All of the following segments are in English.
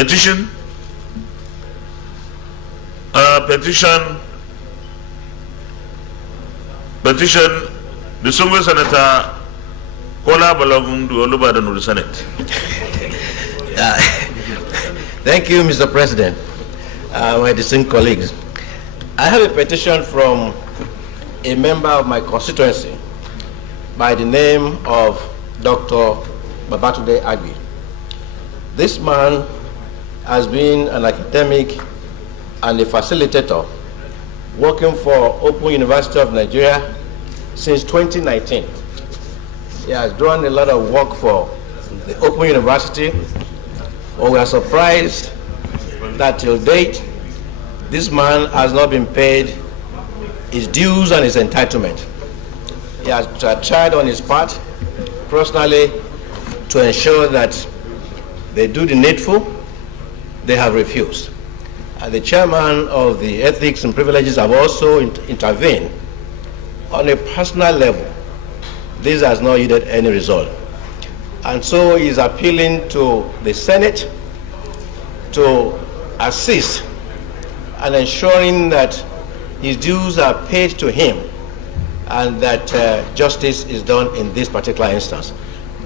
Petition. Petition. The Sungu Senator Kola Balogun to Olubadan of the Senate. Thank you, Mr. President. My distinguished colleagues. I have a petition from a member of my constituency by the name of Dr. Babatunde Agbi. This man has been an academic and a facilitator working for Open University of Nigeria since 2019. He has done a lot of work for the Open University, but we are surprised that till date, this man has not been paid his dues and his entitlement. He has tried on his part, personally, to ensure that they do the needful. They have refused. And the chairman of the Ethics and Privileges have also intervened. On a personal level, this has not yielded any result. And so he is appealing to the Senate to assist and ensuring that his dues are paid to him and that justice is done in this particular instance.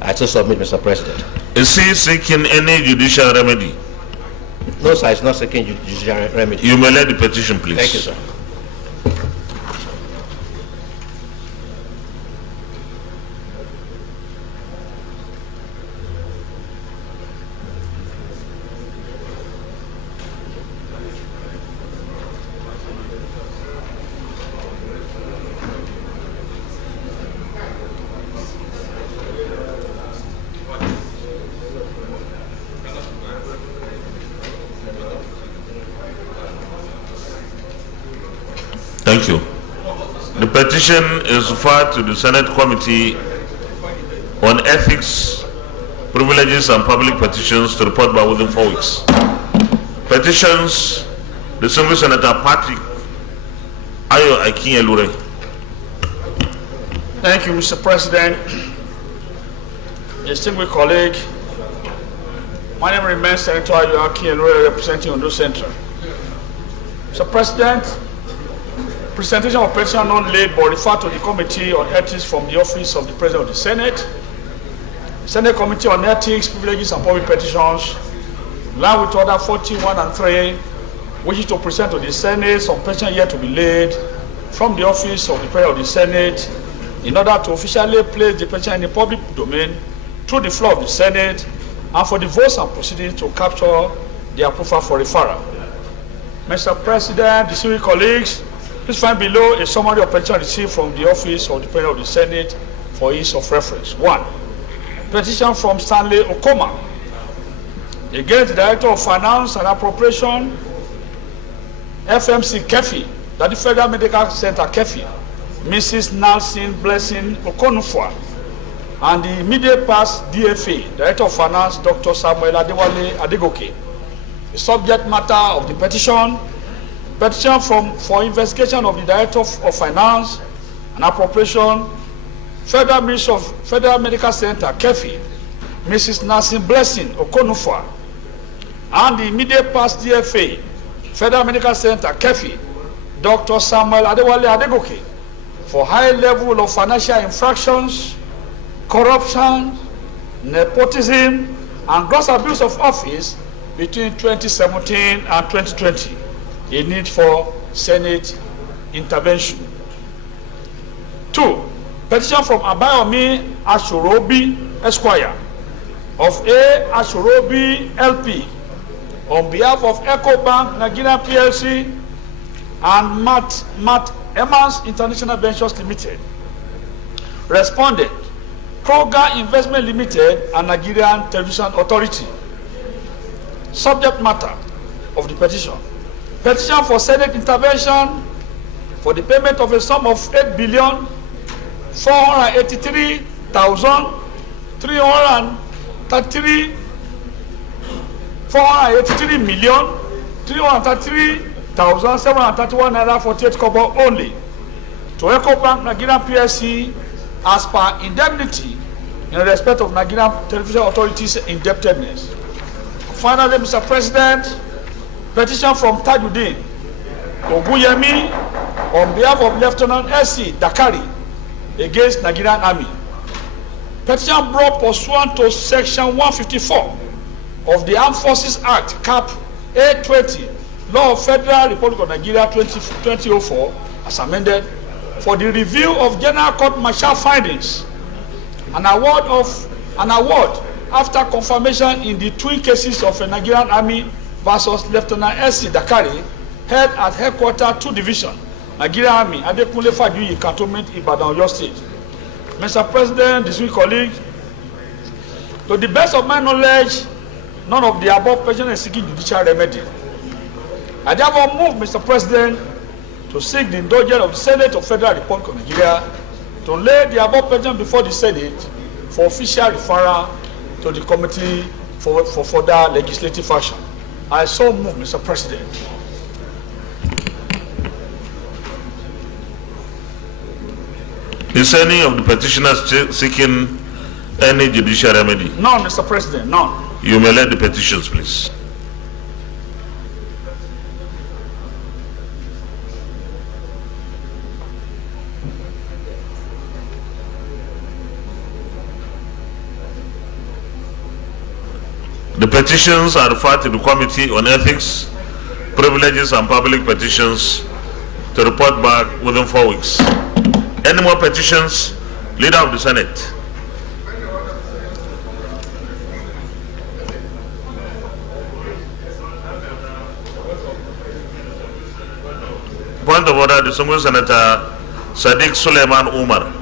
I so submit, Mr. President. Is he seeking any judicial remedy? No, sir, it's not seeking judicial remedy. You may let the petition, please. Thank you, sir. Thank you. The petition is referred to the Senate Committee on Ethics, Privileges and Public Petitions to report by within 4 weeks. Petitions, the Single Senator Patrick Ayo Akin-Elure. Thank you, Mr. President. Distinguished colleague, my name remains Senator Ayo Akin-Elure, representing Ondo Central. Mr. President, presentation of petition not laid but referred to the Committee on Ethics from the Office of the President of the Senate. Senate Committee on Ethics, Privileges and Public Petitions, along with order 41 and 3, wishes to present to the Senate some petition yet to be laid from the Office of the President of the Senate in order to officially place the petition in the public domain through the floor of the Senate and for the votes and proceedings to capture the approval for referral. Mr. President, distinguished colleagues, please find below a summary of petition received from the Office of the President of the Senate for ease of reference. 1. Petition from Stanley Okoma against the Director of Finance and Appropriation, FMC Kefi, that the Federal Medical Center Kefi, Mrs. Nelson Blessing Okonufwa, and the immediate past DFA, Director of Finance, Dr. Samuel Adewale Adegoke. The subject matter of the petition for investigation of the Director of Finance and Appropriation, Federal Ministry of Federal Medical Center, Kefi, Mrs. Nelson Blessing Okonufwa, and the immediate past DFA, Federal Medical Center, Kefi, Dr. Samuel Adewale Adegoke, for high level of financial infractions, corruption, nepotism, and gross abuse of office between 2017 and 2020. A need for Senate intervention. 2. Petition from Abayomi Ashorobi Esquire of A. Ashorobi LP on behalf of EcoBank Nigeria PLC and Matt Emmons International Ventures Limited. Respondent, Kroger Investment Limited and Nigerian Television Authority. Subject matter of the petition. Petition for Senate intervention for the payment of a sum of 8,483,333,331 naira 48 kobo only to EcoBank Nigerian PSC as per indemnity in respect of Nigerian Television Authority's indebtedness. Finally, Mr. President, petition from Tajuddin Oguyemi on behalf of Lieutenant S.C. Dakari against Nigerian Army. Petition brought pursuant to Section 154 of the Armed Forces Act, Cap 820, Law of Federal Republic of Nigeria 2004, as amended, for the review of General Court Martial findings, an award after confirmation in the twin cases of a Nigerian Army versus Lieutenant S.C. Dakari, held at Headquarters 2 Division, Nigerian Army, Adekunle Fajuyi Cantonment, Ibadan, Oyo State. Mr. President, distinguished colleagues, to the best of my knowledge, none of the above petition is seeking judicial remedy. I therefore move, Mr. President, to seek the indulgence of the Senate of Federal Republic of Nigeria to lay the above petition before the Senate for official referral to the committee for further legislative action. I so move, Mr. President. Is any of the petitioners seeking any judicial remedy? None, Mr. President, none. You may let the petitions, please. The petitions are referred to the Committee on Ethics, Privileges and Public Petitions to report back within 4 weeks. Any more petitions? Leader of the Senate. Point of order, distinguished Senator Sadiq Suleiman Umar.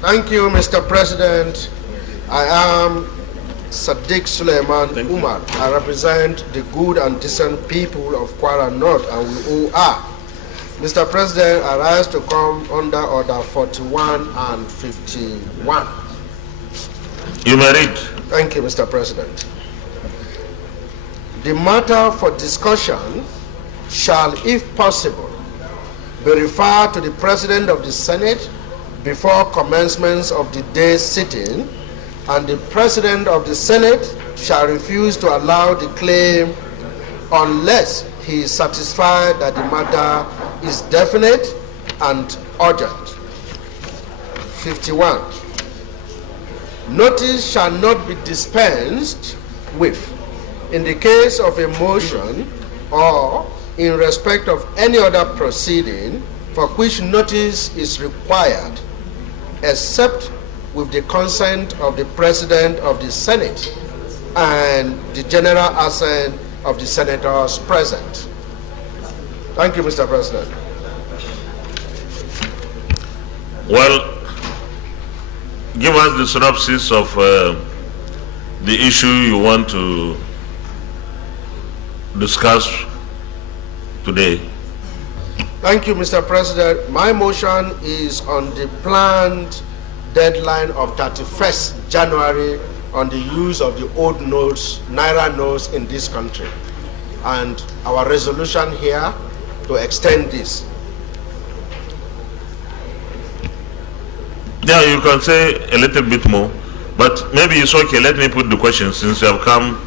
Thank you, Mr. President. I am Sadiq Suleiman Umar. I represent the good and decent people of Kwara North, and we all are. Mr. President, I rise to come under Order 41 and 51. You may read. Thank you, Mr. President. The matter for discussion shall, if possible, be referred to the President of the Senate before commencement of the day's sitting, and the President of the Senate shall refuse to allow the claim unless he is satisfied that the matter is definite and urgent. 51. Notice shall not be dispensed with in the case of a motion or in respect of any other proceeding for which notice is required, except with the consent of the President of the Senate and the general assent of the senators present. Thank you, Mr. President. Well, give us the synopsis of the issue you want to discuss today. Thank you, Mr. President. My motion is on the planned deadline of 31st January on the use of the old notes, Naira notes in this country, and our resolution here to extend this. Yeah, you can say a little bit more, but maybe it's okay. Let me put the question since you have come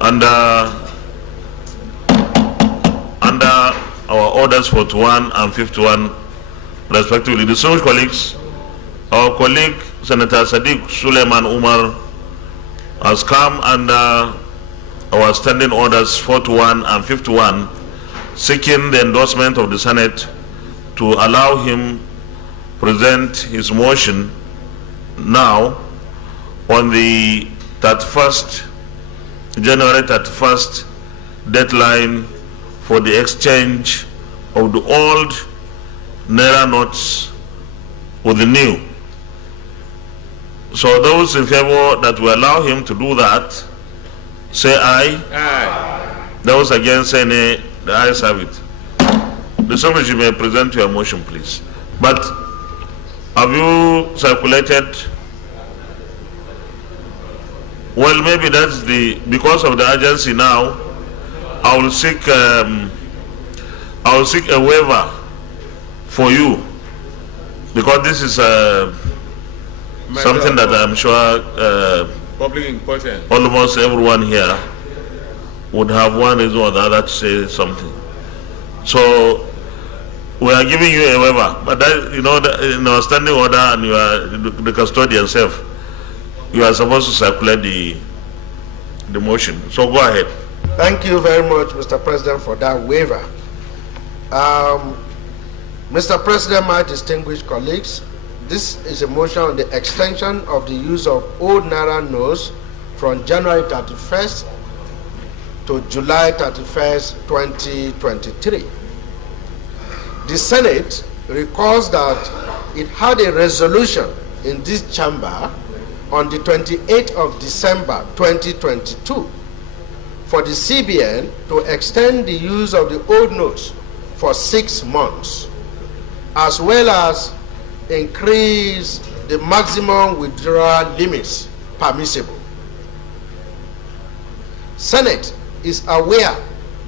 under our orders 41 and 51 respectively. The distinguished colleagues, our colleague Senator Sadiq Suleiman Umar has come under our standing orders 41 and 51, seeking the endorsement of the Senate to allow him present his motion now on the 31st, January 31st deadline for the exchange of the old Naira notes with the new. So those in favor that will allow him to do that, say aye. Aye. Those against, say nay. The ayes have it. The summary, you may present your motion, please. But have you circulated? Well, maybe that's because of the urgency now. I will seek a waiver for you, because this is something that I'm sure Public importance. almost everyone here would have one reason or the other to say something. So we are giving you a waiver, but that, in our standing order, and you are the custodian self, you are supposed to circulate the motion. So go ahead. Thank you very much, Mr. President, for that waiver. Mr. President, my distinguished colleagues, this is a motion on the extension of the use of old Naira notes from January 31st to July 31st, 2023. The Senate recalls that it had a resolution in this chamber on the 28th of December 2022 for the CBN to extend the use of the old notes for 6 months, as well as increase the maximum withdrawal limits permissible. Senate is aware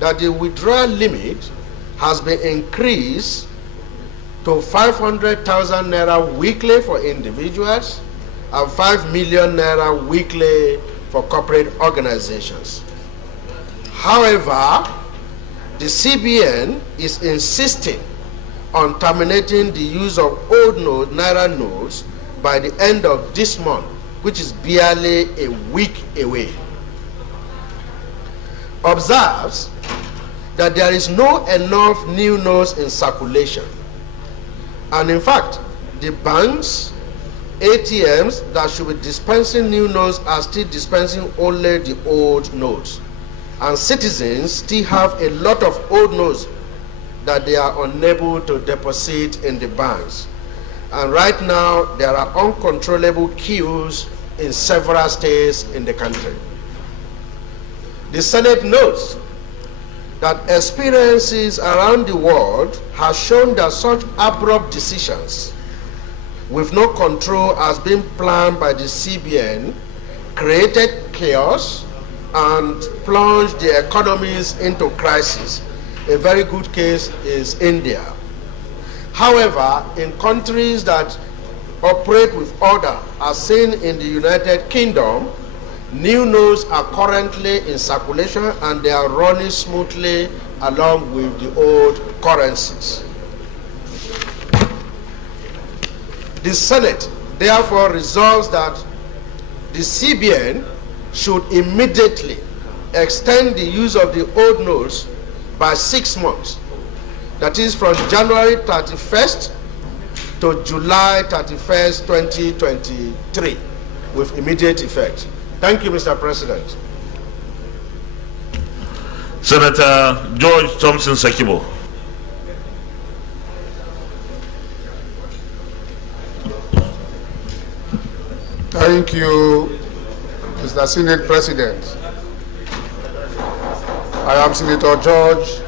that the withdrawal limit has been increased to 500,000 naira weekly for individuals and 5 million naira weekly for corporate organizations. However, the CBN is insisting on terminating the use of old Naira notes by the end of this month, which is barely a week away. Observes that there is not enough new notes in circulation. And in fact, the banks, ATMs that should be dispensing new notes are still dispensing only the old notes. And citizens still have a lot of old notes that they are unable to deposit in the banks. And right now, there are uncontrollable queues in several states in the country. The Senate notes that experiences around the world have shown that such abrupt decisions with no control has been planned by the CBN created chaos and plunged the economies into crisis. A very good case is India. However, in countries that operate with order, as seen in the United Kingdom, new notes are currently in circulation and they are running smoothly along with the old currencies. The Senate therefore resolves that the CBN should immediately extend the use of the old notes by 6 months. That is from January 31st to July 31st, 2023, with immediate effect. Thank you, Mr. President. Senator George Thompson Sekibo. Thank you, Mr. Senate President. I am Senator George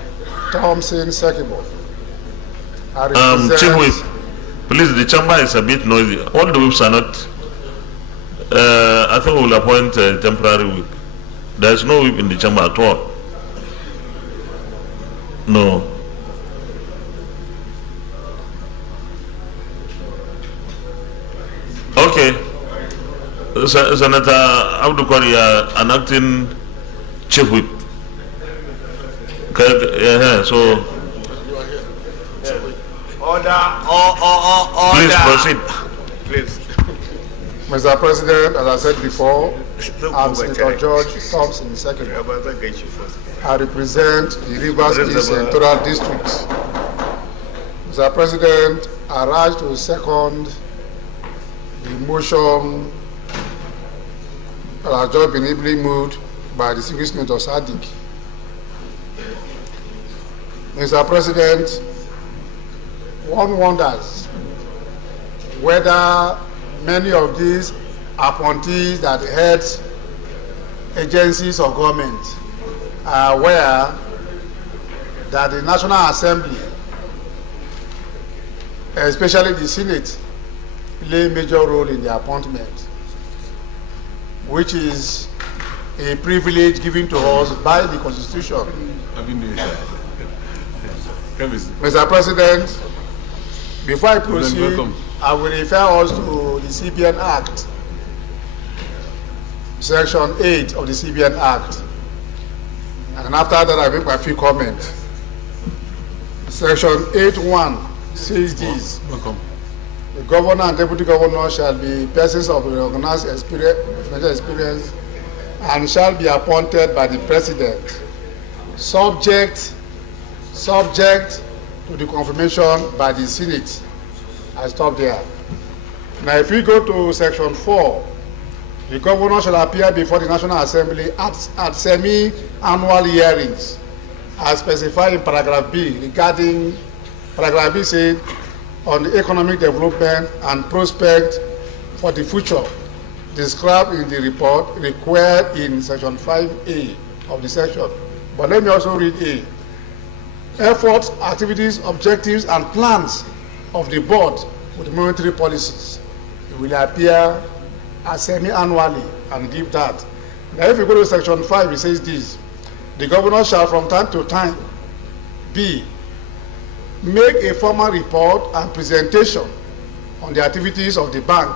Thompson Sekibo. Chief Whip, please, the chamber is a bit noisy. All the whips are not. I think we will appoint a temporary whip. There is no whip in the chamber at all. No. Okay. Senator Abdul Kwari, an acting chief whip. Okay, so. Order. Please proceed. Please. Mr. President, as I said before, I'm Senator George Thompson II. I represent the Rivers East Senatorial District. Mr. President, I rise to second the motion that has just been ably moved by the Civil Senator Sadiq. Mr. President, one wonders whether many of these appointees that head agencies of government are aware that the National Assembly, especially the Senate, play a major role in the appointment, which is a privilege given to us by the Constitution. Mr. President, before I proceed, I will refer us to the CBN Act, Section 8 of the CBN Act. And after that, I make my few comments. Section 8.1 says this. The governor and deputy governor shall be persons of recognized financial experience and shall be appointed by the president, subject to the confirmation by the Senate. I stop there. Now, if we go to Section 4, the governor shall appear before the National Assembly at semi-annual hearings, as specified in paragraph B, regarding paragraph B said on the economic development and prospect for the future described in the report required in Section 5A of the section. But let me also read A. Efforts, activities, objectives, and plans of the board with monetary policies. It will appear as semi-annually and give that. Now, if you go to Section 5, it says this. The governor shall from time to time B. Make a formal report and presentation on the activities of the bank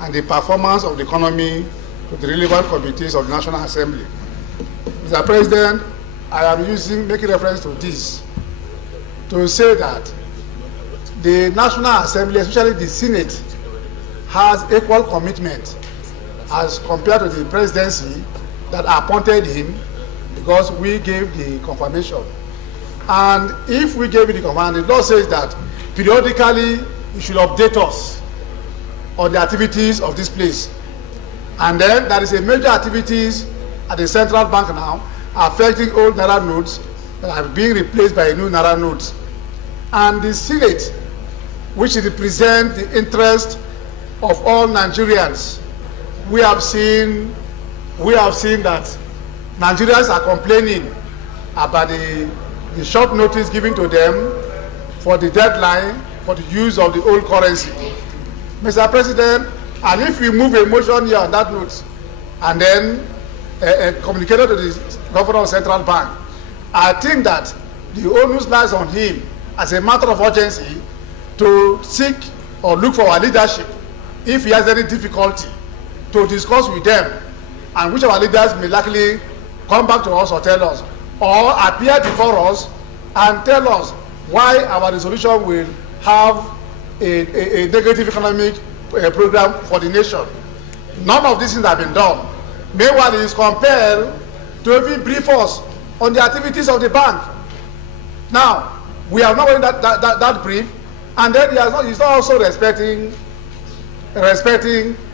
and the performance of the economy to the relevant committees of the National Assembly. Mr. President, I am making reference to this to say that the National Assembly, especially the Senate, has equal commitment as compared to the presidency that appointed him, because we gave the confirmation. And if we gave it the command, the law says that periodically you should update us on the activities of this place. And then there is a major activities at the central bank now affecting old Naira notes that are being replaced by new Naira notes. And the Senate, which represents the interest of all Nigerians, we have seen that Nigerians are complaining about the short notice given to them for the deadline for the use of the old currency. Mr. President, and if we move a motion here on that note and then communicated to the governor of Central Bank, I think that the onus lies on him as a matter of urgency to seek or look for our leadership if he has any difficulty to discuss with them, and which our leaders may likely come back to us or tell us, or appear before us and tell us why our resolution will have a negative economic program for the nation. None of these things have been done. Meanwhile, he is compelled to even brief us on the activities of the bank. Now, we are not getting that brief, and then he's not also respecting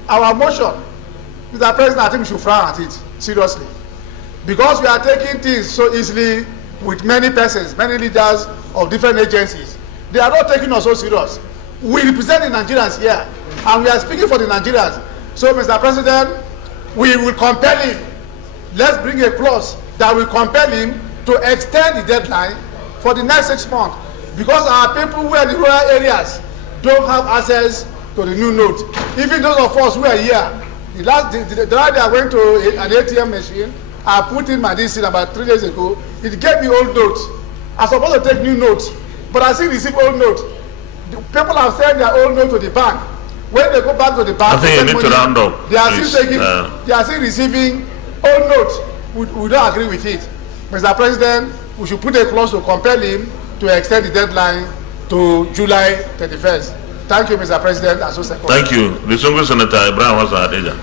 our motion. Mr. President, I think we should frown at it, seriously. Because we are taking things so easily with many persons, many leaders of different agencies. They are not taking us so serious. We represent the Nigerians here, and we are speaking for the Nigerians. So, Mr. President, we will compel him. Let's bring a clause that will compel him to extend the deadline for the next 6 months. Because our people who are in the rural areas don't have access to the new note. Even those of us who are here, the day I went to an ATM machine, I put in my DC about 3 days ago. It gave me old notes. I'm supposed to take new notes, but I still receive old notes. People have sent their old notes to the bank. When they go back to the bank, I think you need to round up. They are still receiving old notes. We don't agree with it. Mr. President, we should put a clause to compel him to extend the deadline to July 31st. Thank you, Mr. President. Thank you. Distinguished Senator Ibrahim Hassan Adeja.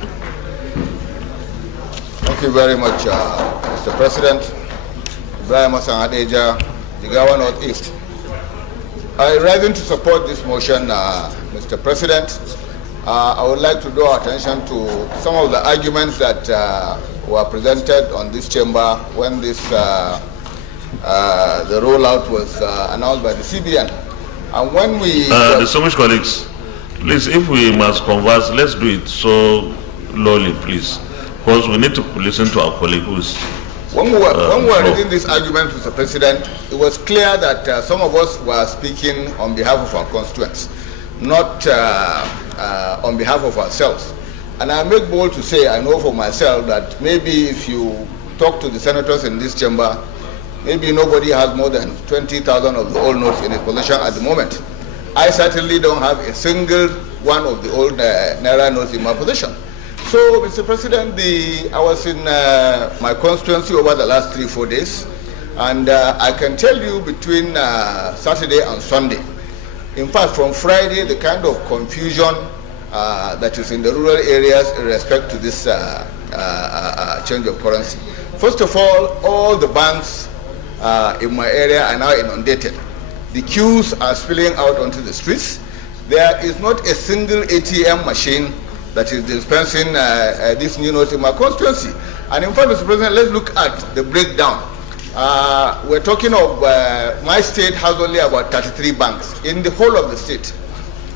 Thank you very much, Mr. President. Ibrahim Hassan Adeja, Jigawa Northeast. I rise to support this motion, Mr. President. I would like to draw attention to some of the arguments that were presented on this chamber when the rollout was announced by the CBN. And when we... distinguished colleagues, please, if we must converse, let's do it so lowly, please. Because we need to listen to our colleague who's... When we were reading this argument, Mr. President, it was clear that some of us were speaking on behalf of our constituents, not on behalf of ourselves. And I make bold to say, I know for myself, that maybe if you talk to the senators in this chamber, maybe nobody has more than 20,000 of the old notes in his possession at the moment. I certainly don't have a single one of the old Naira notes in my possession. So, Mr. President, I was in my constituency over the last 3-4 days, and I can tell you between Saturday and Sunday, in fact, from Friday, the kind of confusion that is in the rural areas in respect to this change of currency. First of all the banks in my area are now inundated. The queues are spilling out onto the streets. There is not a single ATM machine that is dispensing this new note in my constituency. And in fact, Mr. President, let's look at the breakdown. We're talking of my state has only about 33 banks in the whole of the state.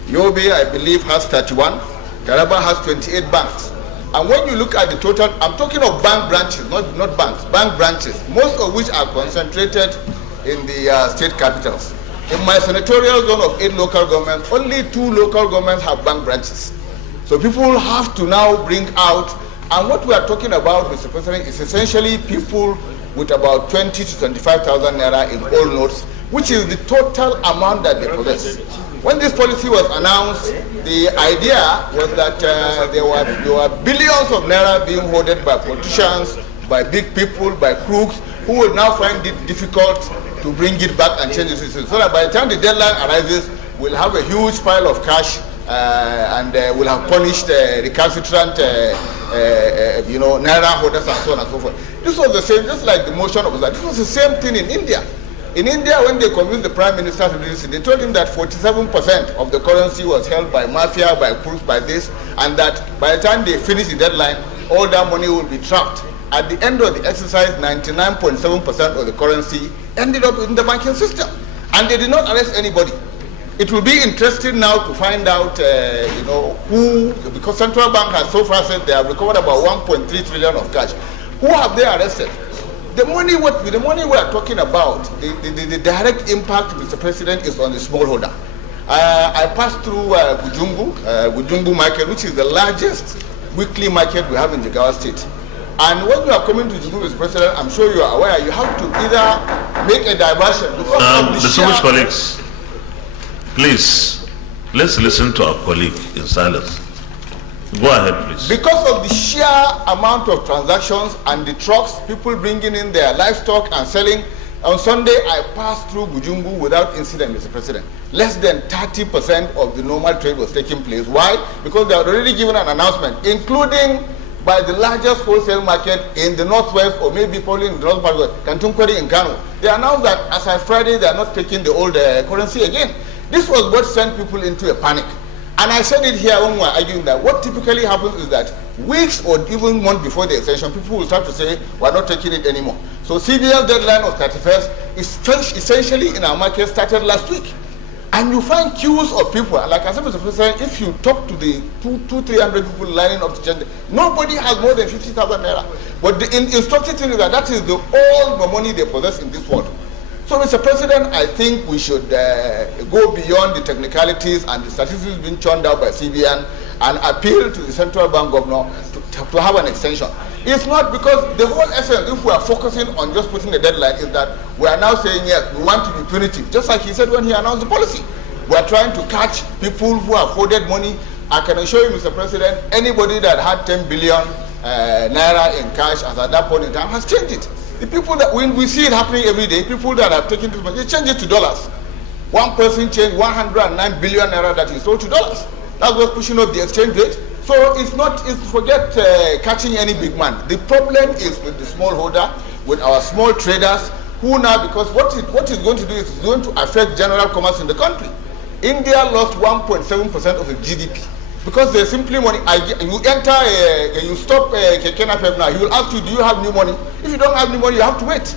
Yobe, I believe, has 31. Taraba has 28 banks. And when you look at the total, I'm talking of bank branches, not banks, bank branches, most of which are concentrated in the state capitals. In my senatorial zone of 8 local governments, only 2 local governments have bank branches. So people have to now bring out, and what we are talking about, Mr. President, is essentially people with about 20 to 25,000 naira in old notes, which is the total amount that they possess. When this policy was announced, the idea was that there were billions of naira being hoarded by politicians, by big people, by crooks, who will now find it difficult to bring it back and change the system. So that by the time the deadline arises, we'll have a huge pile of cash and we'll have punished recalcitrant naira holders and so on and so forth. This was the same, just like the motion of that. This was the same thing in India. In India, when they convinced the Prime Minister to do this, they told him that 47% of the currency was held by mafia, by crooks, by this, and that by the time they finish the deadline, all that money will be trapped. At the end of the exercise, 99.7% of the currency ended up in the banking system, and they did not arrest anybody. It will be interesting now to find out, who, because Central Bank has so far said they have recovered about 1.3 trillion of cash. Who have they arrested? The money we are talking about, the direct impact, Mr. President, is on the smallholder. I passed through Gujungu market, which is the largest weekly market we have in Jigawa State. And when you are coming to Gujungu, Mr. President, I'm sure you are aware, you have to either make a diversion. Distinguished colleagues, please, let's listen to our colleague in silence. Go ahead, please. Because of the sheer amount of transactions and the trucks, people bringing in their livestock and selling, on Sunday I passed through Gujungu without incident, Mr. President. Less than 30% of the normal trade was taking place. Why? Because they had already given an announcement, including by the largest wholesale market in the northwest, or maybe probably in the north part of Kantunkwari in Kano. They announced that as of Friday, they are not taking the old currency again. This was what sent people into a panic. And I said it here when we were arguing that what typically happens is that weeks or even months before the extension, people will start to say, we're not taking it anymore. So CBN's deadline of 31st is essentially in our market started last week. And you find queues of people, like I said, Mr. President, if you talk to the 200-300 people lining up to change, nobody has more than 50,000 naira. But the instructive thing is that is all the money they possess in this world. So, Mr. President, I think we should go beyond the technicalities and the statistics being churned out by CBN and appeal to the central bank governor to have an extension. It's not because the whole essence, if we are focusing on just putting a deadline, is that we are now saying, yes, we want to be punitive, just like he said when he announced the policy. We are trying to catch people who have hoarded money. I can assure you, Mr. President, anybody that had 10 billion naira in cash as at that point in time has changed it. The people that, when we see it happening every day, people that have taken this money, they change it to dollars. One person changed 109 billion naira that he sold to dollars. That's what's pushing up the exchange rate. So forget catching any big man. The problem is with the smallholder, with our small traders, who now, because what it's going to do is it's going to affect general commerce in the country. India lost 1.7% of its GDP. Because there's simply money. You enter, you stop Kekena now, he will ask you, do you have new money? If you don't have new money, you have to wait.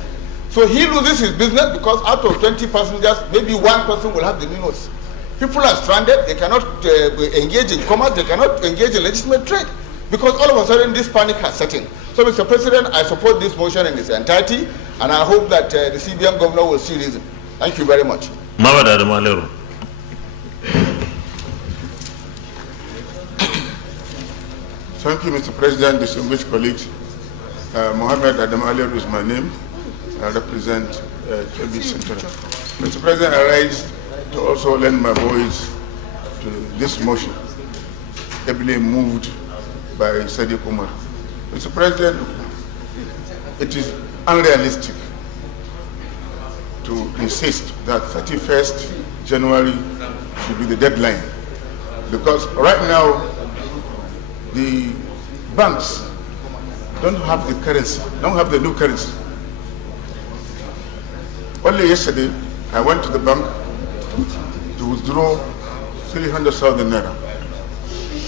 So he loses his business because out of 20 passengers, maybe one person will have the new notes. People are stranded, they cannot engage in commerce, they cannot engage in legitimate trade. Because all of a sudden, this panic has set in. So, Mr. President, I support this motion in its entirety, and I hope that the CBN governor will see reason. Thank you very much. Thank you, Mr. President, distinguished colleagues. Mohammed Adam Alier is my name. I represent KB Central. Mr. President, I raised to also lend my voice to this motion, ably moved by Sadiq Umar. Mr. President, it is unrealistic to insist that 31st January should be the deadline, because right now the banks don't have the currency, don't have the new currency. Only yesterday, I went to the bank to withdraw 300,000 naira,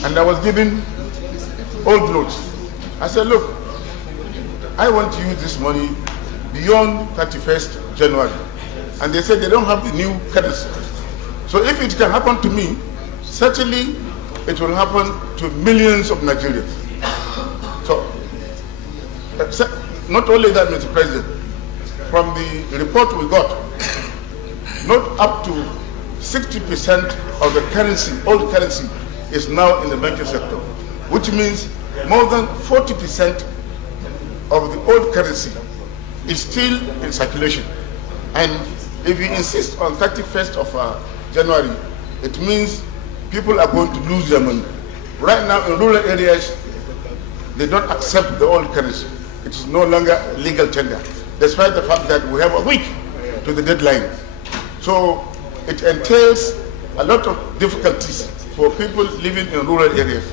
and I was given old notes. I said, look, I want to use this money beyond 31st January. And they said they don't have the new currency. So if it can happen to me, certainly it will happen to millions of Nigerians. So, not only that, Mr. President, from the report we got, not up to 60% of the currency, old currency, is now in the banking sector, which means more than 40% of the old currency is still in circulation. And if you insist on 31st of January, it means people are going to lose their money. Right now in rural areas, they don't accept the old currency. It is no longer legal tender, despite the fact that we have a week to the deadline. So it entails a lot of difficulties for people living in rural areas.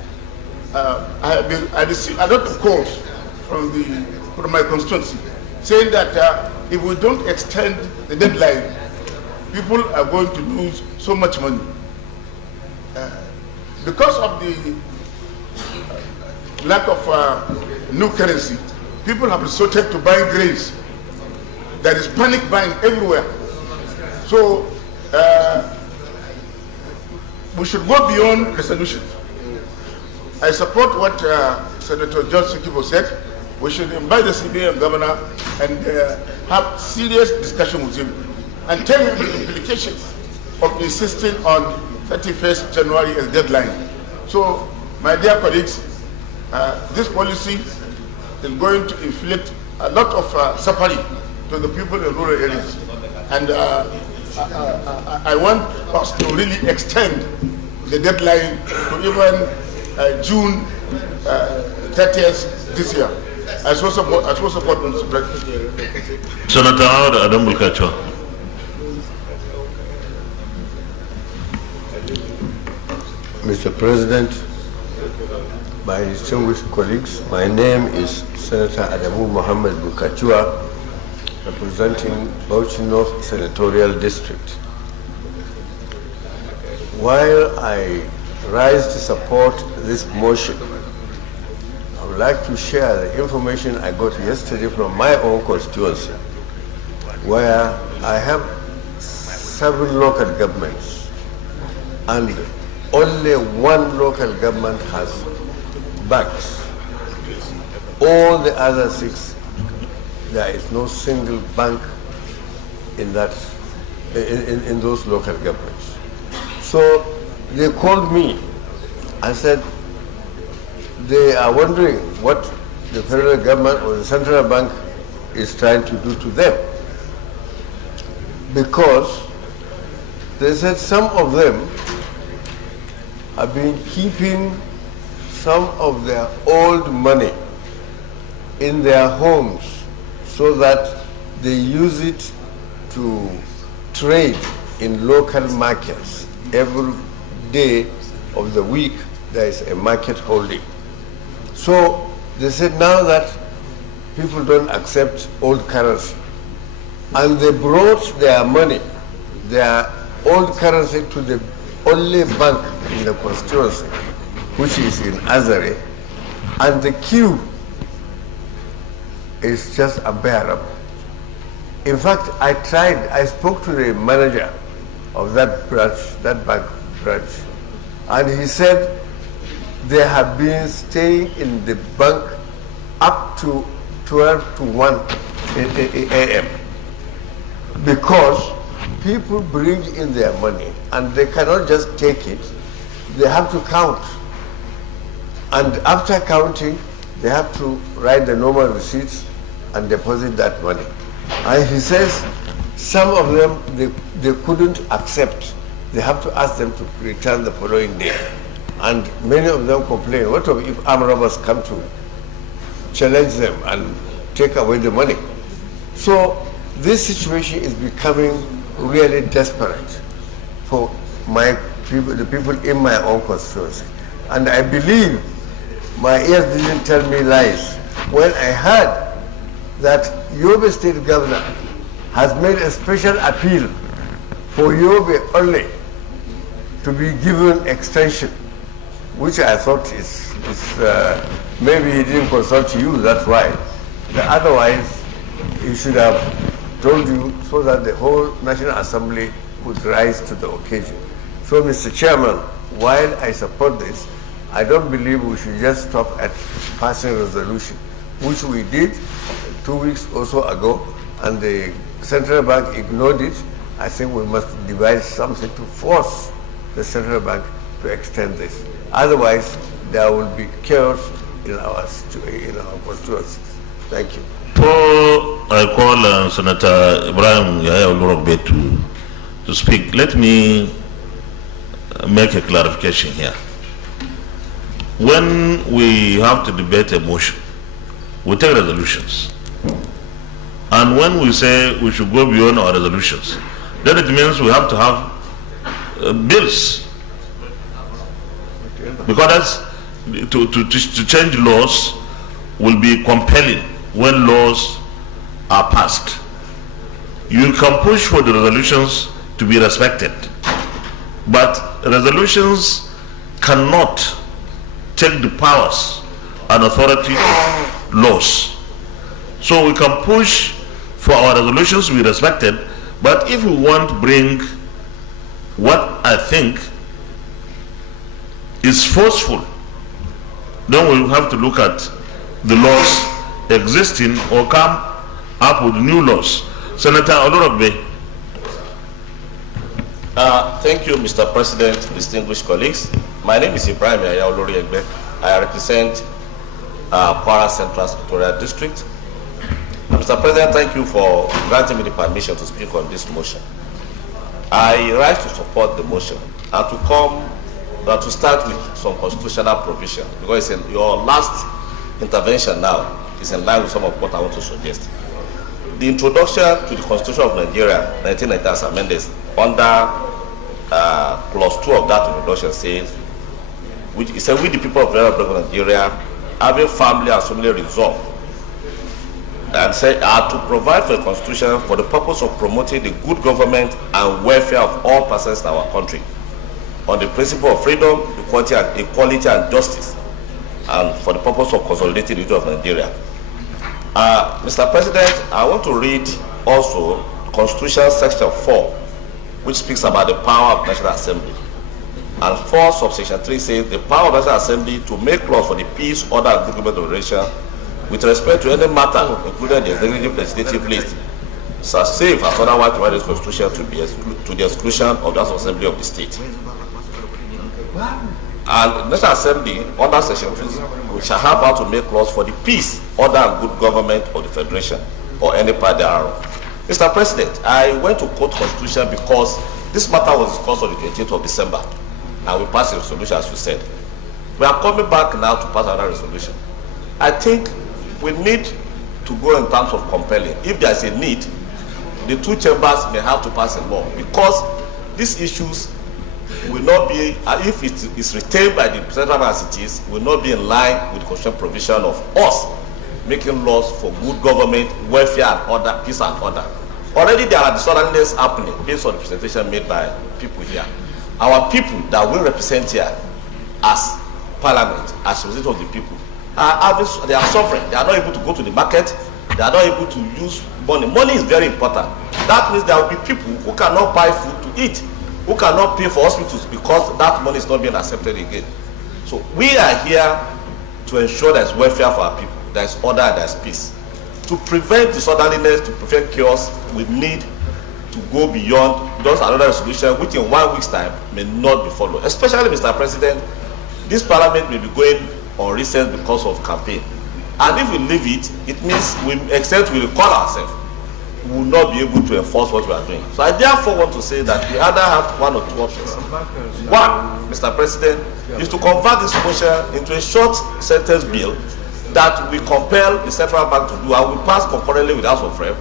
I received a lot of calls from my constituency saying that if we don't extend the deadline, people are going to lose so much money. Because of the lack of new currency, people have resorted to buying grains. There is panic buying everywhere. So we should go beyond resolution. I support what Senator George Sikibo said. We should invite the CBN governor and have serious discussion with him and tell him the implications of insisting on 31st January as deadline. So, my dear colleagues, this policy is going to inflict a lot of suffering to the people in rural areas. And I want us to really extend the deadline to even June 30th this year. I so support Mr. President. Senator Howard Adam Bulkacho. Mr. President, my distinguished colleagues, my name is Senator Adamu Mohammed Bukachua, representing Bauchi North Senatorial District. While I rise to support this motion, I would like to share the information I got yesterday from my own constituency, where I have 7 local governments, and only 1 local government has banks. All the other 6, there is no single bank in those local governments. So they called me and said they are wondering what the federal government or the central bank is trying to do to them, because they said some of them have been keeping some of their old money in their homes so that they use it to trade in local markets. Every day of the week there is a market holding. So they said now that people don't accept old currency, and they brought their money, their old currency, to the only bank in the constituency, which is in Azare, and the queue is just unbearable. In fact, I spoke to the manager of that branch, that bank branch, and he said they have been staying in the bank up to 12 to 1 a.m. because people bring in their money and they cannot just take it, they have to count. And after counting, they have to write the normal receipts and deposit that money. And he says some of them, they couldn't accept they have to ask them to return the following day. And many of them complain, what if armed robbers come to challenge them and take away the money? So this situation is becoming really desperate for my people, the people in my own constituency. And I believe my ears didn't tell me lies when I heard that Yobe State Governor has made a special appeal for Yobe only to be given extension, which I thought is maybe he didn't consult you, that's why. Otherwise, he should have told you so that the whole National Assembly would rise to the occasion. So, Mr. Chairman, while I support this, I don't believe we should just stop at passing resolution, which we did 2 weeks or so ago, and the central bank ignored it. I think we must devise something to force the central bank to extend this. Otherwise, there will be chaos in our constituencies. Thank you. Before I call Senator Ibrahim Yahya Olorogbe to speak, let me make a clarification here. When we have to debate a motion, we take resolutions. And when we say we should go beyond our resolutions, then it means we have to have bills. Because to change laws will be compelling when laws are passed. You can push for the resolutions to be respected, but resolutions cannot take the powers and authority of laws. So we can push for our resolutions to be respected, but if we want to bring what I think is forceful, then we have to look at the laws existing or come up with new laws. Senator Olorogbe. Thank you, Mr. President, distinguished colleagues. My name is Ibrahim Yahya Olorogbe. I represent Kwara Central Senatorial District. Mr. President, thank you for granting me the permission to speak on this motion. I rise to support the motion and to start with some constitutional provision, because in your last intervention now is in line with some of what I want to suggest. The introduction to the Constitution of Nigeria, 1990 as amended, under clause 2 of that introduction says, which is we the people of the Republic of Nigeria, having family and family resolved, and say are to provide for a constitution for the purpose of promoting the good government and welfare of all persons in our country, on the principle of freedom, equality and justice, and for the purpose of consolidating the unity of Nigeria. Mr. President, I want to read also Constitution Section 4, which speaks about the power of the National Assembly. And 4 subsection 3 says the power of the National Assembly to make laws for the peace, order, and good government of the nation with respect to any matter, including the executive legislative list, shall save as otherwise provided in the Constitution to the exclusion of the National Assembly of the state. And the National Assembly, under Section 2, we shall have power to make laws for the peace, order, and good government of the Federation or any part thereof. Mr. President, I went to quote Constitution because this matter was discussed on the 28th of December, and we passed a resolution, as you said. We are coming back now to pass another resolution. I think we need to go in terms of compelling. If there is a need, the 2 chambers may have to pass a law, because these issues will not be, if it is retained by the central bank as it is, will not be in line with the constitutional provision of us making laws for good government, welfare and order, peace and order. Already there are disorderliness happening based on the presentation made by people here. Our people that we represent here as parliament, as representatives of the people, they are suffering. They are not able to go to the market. They are not able to use money. Money is very important. That means there will be people who cannot buy food to eat, who cannot pay for hospitals because that money is not being accepted again. So we are here to ensure there is welfare for our people, there is order and there is peace. To prevent disorderliness, to prevent chaos, we need to go beyond just another resolution which in 1 week's time may not be followed. Especially, Mr. President, this parliament may be going on recess because of campaign. And if we leave it, it means we will recall ourselves. we will not be able to enforce what we are doing. So I therefore want to say that we either have one or two options. One, Mr. President, is to convert this motion into a short sentence bill that we compel the central bank to do, and we pass concurrently with the House of Rep,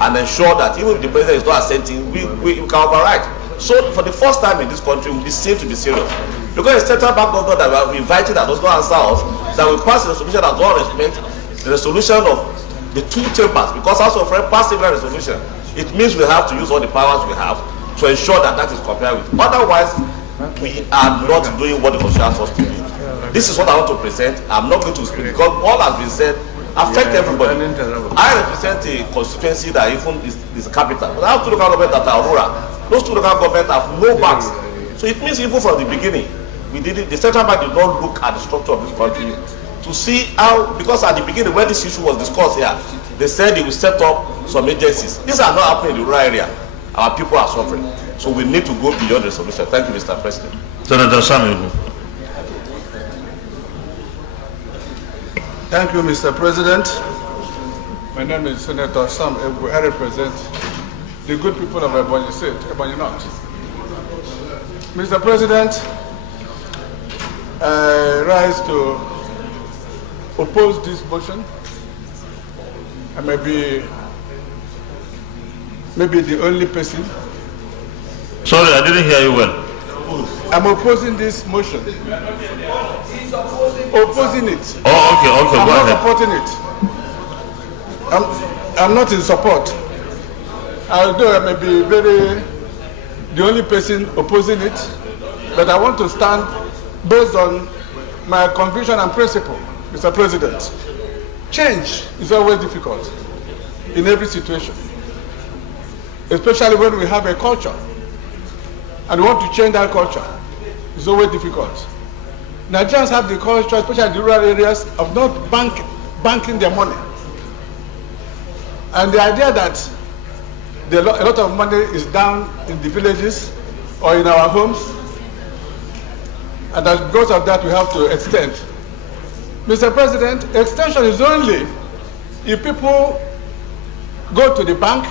and ensure that even if the president is not assenting, we can override. So for the first time in this country, we seem to be serious. Because the central bank governor that we invited that does not answer us, that we pass a resolution that does not respect the resolution of the two chambers, because House of Rep passed a resolution. It means we have to use all the powers we have to ensure that that is complied with. Otherwise, we are not doing what the Constitution asks us to do. This is what I want to present. I'm not going to speak because all has been said affect everybody. I represent a constituency that even is the capital. But I have two local governments that are rural. Those two local governments have no banks. So it means even from the beginning, we did it. The central bank did not look at the structure of this country to see how, because at the beginning when this issue was discussed here, they said they will set up some agencies. These are not happening in the rural area. Our people are suffering. So we need to go beyond the solution. Thank you, Mr. President. Senator Samuel. Thank you, Mr. President. My name is Senator Sam Ebu. I represent the good people of Ebonyi State, Ebonyi North. Mr. President, I rise to oppose this motion. I may be the only person. Sorry, I didn't hear you well. I'm opposing this motion. Opposing it. Oh, okay, I'm go not ahead. supporting it. I'm not in support. Although I may be the only person opposing it, but I want to stand based on my conviction and principle, Mr. President. Change is always difficult in every situation, especially when we have a culture and we want to change that culture. It's always difficult. Nigerians have the culture, especially in the rural areas, of not banking their money. And the idea that a lot of money is down in the villages or in our homes, and that because of that we have to extend. Mr. President, extension is only if people go to the bank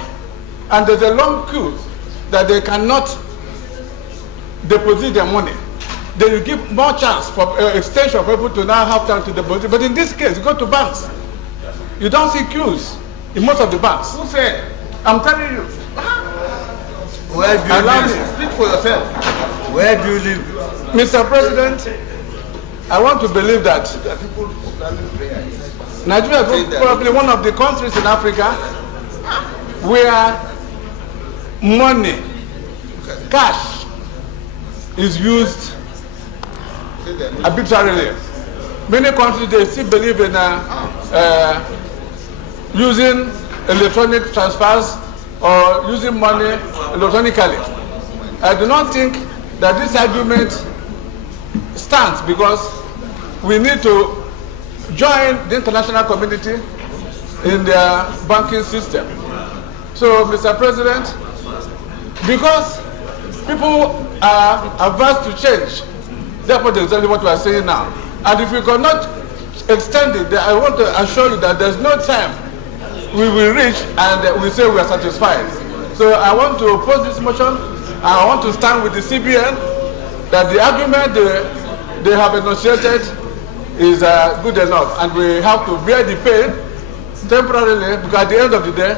and there's a long queue that they cannot deposit their money. They will give more chance for extension for people to now have time to deposit. But in this case, you go to banks, you don't see queues in most of the banks. Who said? I'm telling you. Where do you live? Speak for yourself. Where do you live? Mr. President, I want to believe that Nigeria is probably one of the countries in Africa where money, cash, is used arbitrarily. Many countries, they still believe in using electronic transfers or using money electronically. I do not think that this argument stands because we need to join the international community in their banking system. So, Mr. President, because people are averse to change, therefore that's exactly what we are saying now. And if we cannot extend it, I want to assure you that there's no time we will reach and we say we are satisfied. So I want to oppose this motion, and I want to stand with the CBN that the argument they have enunciated is good enough, and we have to bear the pain temporarily, because at the end of the day,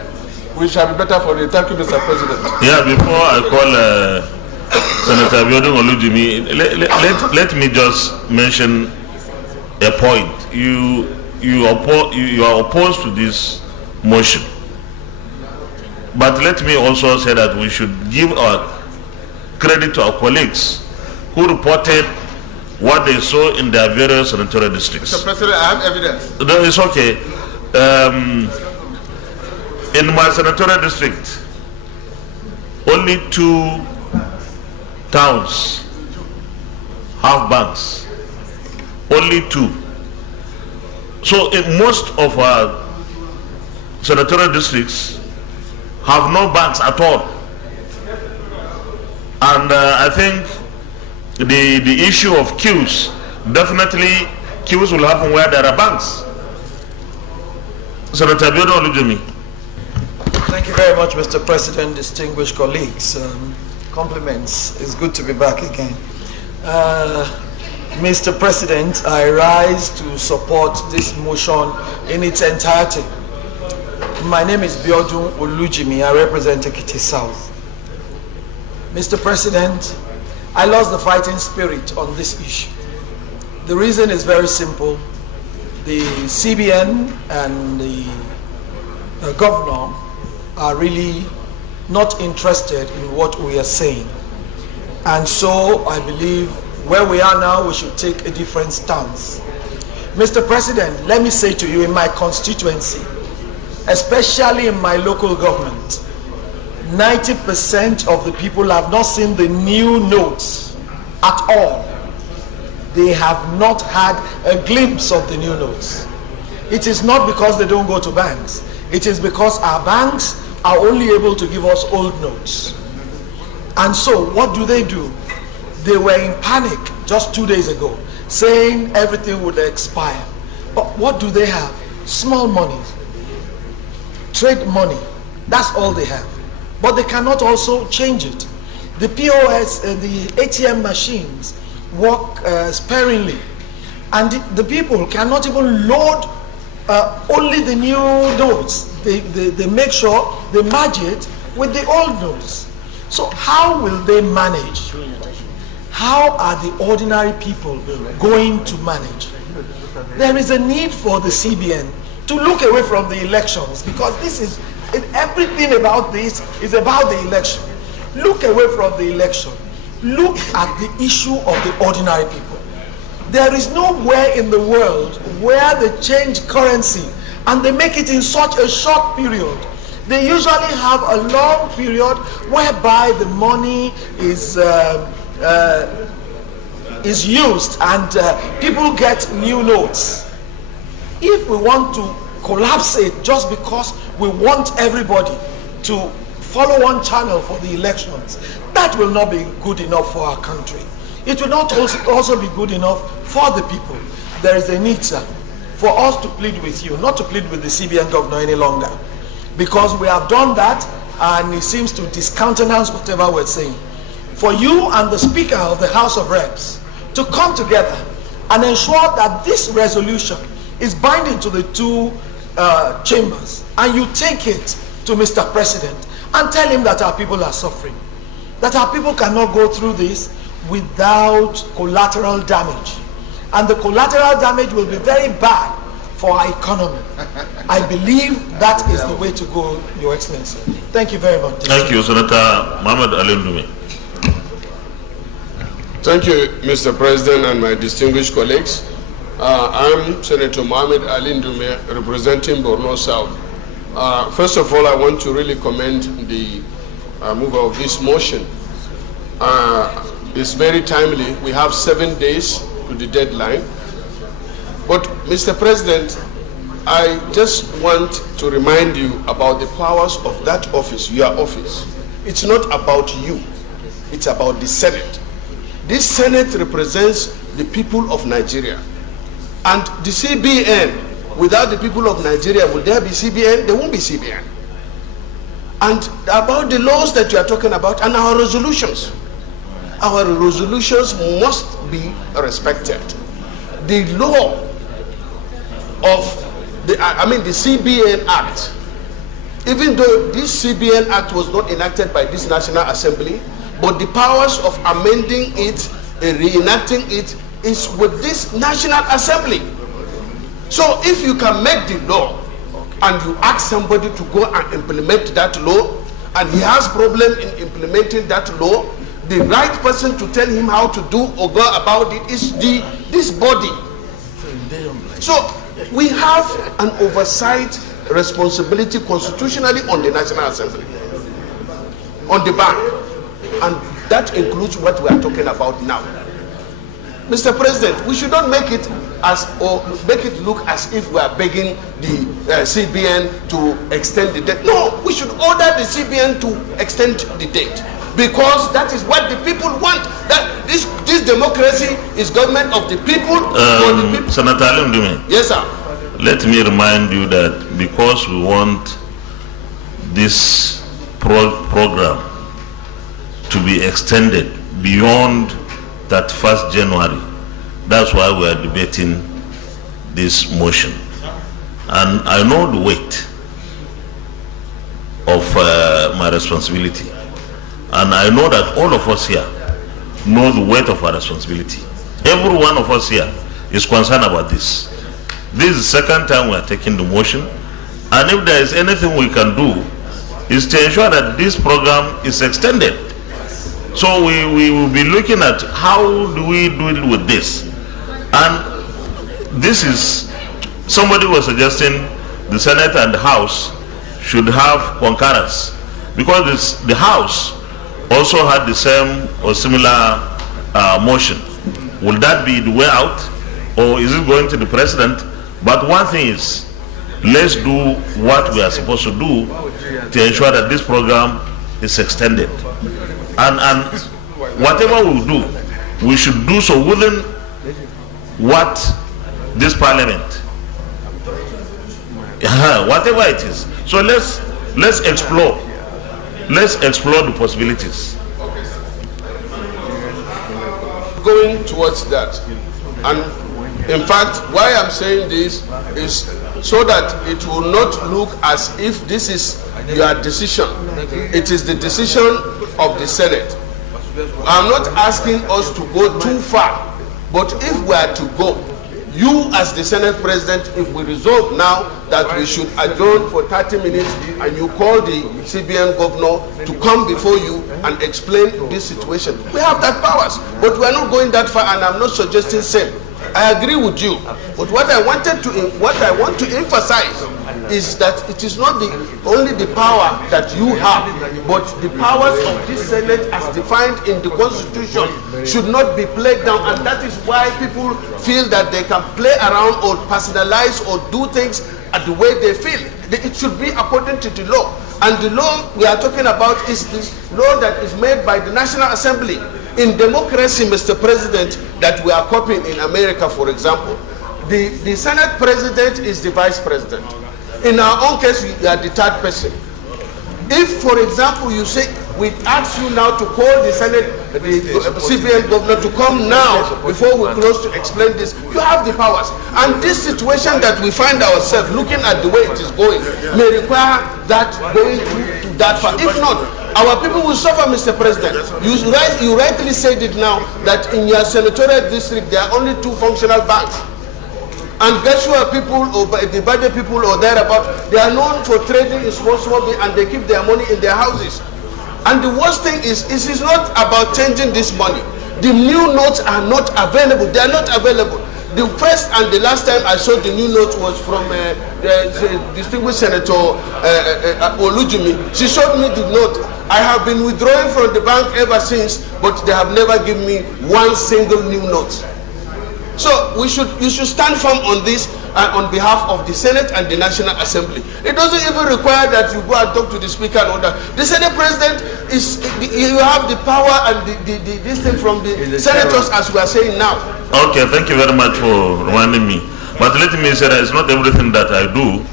we shall be better for it. Thank you, Mr. President. Yeah, before I call Senator Abiodun Olujimi, let me just mention a point. You are opposed to this motion, but let me also say that we should give our credit to our colleagues who reported what they saw in their various senatorial districts. Mr. President, I have evidence. No, it's okay. In my senatorial district, only 2 towns have banks. Only 2. So in most of our senatorial districts have no banks at all. And I think the issue of queues, definitely queues will happen where there are banks. Senator Abiodun Olujimi. Thank you very much, Mr. President, distinguished colleagues. Compliments. It's good to be back again. Mr. President, I rise to support this motion in its entirety. My name is Biodun Olujimi. I represent Ekiti South. Mr. President, I lost the fighting spirit on this issue. The reason is very simple. The CBN and the governor are really not interested in what we are saying. And so I believe where we are now, we should take a different stance. Mr. President, let me say to you, in my constituency, especially in my local government, 90% of the people have not seen the new notes at all. They have not had a glimpse of the new notes. It is not because they don't go to banks. It is because our banks are only able to give us old notes. And so what do? They were in panic just 2 days ago, saying everything would expire. But what do they have? Small money, trade money. That's all they have. But they cannot also change it. The POS, the ATM machines work sparingly. And the people cannot even load only the new notes. They make sure they merge it with the old notes. So how will they manage? How are the ordinary people going to manage? There is a need for the CBN to look away from the elections, because this is everything about this is about the election. Look away from the election. Look at the issue of the ordinary people. There is nowhere in the world where they change currency and they make it in such a short period. They usually have a long period whereby the money is used and people get new notes. If we want to collapse it just because we want everybody to follow one channel for the elections, that will not be good enough for our country. It will not also be good enough for the people. There is a need, sir, for us to plead with you, not to plead with the CBN governor any longer, because we have done that and he seems to discountenance whatever we're saying. For you and the Speaker of the House of Reps to come together and ensure that this resolution is binding to the two chambers, and you take it to Mr. President and tell him that our people are suffering, that our people cannot go through this without collateral damage. And the collateral damage will be very bad for our economy. I believe that is the way to go, Your Excellency. Thank you very much. Thank you, Senator Mohammed Ali Ndume. Thank you, Mr. President and my distinguished colleagues. I'm Senator Mohammed Ali Ndume, representing Borno South. First of all, I want to really commend the mover of this motion. It's very timely. We have 7 days to the deadline. But, Mr. President, I just want to remind you about the powers of that office, your office. It's not about you. It's about the Senate. This Senate represents the people of Nigeria. And the CBN, without the people of Nigeria, will there be CBN? There won't be CBN. And about the laws that you are talking about and our resolutions must be respected. The law of the CBN Act, even though this CBN Act was not enacted by this National Assembly, but the powers of amending it and reenacting it is with this National Assembly. So if you can make the law and you ask somebody to go and implement that law, and he has problem in implementing that law, the right person to tell him how to do or go about it is this body. So we have an oversight responsibility constitutionally on the National Assembly, on the bank, and that includes what we are talking about now. Mr. President, we should not make it look as if we are begging the CBN to extend the date. No, we should order the CBN to extend the date, because that is what the people want. That this democracy is government of the people, for the people. Senator Alim Dume. Yes, sir. Let me remind you that because we want this program to be extended beyond that 1st January. That's why we are debating this motion. And I know the weight of my responsibility. And I know that all of us here know the weight of our responsibility. Every one of us here is concerned about this. This is the second time we are taking the motion. And if there is anything we can do, is to ensure that this program is extended. So we will be looking at how do we deal with this. And this is, somebody was suggesting the Senate and the House should have concurrence, because the House also had the same or similar motion. Will that be the way out, or is it going to the President? But one thing is, let's do what we are supposed to do to ensure that this program is extended. And whatever we do, we should do so within what this Parliament, whatever it is. So let's explore the possibilities. Going towards that, and in fact, why I'm saying this is so that it will not look as if this is your decision. It is the decision of the Senate. I'm not asking us to go too far, but if we are to go, you as the Senate President, if we resolve now that we should adjourn for 30 minutes and you call the CBN governor to come before you and explain this situation, we have that powers. But we are not going that far, and I'm not suggesting same. I agree with you, but what I want to emphasize is that it is not only the power that you have, but the powers of this Senate as defined in the Constitution should not be played down, and that is why people feel that they can play around or personalize or do things the way they feel. It should be according to the law, and the law we are talking about is this law that is made by the National Assembly. In democracy, Mr. President, that we are copying in America, for example, the Senate President is the Vice President. In our own case, we are the third person. If, for example, you say, we ask you now to call the Senate, the CBN governor to come now before we close to explain this, you have the powers. And this situation that we find ourselves looking at the way it is going may require that going to that far. If not, our people will suffer, Mr. President. You rightly said it now that in your senatorial district there are only 2 functional banks. And Gashua people or the Bade people or thereabout, they are known for trading in small business, and they keep their money in their houses. And the worst thing is, it is not about changing this money. The new notes are not available. They are not available. The first and the last time I saw the new note was from the distinguished Senator Olujimi. She showed me the note. I have been withdrawing from the bank ever since, but they have never given me one single new note. So you should stand firm on this on behalf of the Senate and the National Assembly. It doesn't even require that you go and talk to the Speaker and all that. The Senate President you have the power and this thing from the senators, as we are saying now. Okay, thank you very much for reminding me. But let me say that it's not everything that I do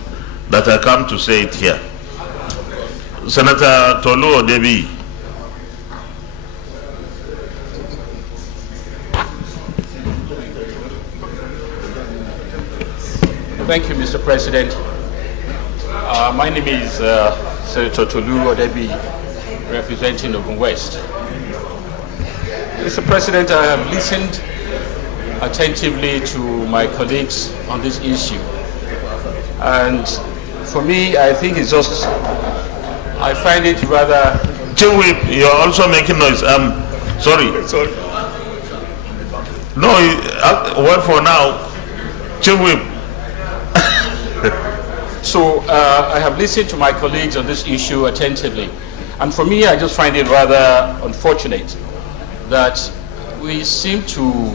that I come to say it here. Senator Tolu Odebi. Thank you, Mr. President. My name is Senator Tolu Odebi, representing Ogun West. Mr. President, I have listened attentively to my colleagues on this issue. And for me, I think it's just, I find it rather... Chief, you're also making noise. Sorry. No, well, for now, Chief Whip. So I have listened to my colleagues on this issue attentively. And for me, I just find it rather unfortunate that we seem to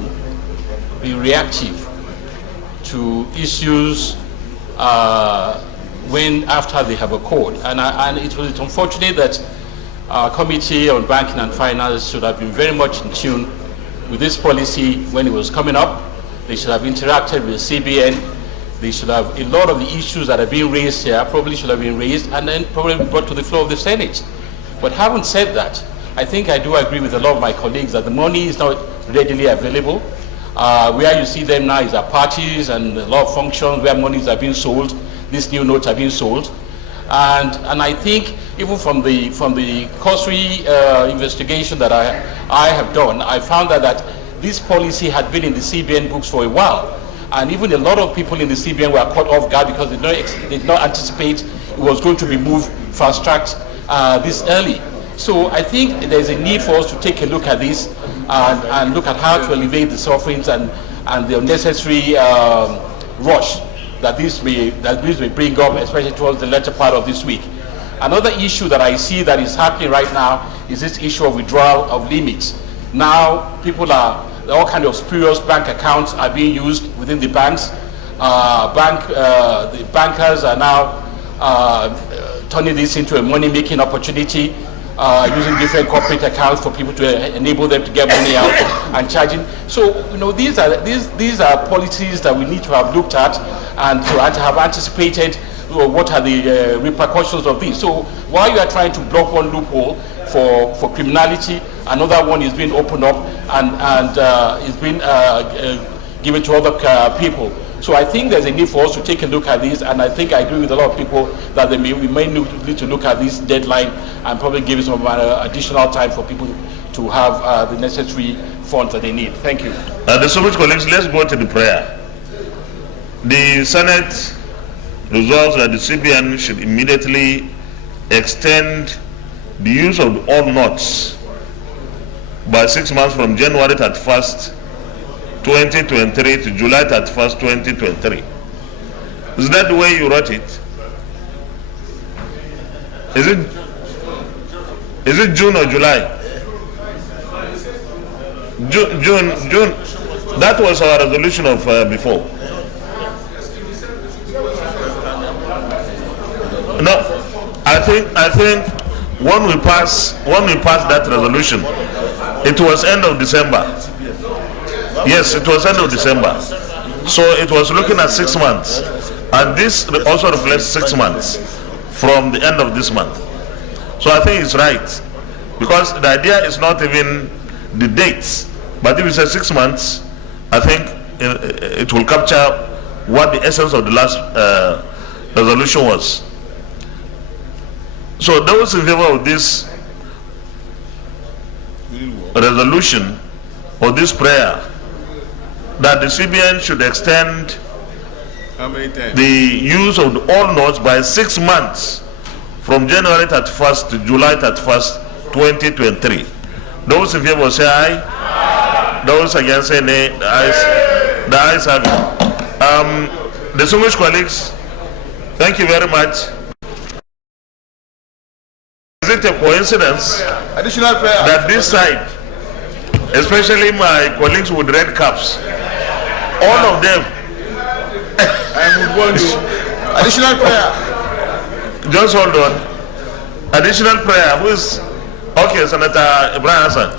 be reactive to issues when after they have occurred. And it was unfortunate that our Committee on Banking and Finance should have been very much in tune with this policy when it was coming up. They should have interacted with CBN. they should have, a lot of the issues that are being raised here probably should have been raised and then probably brought to the floor of the Senate. But having said that, I think I do agree with a lot of my colleagues that the money is not readily available. Where you see them now is at parties and a lot of functions where monies are being sold. These new notes are being sold. And I think even from the cursory investigation that I have done, I found that this policy had been in the CBN books for a while. And even a lot of people in the CBN were caught off guard because they did not anticipate it was going to be moved fast-tracked this early. So I think there's a need for us to take a look at this and look at how to elevate the sufferings and the unnecessary rush that this may bring up, especially towards the latter part of this week. Another issue that I see that is happening right now is this issue of withdrawal of limits. Now all kinds of spurious bank accounts are being used within the banks. The bankers are now turning this into a money-making opportunity, using different corporate accounts for people to enable them to get money out and charging. So, these are policies that we need to have looked at and to have anticipated what are the repercussions of this. So while you are trying to block one loophole for criminality, another one is being opened up and is being given to other people. So I think there's a need for us to take a look at this, and I think I agree with a lot of people that we may need to look at this deadline and probably give some additional time for people to have the necessary funds that they need. Thank you. The distinguished colleagues, let's go to the prayer. The Senate resolves that the CBN should immediately extend the use of all notes by 6 months from January 31st, 2023 to July 31st, 2023. Is that the way you wrote it? Is it June or July? June. That was our resolution of before. No, I think when we pass that resolution, it was end of December. Yes, it was end of December. So it was looking at 6 months, and this also reflects 6 months from the end of this month. So I think it's right, because the idea is not even the dates, but if you say 6 months, I think it will capture what the essence of the last resolution was. So those in favor of this resolution or this prayer, that the CBN should extend the use of all notes by 6 months from January 31st to July 31st, 2023. Those in favor say aye. Aye. Those against say nay. The ayes have it. Distinguished colleagues, thank you very much. Is it a coincidence that this side, especially my colleagues with red caps, all of them, additional prayer. Just hold on. Additional prayer. Who is? Okay, Senator Ibrahim Hassan.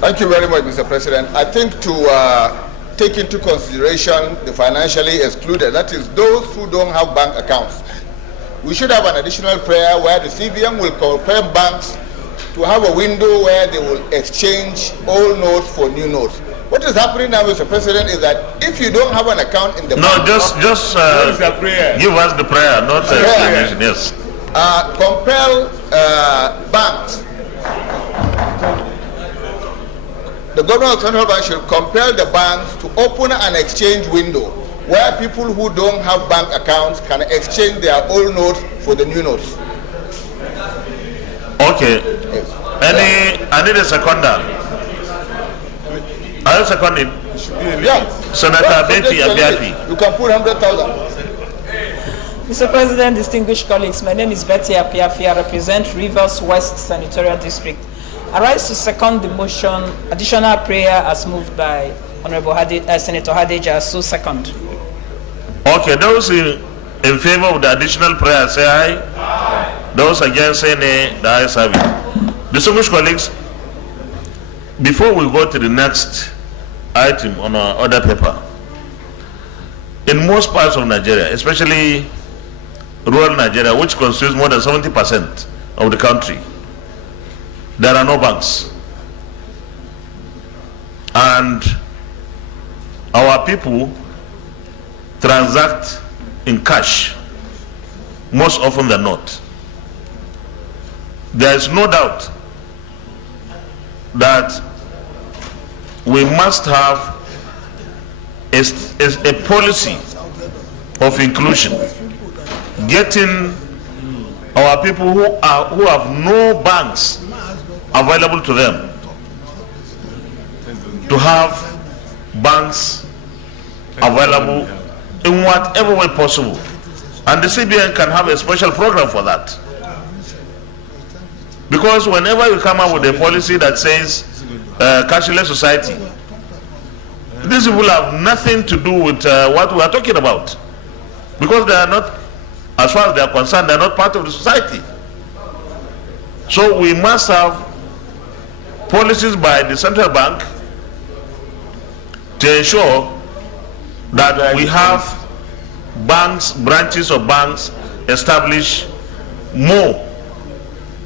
Thank you very much, Mr. President. I think to take into consideration the financially excluded, that is those who don't have bank accounts, we should have an additional prayer where the CBN will compel banks to have a window where they will exchange old notes for new notes. What is happening now, Mr. President, is that if you don't have an account in the bank, just give us the prayer, not the explanation. Yes. Compel banks. The governor of Central Bank should compel the banks to open an exchange window where people who don't have bank accounts can exchange their old notes for the new notes. Okay. Yes. I need a seconder. I'll second it. Yeah. Senator Betty Abiafi. You can put 100,000. Mr. President, distinguished colleagues, my name is Betty Abiafi. I represent Rivers West Senatorial District. I rise to second the motion, additional prayer as moved by Honorable Senator Hadeja, so second. Okay, those in favor of the additional prayer say aye. Aye. Those against say nay. The ayes have it. Distinguished colleagues, before we go to the next item on our order paper, in most parts of Nigeria, especially rural Nigeria, which constitutes more than 70% of the country, there are no banks. And our people transact in cash most often than not. There is no doubt that we must have a policy of inclusion, getting our people who have no banks available to them to have banks available in whatever way possible. And the CBN can have a special program for that. Because whenever you come up with a policy that says cashless society, these people have nothing to do with what we are talking about. Because they are not, as far as they are concerned, they are not part of the society. So we must have policies by the central bank to ensure that we have banks, branches of banks established more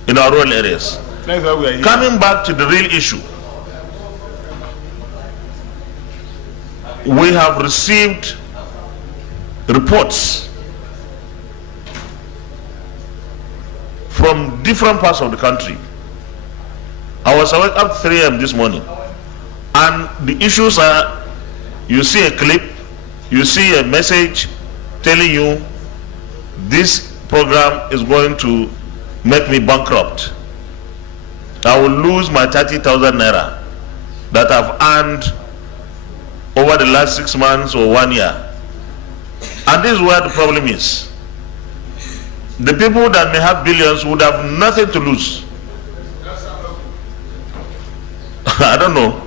in our rural areas. Coming back to the real issue, we have received reports from different parts of the country. I was awake up 3 a.m. this morning, and the issues are, you see a clip, you see a message telling you this program is going to make me bankrupt. I will lose my 30,000 naira that I've earned over the last 6 months or 1 year. And this is where the problem is. The people that may have billions would have nothing to lose. I don't know.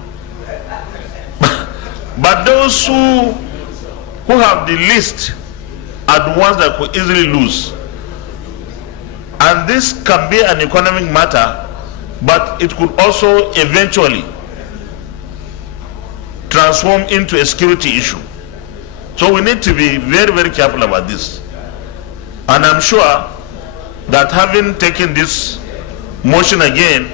But those who have the least are the ones that could easily lose. And this can be an economic matter, but it could also eventually transform into a security issue. So we need to be very, very careful about this. And I'm sure that having taken this motion again,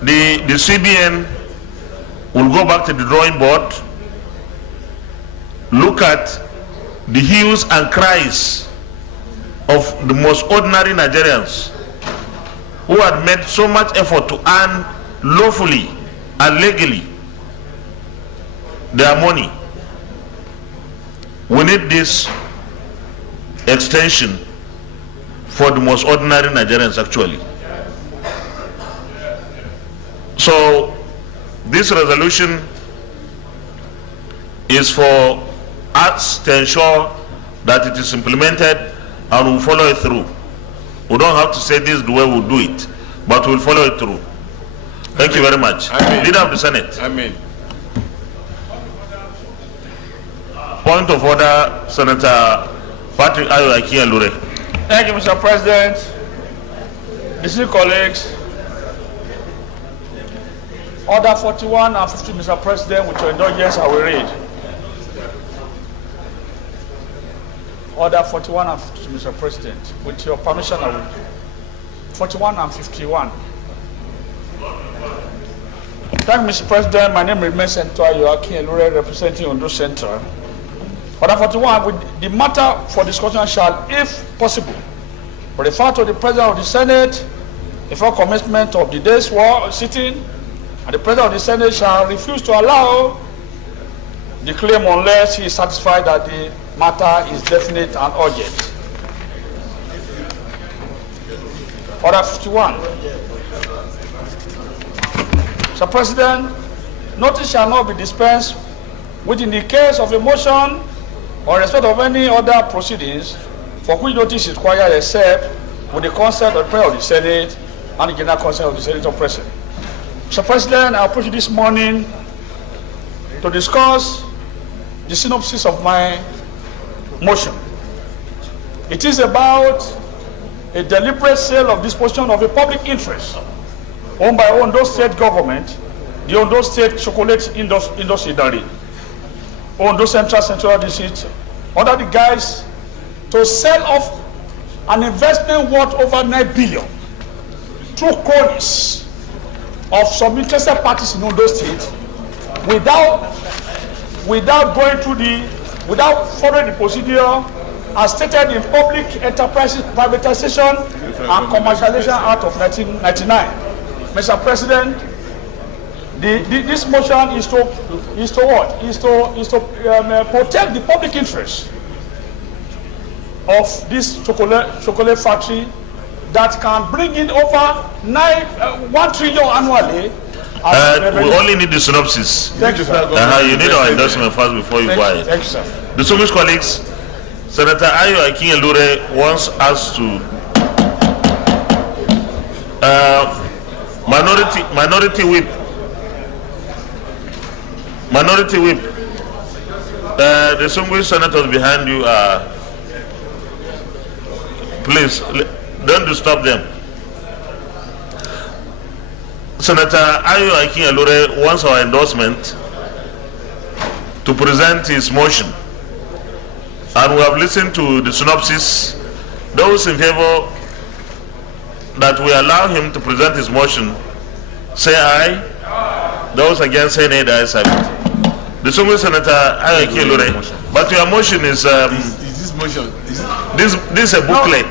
the CBN will go back to the drawing board, look at the hues and cries of the most ordinary Nigerians who had made so much effort to earn lawfully and legally their money. We need this extension for the most ordinary Nigerians actually. So this resolution is for us to ensure that it is implemented and we'll follow it through. We don't have to say this is the way we'll do it, but we'll follow it through. Thank you very much. Leader of the Senate. Point of order, Senator Patrick Ayo Akin-Elure. Thank you, Mr. President. Distinguished colleagues, Order 41 and 50, Mr. President, with your indulgence, I will read. Order 41 and 50, Mr. President, with your permission, I will read. 41 and 51. Thank you, Mr. President. My name remains Senator Akin-Elure, representing Ondo Central. Order 41, with the matter for discussion shall, if possible, refer to the President of the Senate before commencement of the day's sitting, and the President of the Senate shall refuse to allow the claim unless he is satisfied that the matter is definite and urgent. Order 51. Mr. President, notice shall not be dispensed which in the case of a motion or respect of any other proceedings for which notice is required except with the consent of the President of the Senate and the general consent of the Senator President. Mr. President, I approach you this morning to discuss the synopsis of my motion. It is about a deliberate sale of disposition of a public interest owned by Ondo State government, the Ondo State chocolate industry. Ondo Central Senatorial District under the guise to sell off an investment worth over 9 billion through cronies of some interested parties in Ondo State without following the procedure as stated in Public Enterprises Privatization and Commercialization Act of 1999. Mr. President, this motion is to protect the public interest of this chocolate factory that can bring in over 1 trillion annually. We only need the synopsis. Thank you, sir. You need our endorsement first before you go ahead. Thank you, sir. Distinguished colleagues, Senator Ayo Akinelure wants us to minority whip. The distinguished senators behind you are. Please don't disturb them. Senator Ayo Akinelure wants our endorsement to present his motion, and we have listened to the synopsis. Those in favor that we allow him to present his motion, say aye. Those against, say nay. The ayes have it. Distinguished Senator Ayo Akinelure, but your motion is this motion? This is a booklet.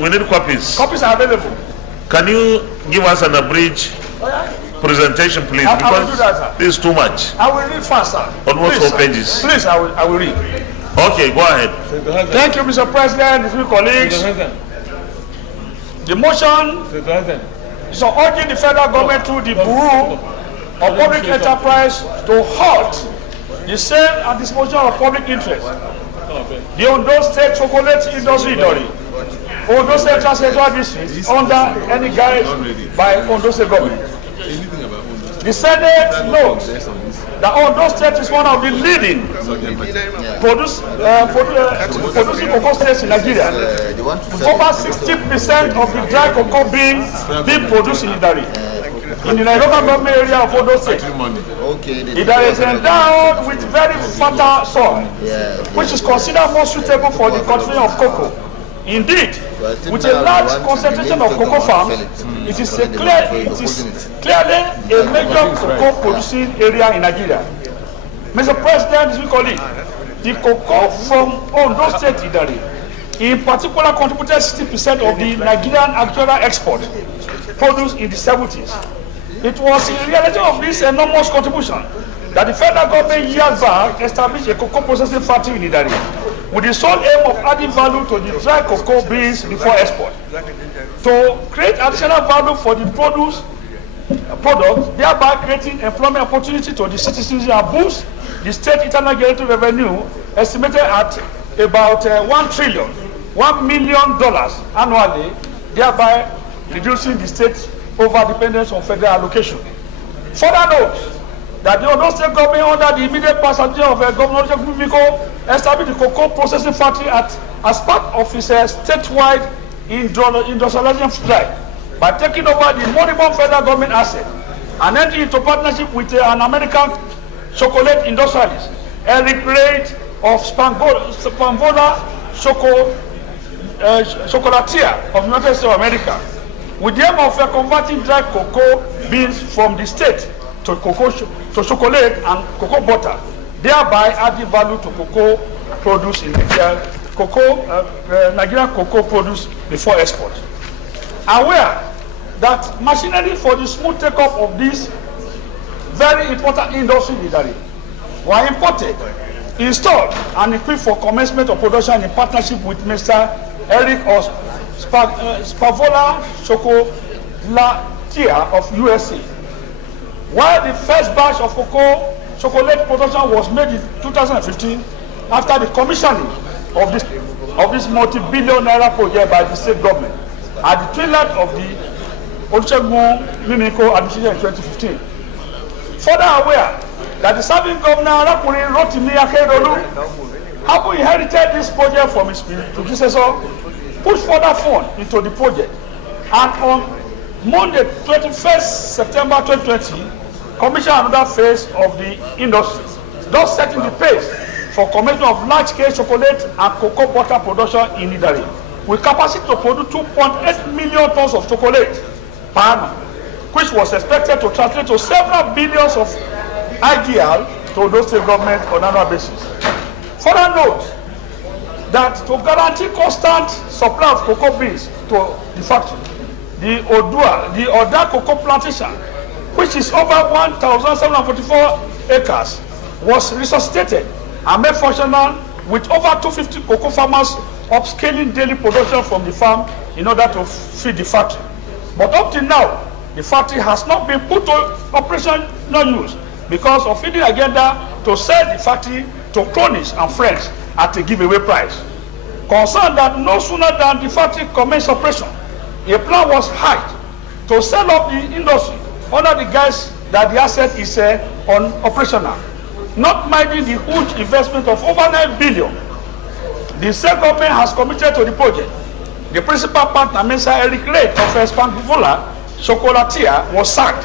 We need copies. Copies are available. Can you give us an abridged presentation, please? I will Because do that, sir. this is too much. I will read faster. Almost Please, 4 sir. pages. Please, I will read. Okay, go ahead. Thank you, Mr. President, distinguished colleagues. The motion is urging the federal government through the Bureau of Public Enterprise to halt the sale and disposal of public interest. The Ondo State Chocolate Industry Ondo Central Senatorial District under any guise by Ondo State government. The Senate notes that Ondo State is one of the leading producing cocoa states in Nigeria, with over 60% of the dry cocoa being produced in Idari, in the local government area of Ondo State. Idari is endowed with very fertile soil, which is considered more suitable for the cultivation of cocoa. Indeed, with a large concentration of cocoa farms, it is clearly a major cocoa producing area in Nigeria. Mr. President, this colleague, the cocoa from Ondo State Idari, in particular, contributed 60% of the Nigerian agricultural export produced in the 70s. It was in reality of this enormous contribution that the federal government years back established a cocoa processing factory in Idari, with the sole aim of adding value to the dry cocoa beans before export, to create additional value for the product, thereby creating employment opportunity to the citizens and boost the state internal generated revenue estimated at about $1 million annually, thereby reducing the state over dependence on federal allocation. Further note that the Ondo State government, under the immediate passage of Governor Miko, established the cocoa processing factory as part of its statewide industrialization drive by taking over the moribund federal government asset and entering into partnership with an American chocolate industrialist, Eric Reid of Spamvola Chocolatier of the United States of America, with the aim of converting dry cocoa beans from the state to chocolate and cocoa butter, thereby adding value to cocoa produce in Nigerian cocoa produce before export. Aware that machinery for the smooth take-up of this very important industry were imported, installed, and equipped for commencement of production in partnership with Mr. Eric Spavola Chocolatier of USA. While the first batch of chocolate production was made in 2015, after the commissioning of this multi-billion naira project by the state government at the twilight of the Olusegun Mimiko administration in 2015. Further aware that the serving governor Arakunrin Rotimi Akeredolu, having inherited this project from his predecessor, pushed further funds into the project, and on Monday, 21st September 2020, commissioned another phase of the industry, thus setting the pace for commencement of large-scale chocolate and cocoa butter production in Idari, with capacity to produce 2.8 million tons of chocolate per annum, which was expected to translate to several billions of IGL to those state government on an annual basis. Further note that to guarantee constant supply of cocoa beans to the factory, the Oda cocoa plantation, which is over 1,744 acres, was resuscitated and made functional with over 250 cocoa farmers upscaling daily production from the farm in order to feed the factory. But up till now, the factory has not been put to operational use because of feeding agenda to sell the factory to cronies and friends at a giveaway price. Concerned that no sooner than the factory commenced operation, a plan was hatched to sell off the industry under the guise that the asset is unoperational, not minding the huge investment of over 9 billion. The state government has committed to the project. The principal partner, Mr. Eric Ray of Espanguvola Chocolatia, was sacked,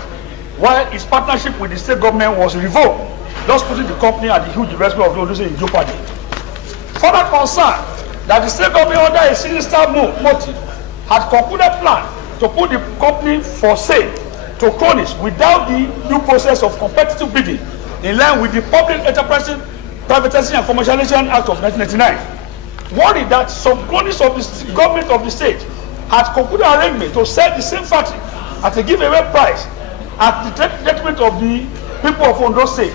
while his partnership with the state government was revoked, thus putting the company and the huge investment of the industry in jeopardy. Further concerned that the state government, under a sinister motive, had concluded plan to put the company for sale to cronies without the due process of competitive bidding, in line with the Public Enterprise Privatization and Commercialization Act of 1999. Worried that some cronies of the government of the state had concluded arrangement to sell the same factory at a giveaway price at the detriment of the people of Ondo State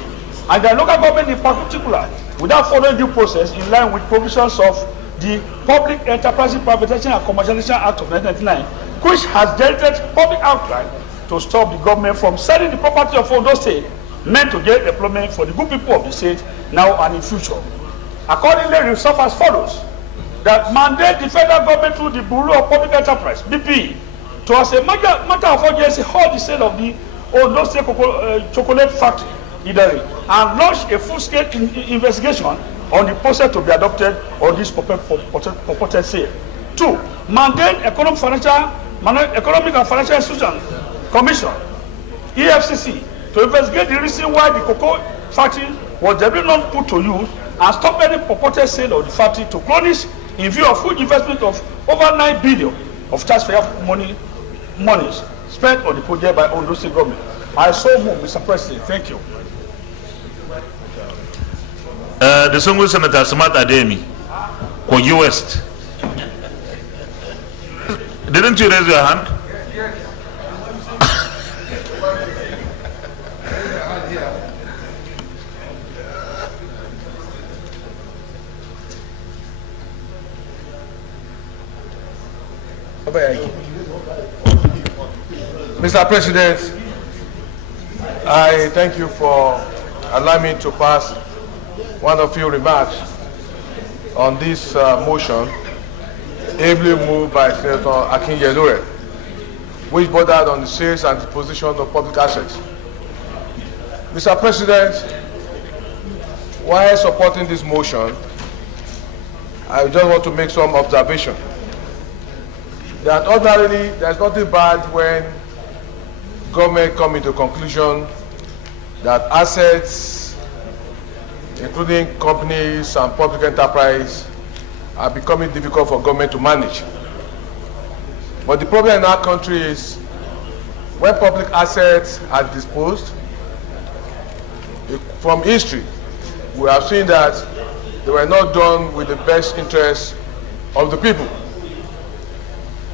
and their local government in particular, without following due process in line with provisions of the Public Enterprise Privatization and Commercialization Act of 1999, which has directed public outcry to stop the government from selling the property of Ondo State meant to get employment for the good people of the state now and in future. Accordingly, it resolved as follows: that mandate the federal government through the Bureau of Public Enterprise (BP) to, as a matter of urgency, halt the sale of the Ondo State chocolate factory Idari and launch a full-scale investigation on the process to be adopted on this purported sale. 2. Mandate Economic and Financial Institutions Commission (EFCC) to investigate the reason why the cocoa factory was deliberately not put to use and stop any purported sale of the factory to cronies in view of huge investment of over 9 billion of taxpayer monies spent on the project by Ondo State government. I so move, Mr. President. Thank you. The single Senator Smart Ademi, Kogi West. Didn't you raise your hand? Mr. President, I thank you for allowing me to pass one of your remarks on this motion, ably moved by Senator Akin-Yelure, which bordered on the sales and disposition of public assets. Mr. President, while supporting this motion, I just want to make some observation. That ordinarily, there's nothing bad when government come into conclusion that assets, including companies and public enterprise, are becoming difficult for government to manage. But the problem in our country is when public assets are disposed, from history, we have seen that they were not done with the best interest of the people.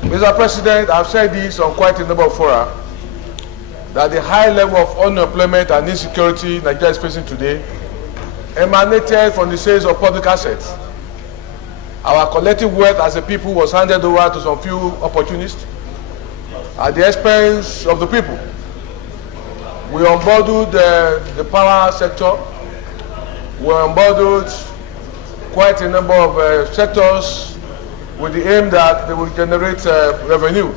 Mr. President, I've said this on quite a number of fora, that the high level of unemployment and insecurity Nigeria is facing today emanated from the sales of public assets. Our collective wealth as a people was handed over to some few opportunists at the expense of the people. We unbundled the power sector. We unbundled quite a number of sectors with the aim that they will generate revenue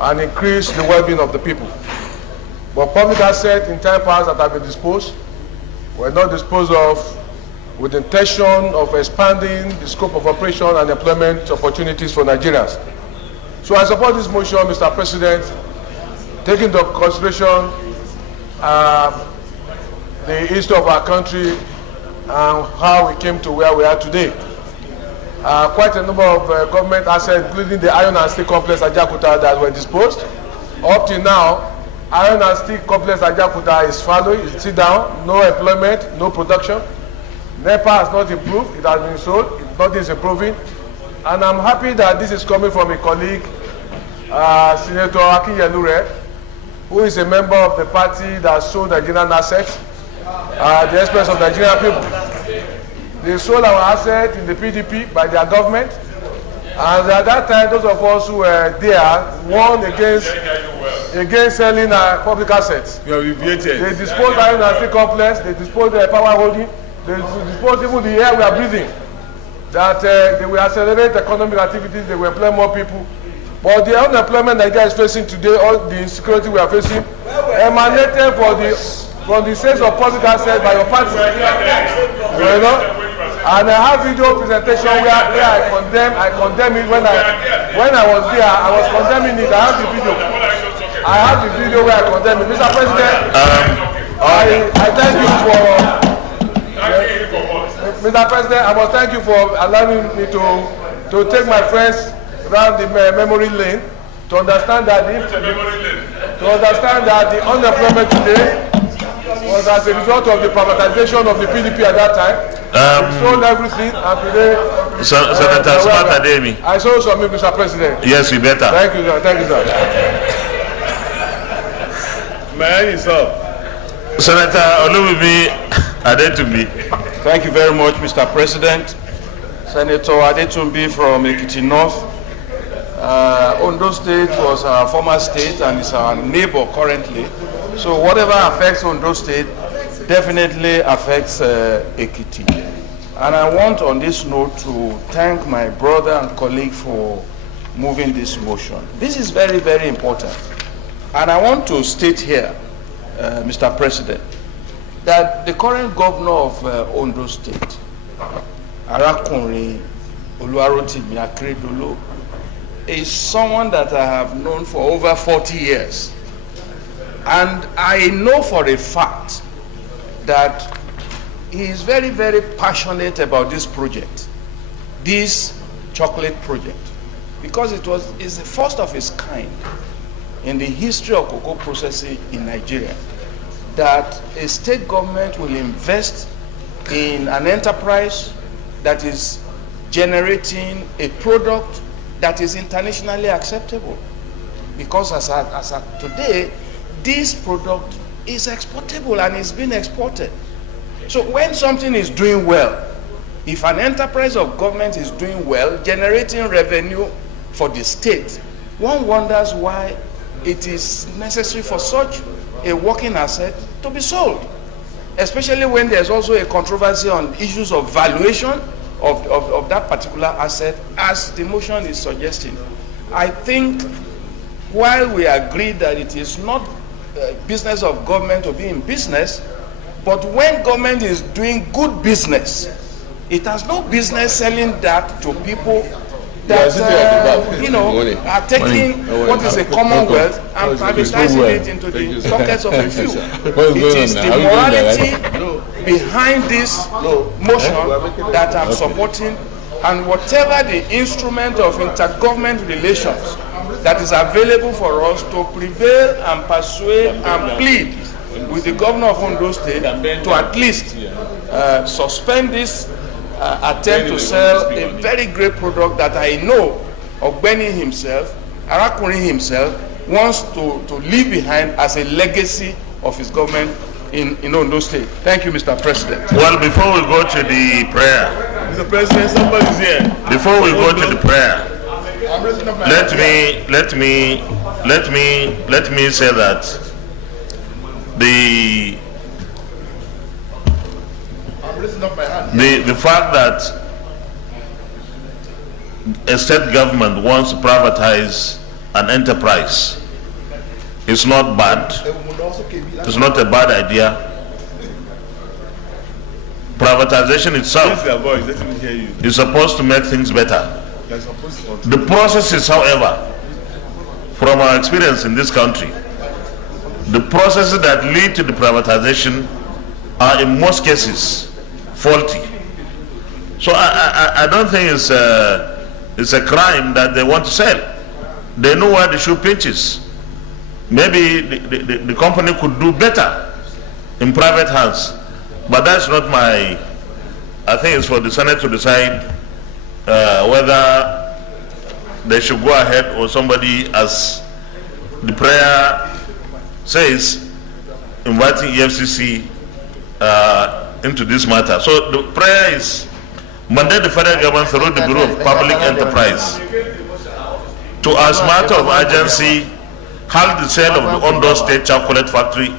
and increase the well-being of the people. But public assets in time past that have been disposed were not disposed of with the intention of expanding the scope of operation and employment opportunities for Nigerians. So I support this motion, Mr. President, taking into consideration the history of our country and how we came to where we are today. Quite a number of government assets, including the iron and steel complex at Jakarta, that were disposed. Up to now, iron and steel complex at Jakarta is fallow, it's sit down, no employment, no production. NEPA has not improved, it has been sold, nothing is improving. And I'm happy that this is coming from a colleague, Senator Akinyelure, who is a member of the party that sold Nigerian assets, the expense of Nigerian people. They sold our assets in the PDP by their government, and at that time, those of us who were there won against selling public assets. They disposed iron and steel complex, they disposed the power holding, they disposed even the air we are breathing. That they will accelerate economic activities, they will employ more people. But the unemployment Nigeria is facing today, all the insecurity we are facing, emanated from the sales of public assets by your party. You know? And I have video presentation where I condemn it when I was there. I was condemning it. I have the video. I have the video where I condemn it. Mr. President, I thank you for Mr. President, I must thank you for allowing me to take my friends around the memory lane to understand that the unemployment today was as a result of the privatization of the PDP at that time. We sold everything, and today, Senator Smart Ademi. I sold some, Mr. President. Yes, you better. Thank you, sir. Thank you, sir. Man, it's up. Senator Olumimi Adetumbi. Thank you very much, Mr. President. Senator Adetumbi from Ekiti North. Ondo State was our former state and is our neighbor currently. So whatever affects Ondo State definitely affects Ekiti. And I want on this note to thank my brother and colleague for moving this motion. This is very, very important. And I want to state here, Mr. President, that the current governor of Ondo State, Arakunrin Oluwarotimi Akeredolu, is someone that I have known for over 40 years. And I know for a fact that he is very, very passionate about this project, this chocolate project, because it's the first of its kind in the history of cocoa processing in Nigeria, that a state government will invest in an enterprise that is generating a product that is internationally acceptable. Because as at today, this product is exportable and is being exported. So when something is doing well, if an enterprise of government is doing well, generating revenue for the state, one wonders why it is necessary for such a working asset to be sold, especially when there's also a controversy on issues of valuation of that particular asset, as the motion is suggesting. I think while we agree that it is not business of government to be in business, but when government is doing good business, it has no business selling that to people that are taking what is a commonwealth and privatizing it into the pockets of a few. It is the morality behind this motion that I'm supporting, and whatever the instrument of intergovernment relations that is available for us to prevail and persuade and plead with the governor of Ondo State to at least suspend this attempt to sell a very great product that I know Ogbeni himself, Arakunrin himself, wants to leave behind as a legacy of his government in Ondo State. Thank you, Mr. President. Well, before we go to the prayer, Mr. President, somebody's here. Before we go to the prayer, let me say that the fact that a state government wants to privatize an enterprise is not bad. It's not a bad idea. Privatization itself is supposed to make things better. The processes, however, from our experience in this country, the processes that lead to the privatization are in most cases faulty. So I don't think it's a crime that they want to sell. They know where the shoe pinches. Maybe the company could do better in private hands, but that's not my. I think it's for the Senate to decide whether they should go ahead or somebody, as the prayer says, inviting EFCC into this matter. So the prayer is mandate the federal government through the Bureau of Public Enterprise to, as matter of urgency, halt the sale of the Ondo State Chocolate Factory,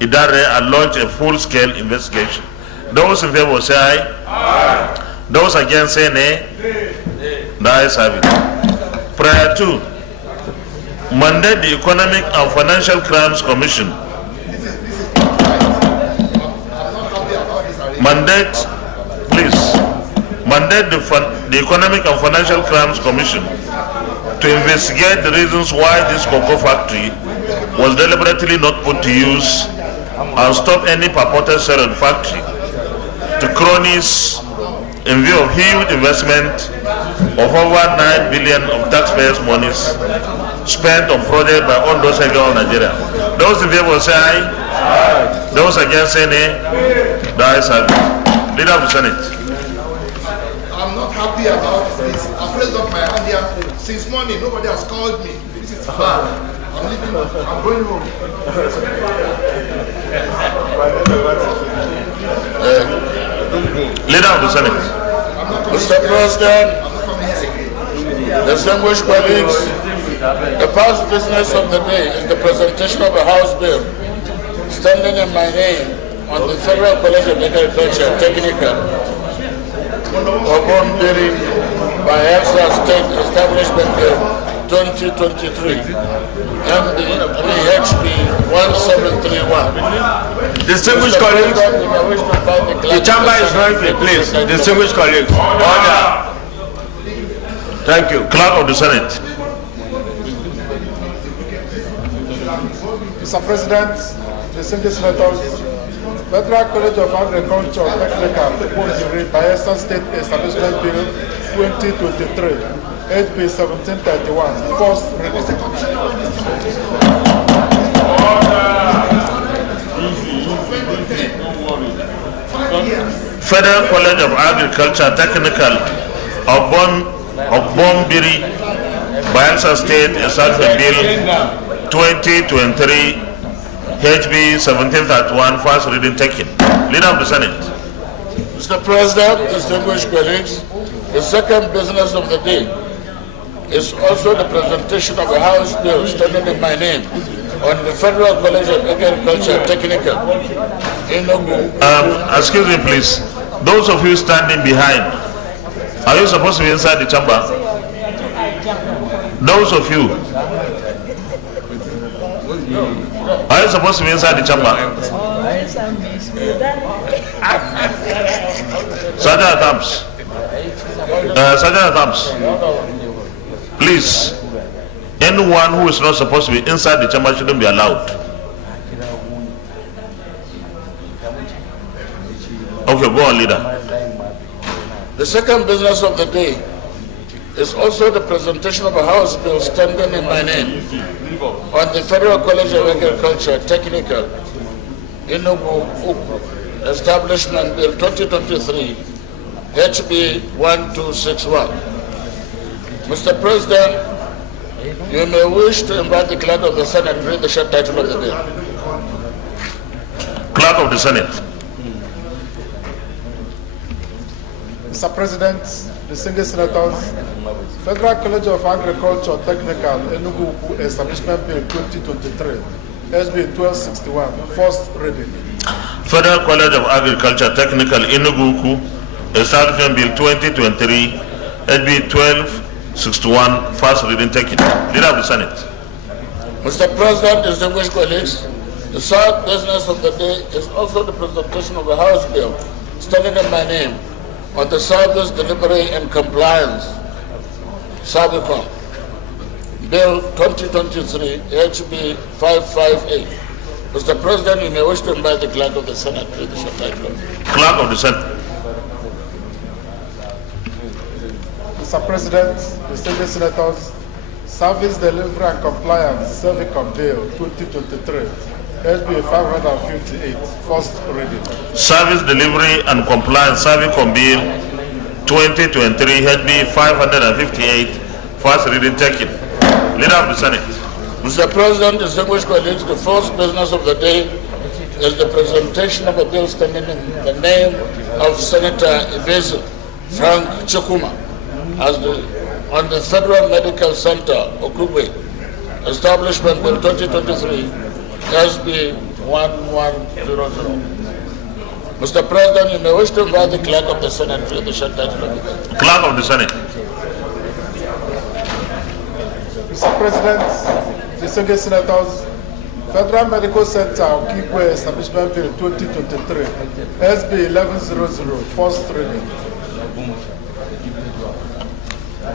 Idare, and launch a full-scale investigation. Those in favor say aye. Aye. Those against say nay. The ayes have it. Prayer 2. Mandate the Economic and Financial Crimes Commission. Mandate, please. Mandate the Economic and Financial Crimes Commission to investigate the reasons why this cocoa factory was deliberately not put to use and stop any purported sale of the factory to cronies in view of huge investment of over 9 billion of taxpayers' monies spent on project by Ondo State of Nigeria. Those in favor say aye. Aye. Those against say nay. The ayes have it. Leader of the Senate. I'm not happy about this. I've raised up my hand here since morning. Nobody has called me. This is bad. I'm leaving. I'm going home. Leader of the Senate. Mr. President, distinguished colleagues, the first business of the day is the presentation of a House bill standing in my name on the Federal College of Agriculture Technical Obon Biri by Elsa State Establishment Bill 2023 MDHB 1731. Distinguished colleagues, the chamber is noisy, please. Distinguished colleagues, order. Thank you. Clerk of the Senate. Mr. President, distinguished senators, Federal College of Agriculture Technical by Elsa State Establishment Bill 2023 HB 1731, first reading. Federal College of Agriculture Technical of Bombiri, Bayelsa State, Establishment Bill 2023, HB 1731, first reading taken. Leader of the Senate. Mr. President, distinguished colleagues, the second business of the day is also the presentation of a House bill standing in my name on the Federal College of Agriculture Technical Enugu. Excuse me, please. Those of you standing behind, are you supposed to be inside the chamber? Those of you, are you supposed to be inside the chamber? Sergeant Adams. Sergeant Adams. Please, anyone who is not supposed to be inside the chamber shouldn't be allowed. Okay, go on, leader. The second business of the day is also the presentation of a House bill standing in my name on the Federal College of Agriculture Technical Enugu Establishment Bill 2023 HB 1261. Mr. President, you may wish to invite the Clerk of the Senate to read the short title of the bill. Clerk of the Senate. Mr. President, distinguished senators, Federal College of Agriculture Technical Enugu Establishment Bill 2023, SB 1261, first reading. Federal College of Agriculture Technical Enugu Establishment Bill 2023, SB 1261, first reading taken. Leader of the Senate. Mr. President, distinguished colleagues, the third business of the day is also the presentation of a House bill standing in my name on the Service Delivery and Compliance Servicom Bill 2023 HB 558. Mr. President, you may wish to invite the clerk of the Senate to the title. Clerk of the Senate. Mr. President, distinguished senators, Service Delivery and Compliance Cervical Bill 2023, SB 558, first reading. Service Delivery and Compliance Cervical Bill 2023, HB 558, first reading taken. Leader of the Senate. Mr. President, distinguished colleagues, the first business of the day is the presentation of a bill standing in the name of Senator Ibezu Frank Chukuma on the Federal Medical Center, Okugwe, Establishment Bill 2023, SB 1100. Mr. President, you may wish to invite the clerk of the Senate to the short title of the bill. Clerk of the Senate. Mr. President, distinguished senators, Federal Medical Center, Okigwe Establishment Bill 2023, SB 1100, first reading.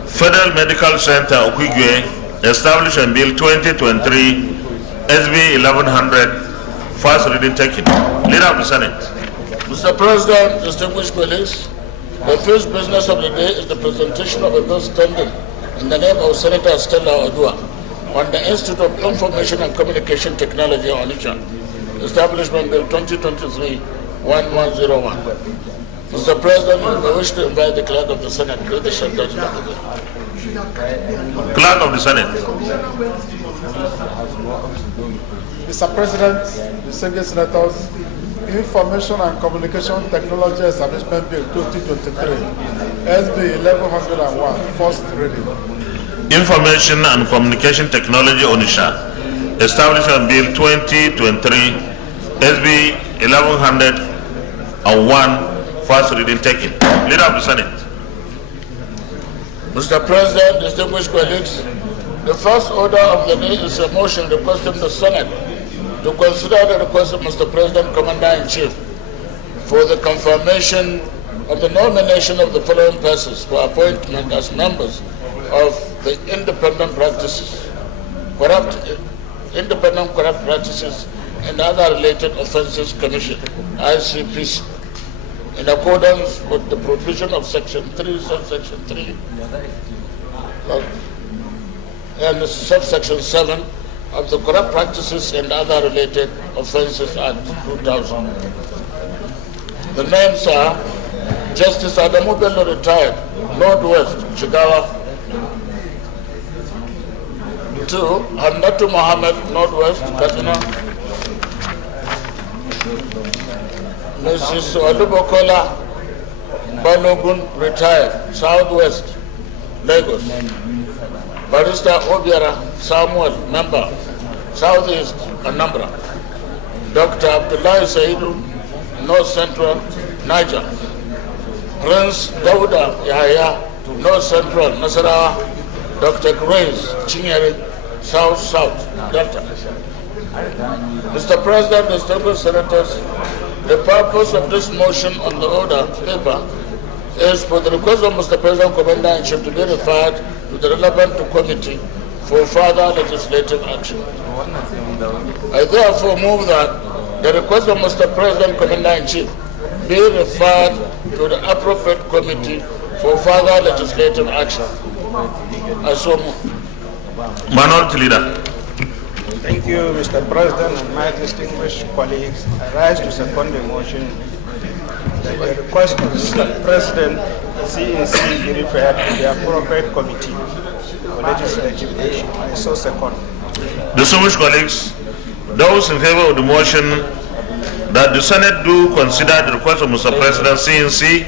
Federal Medical Center, Okigwe Establishment Bill 2023, SB 1100, first reading taken. Leader of the Senate. Mr. President, distinguished colleagues, the first business of the day is the presentation of a bill standing in the name of Senator Stella Odua on the Institute of Information and Communication Technology, Onitsha, Establishment Bill 2023-1101. Mr. President, I wish to invite the clerk of the Senate to read the short title of the bill. Clerk of the Senate. Mr. President, distinguished senators, Information and Communication Technology Establishment Bill 2023, SB 1101, first reading. Information and Communication Technology, Onitsha, Establishment Bill 2023, SB 1101, first reading taken. Leader of the Senate. Mr. President, distinguished colleagues, the first order of the day is a motion requesting the Senate to consider the request of Mr. President, Commander-in-Chief, for the confirmation of the nomination of the following persons for appointment as members of the Independent Corrupt Practices and Other Related Offences Commission, ICPC, in accordance with the provision of Section 3, Subsection 3, and Subsection 7 of the Corrupt Practices and Other Related Offences Act 2000. The names are Justice Adamu Bello, retired, Northwest, Jigawa. 2, Hamdatu Mohammed, Northwest, Katsina. Mrs. Olubokola Balogun, retired, Southwest, Lagos. Barrister Obiara Samuel, member, Southeast, Anambra. Dr. Abdullahi Saidu, North Central, Niger. Prince Dauda Yahya, North Central, Nasarawa. Dr. Grace Chinyere, South, Delta. Mr. President, distinguished senators, the purpose of this motion on the order paper is for the request of Mr. President, Commander-in-Chief to be referred to the relevant committee for further legislative action. I therefore move that the request of Mr. President, Commander-in-Chief be referred to the appropriate committee for further legislative action. I so move. Minority Leader. Thank you, Mr. President, and my distinguished colleagues. I rise to second the motion that the request of Mr. President, CNC, be referred to the appropriate committee for legislative action. I so second. Distinguished colleagues, those in favor of the motion that the Senate do consider the request of Mr. President, CNC,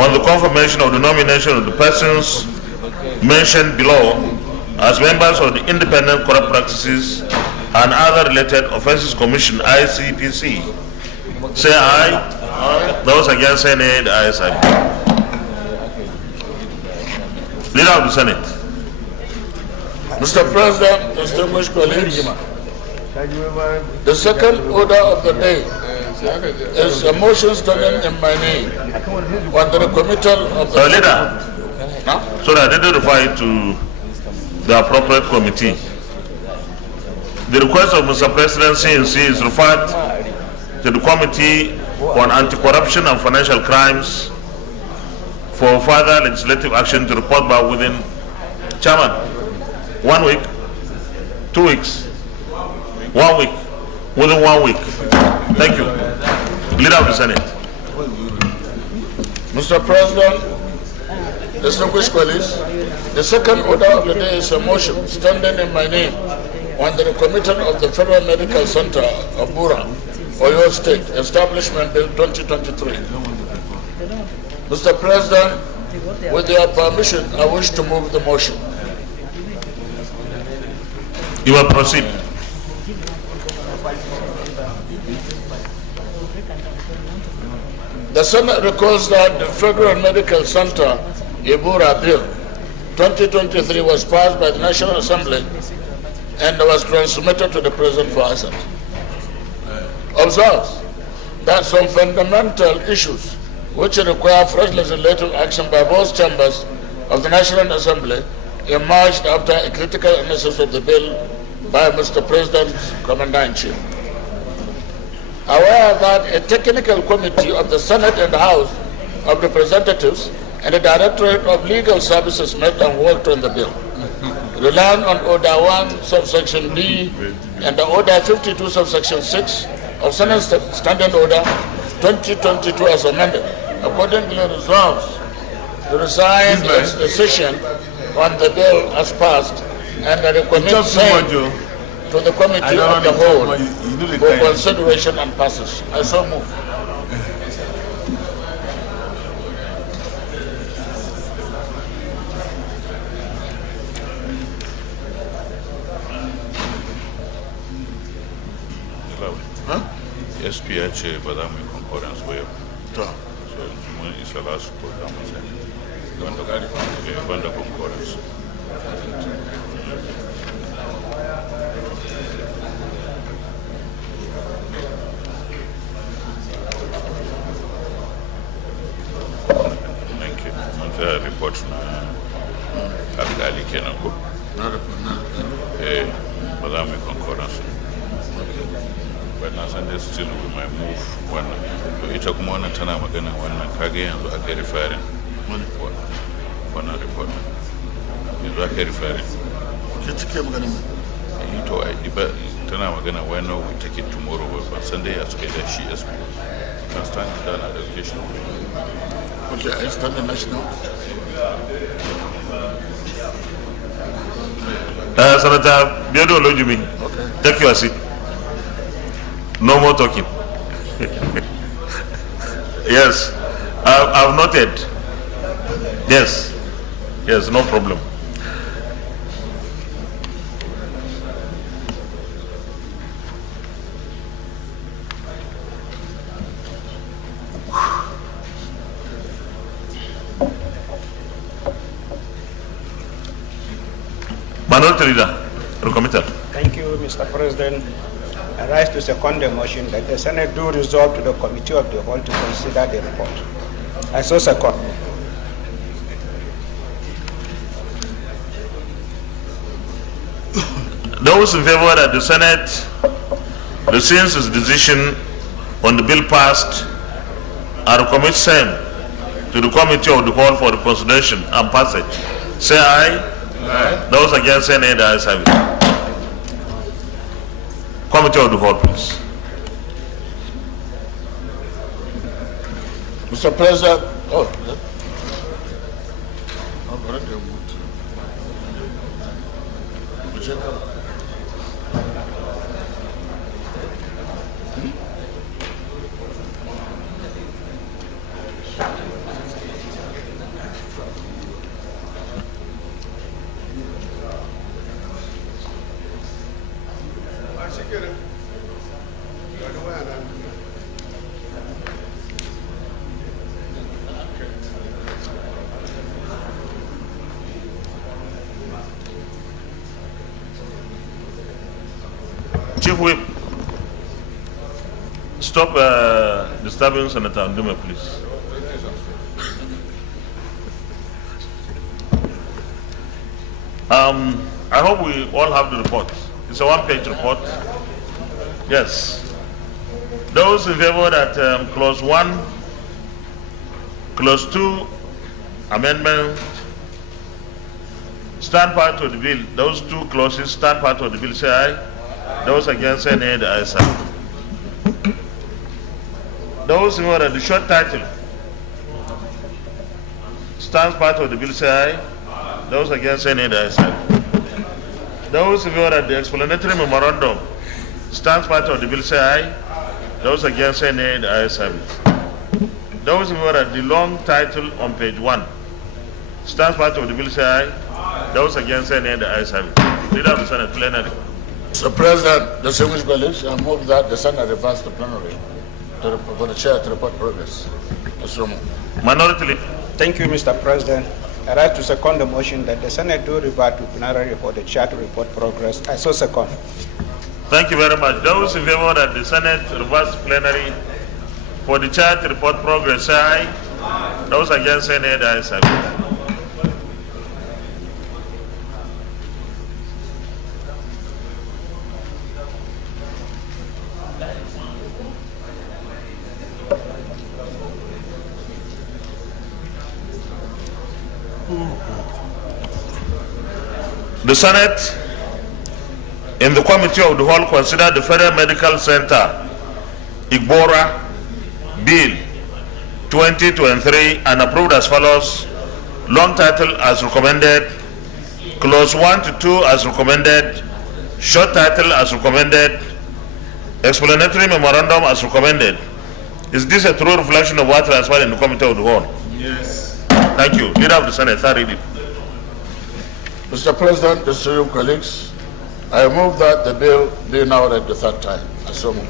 on the confirmation of the nomination of the persons mentioned below as members of the Independent Corrupt Practices and Other Related Offences Commission, ICPC, say aye. Aye. Those against say nay. The ayes have it. Leader of the Senate. Mr. President, distinguished colleagues, the second order of the day is a motion standing in my name on the committal of the leader. So that they refer it to the appropriate committee. The request of Mr. President CNC is referred to the Committee on Anti-Corruption and Financial Crimes for further legislative action to report back within, Chairman, 1 week, 2 weeks, 1 week, within 1 week. Thank you. Leader of the Senate. Mr. President, distinguished colleagues, the second order of the day is a motion standing in my name on the recommittal of the Federal Medical Center of Bura, Oyo State, Establishment Bill 2023. Mr. President, with your permission, I wish to move the motion. You will proceed. The Senate records that the Federal Medical Center Ibura Bill 2023 was passed by the National Assembly and was transmitted to the President for assent. Observes that some fundamental issues which require fresh legislative action by both chambers of the National Assembly emerged after a critical analysis of the bill by Mr. President's Commander-in-Chief. Aware that a technical committee of the Senate and House of Representatives and the Directorate of Legal Services met and worked on the bill, relying on Order 1, subsection B, and the Order 52, subsection 6 of Senate Standing Order 2022 as amended, accordingly resolves to resign its decision on the bill as passed and recommend same to the Committee of the Whole for consideration and passage. I so move. SP ya ce ba za mu yi concurrence ba yau. So mun isa last program sai. Wanda concurrence. Thank you. Mun tsaya report na alƙali kenan ko? Ba za mu yi concurrence. But na san dai still we might move wannan. To ita kuma wannan tana magana wannan kage yanzu aka referring wannan report. Yanzu aka referring. Ke cike magana mai? To ai ba tana magana why not we take it tomorrow but Sunday ya suka da shi SP. Can stand down at education. Okay, I stand the national. Senator Biodo Olojumi, take your seat. No more talking. Yes, I've noted. Yes, yes, no problem. Minority Leader, recommittal. Thank you, Mr. President. I rise to second the motion that the Senate do resolve to the Committee of the Whole to consider the report. I so second. Those in favor that the Senate rescinds its decision on the bill passed and recommit same to the Committee of the Whole for the consideration and passage, say aye. Aye. Those against say nay, the ayes have it. Committee of the Whole, please. Mr. President, Chief Whip, stop disturbing Senator Ndume, please. I hope we all have the report. It's a one-page report. Yes. Those in favor that clause 1, clause 2, amendment, stand part of the bill. Those two clauses stand part of the bill, say aye. Those against, say nay. The ayes have it. Those in favor that the short title stands part of the bill, say aye. Those against, say nay. The ayes have it. Those in favor that the explanatory memorandum stands part of the bill, say aye. Those against, say nay. The ayes have it. Those in favor that the long title on page 1 stands part of the bill, say aye. Those against, say nay. The ayes have it. Leader of the Senate, plenary. Mr. President, distinguished colleagues, I move that the Senate reverse the plenary for the chair to report progress. Minority Leader. Thank you, Mr. President. I rise to second the motion that the Senate do revert to plenary for the chair to report progress. I so second. Thank you very much. Those in favor that the Senate reverse plenary for the chair to report progress, say aye. Those against, say nay. The ayes have it. The Senate, in the Committee of the Whole, considered the Federal Medical Center, Igbora, Bill 2023 and approved as follows. Long title as recommended, clause 1 to 2 as recommended, short title as recommended, explanatory memorandum as recommended. Is this a true reflection of what transpired in the Committee of the Whole? Yes. Thank you. Leader of the Senate, third reading. Mr. President, distinguished colleagues, I move that the bill be now read the third time. I so move.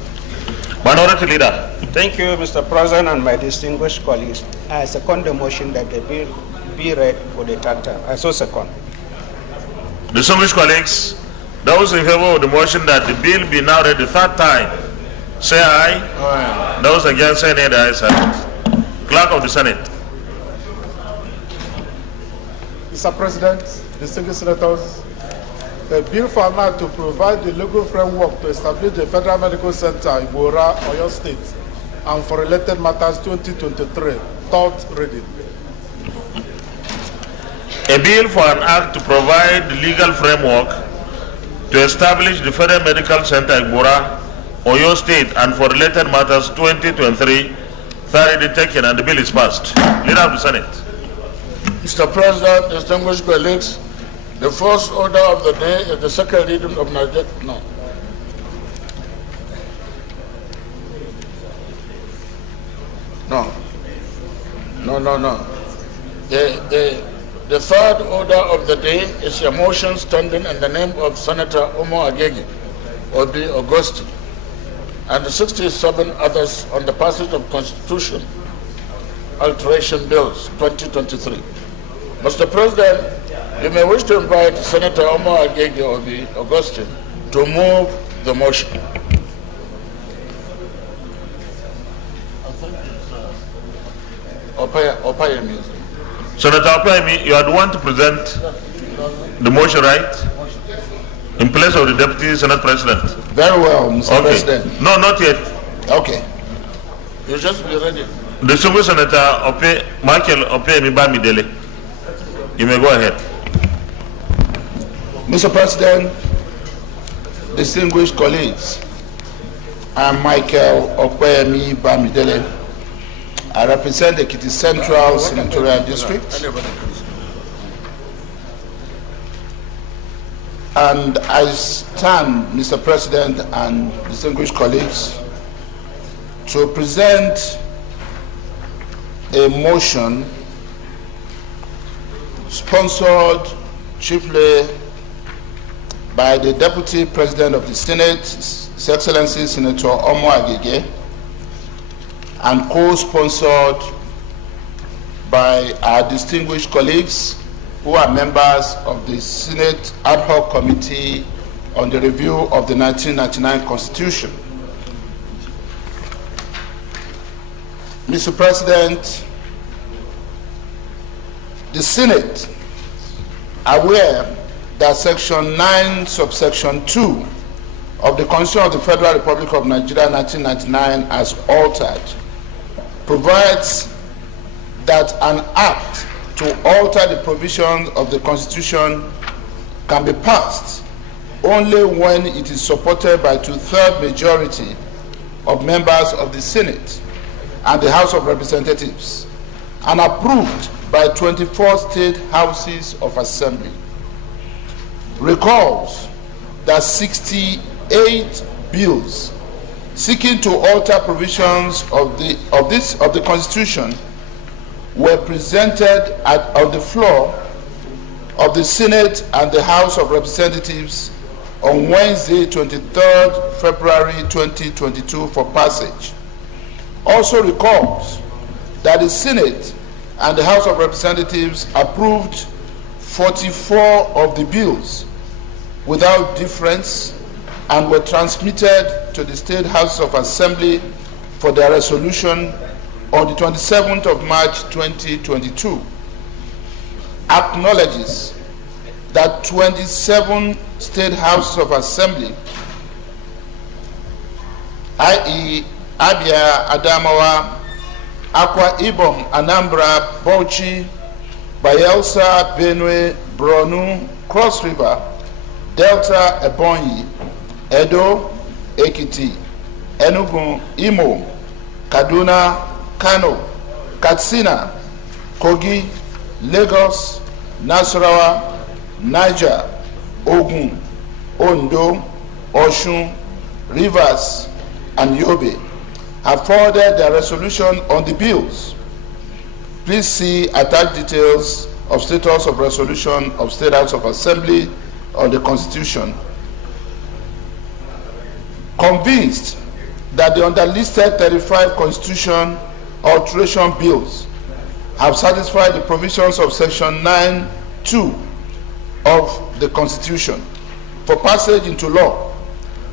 Minority Leader. Thank you, Mr. President, and my distinguished colleagues. I second the motion that the bill be read for the third time. I so second. Distinguished colleagues, those in favor of the motion that the bill be now read the third time, say aye. Aye. Those against, say nay. The ayes have it. Clerk of the Senate. Mr. President, distinguished senators, the bill for an act to provide the legal framework to establish the Federal Medical Center in Igbora, Oyo State, and for related matters 2023, third reading. A bill for an act to provide the legal framework to establish the Federal Medical Center in Igbora, Oyo State, and for related matters 2023, third reading taken, and the bill is passed. Leader of the Senate. Mr. President, distinguished colleagues, the first order of the day is the second reading of Nigeria. No. The third order of the day is a motion standing in the name of Senator Omo Agege, Obi Augusti, and 67 others on the passage of Constitution Alteration Bills 2023. Mr. President, you may wish to invite Senator Omo Agege Obi Augusti to move the motion. Opayemi. Senator Opayemi, you are the one to present the motion, right? In place of the Deputy Senate President. Very well, Mr. President. No, not yet. Okay. You just be ready. The Distinguished Senator Michael Opayemi Bamidele. You may go ahead. Mr. President, distinguished colleagues, I'm Michael Opayemi Bamidele. I represent the Ekiti Central Senatorial District. And I stand, Mr. President and distinguished colleagues, to present a motion sponsored chiefly by the Deputy President of the Senate, His Excellency Senator Omo Agege, and co-sponsored by our distinguished colleagues who are members of the Senate Ad Hoc Committee on the Review of the 1999 Constitution. Mr. President, the Senate, aware that Section 9, subsection 2 of the Constitution of the Federal Republic of Nigeria 1999 as altered provides that an act to alter the provisions of the Constitution can be passed only when it is supported by 2/3 majority of members of the Senate and the House of Representatives and approved by 24 state houses of assembly. Recalls that 68 bills seeking to alter provisions of the Constitution were presented on the floor of the Senate and the House of Representatives on Wednesday, 23rd February 2022 for passage. Also recalls that the Senate and the House of Representatives approved 44 of the bills without difference and were transmitted to the State House of Assembly for their resolution on the 27th of March 2022. Acknowledges that 27 State Houses of Assembly, i.e. Abia, Adamawa, Akwa Ibom, Anambra, Bauchi, Bayelsa, Benue, Borno, Cross River, Delta, Ebonyi, Edo, Ekiti, Enugu, Imo, Kaduna, Kano, Katsina, Kogi, Lagos, Nasarawa, Niger, Ogun, Ondo, Osun, Rivers, and Yobe have forwarded their resolution on the bills. Please see attached details of status of resolution of State House of Assembly on the Constitution. Convinced that the underlisted 35 Constitution alteration bills have satisfied the provisions of Section 9(2) of the Constitution for passage into law,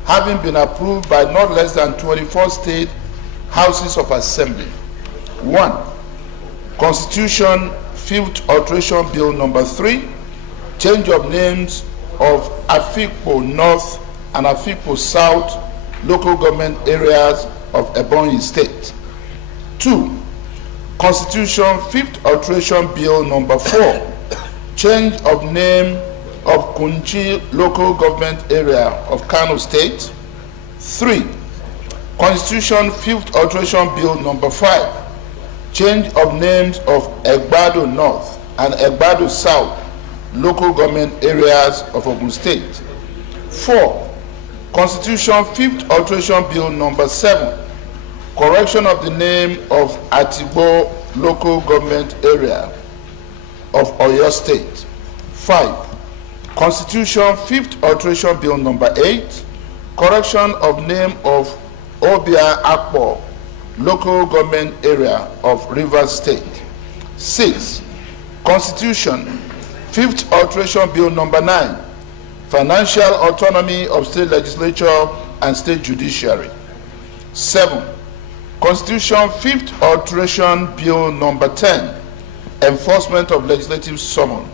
having been approved by not less than 24 state houses of assembly. 1. Constitution 5th Alteration Bill number 3, change of names of Afikpo North and Afikpo South local government areas of Ebonyi State. 2. Constitution 5th Alteration Bill number 4, change of name of Kunchi local government area of Kano State. 3. Constitution 5th Alteration Bill number 5, change of names of Egbado North and Egbado South local government areas of Ogun State. 4. Constitution 5th Alteration Bill number 7, correction of the name of Atibo local government area of Oyo State. 5. Constitution 5th Alteration Bill number 8, correction of name of Obia Akpo local government area of Rivers State. 6. Constitution 5th Alteration Bill number 9, financial autonomy of state legislature and state judiciary. 7. Constitution 5th Alteration Bill number 10, enforcement of legislative summon.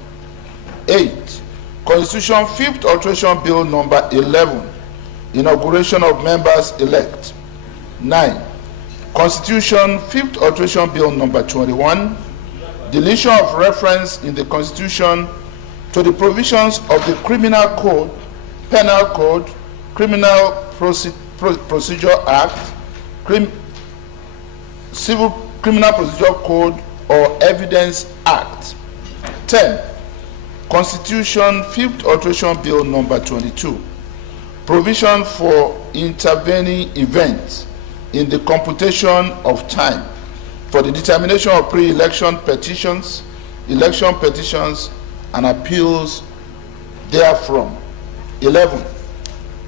8. Constitution 5th Alteration Bill number 11, inauguration of members elect. 9. Constitution 5th Alteration Bill number 21, deletion of reference in the Constitution to the provisions of the Criminal Code, Penal Code, Criminal Procedure Act, Civil Criminal Procedure Code, or Evidence Act. 10. Constitution 5th Alteration Bill number 22, provision for intervening events in the computation of time for the determination of pre-election petitions, election petitions, and appeals therefrom. 11.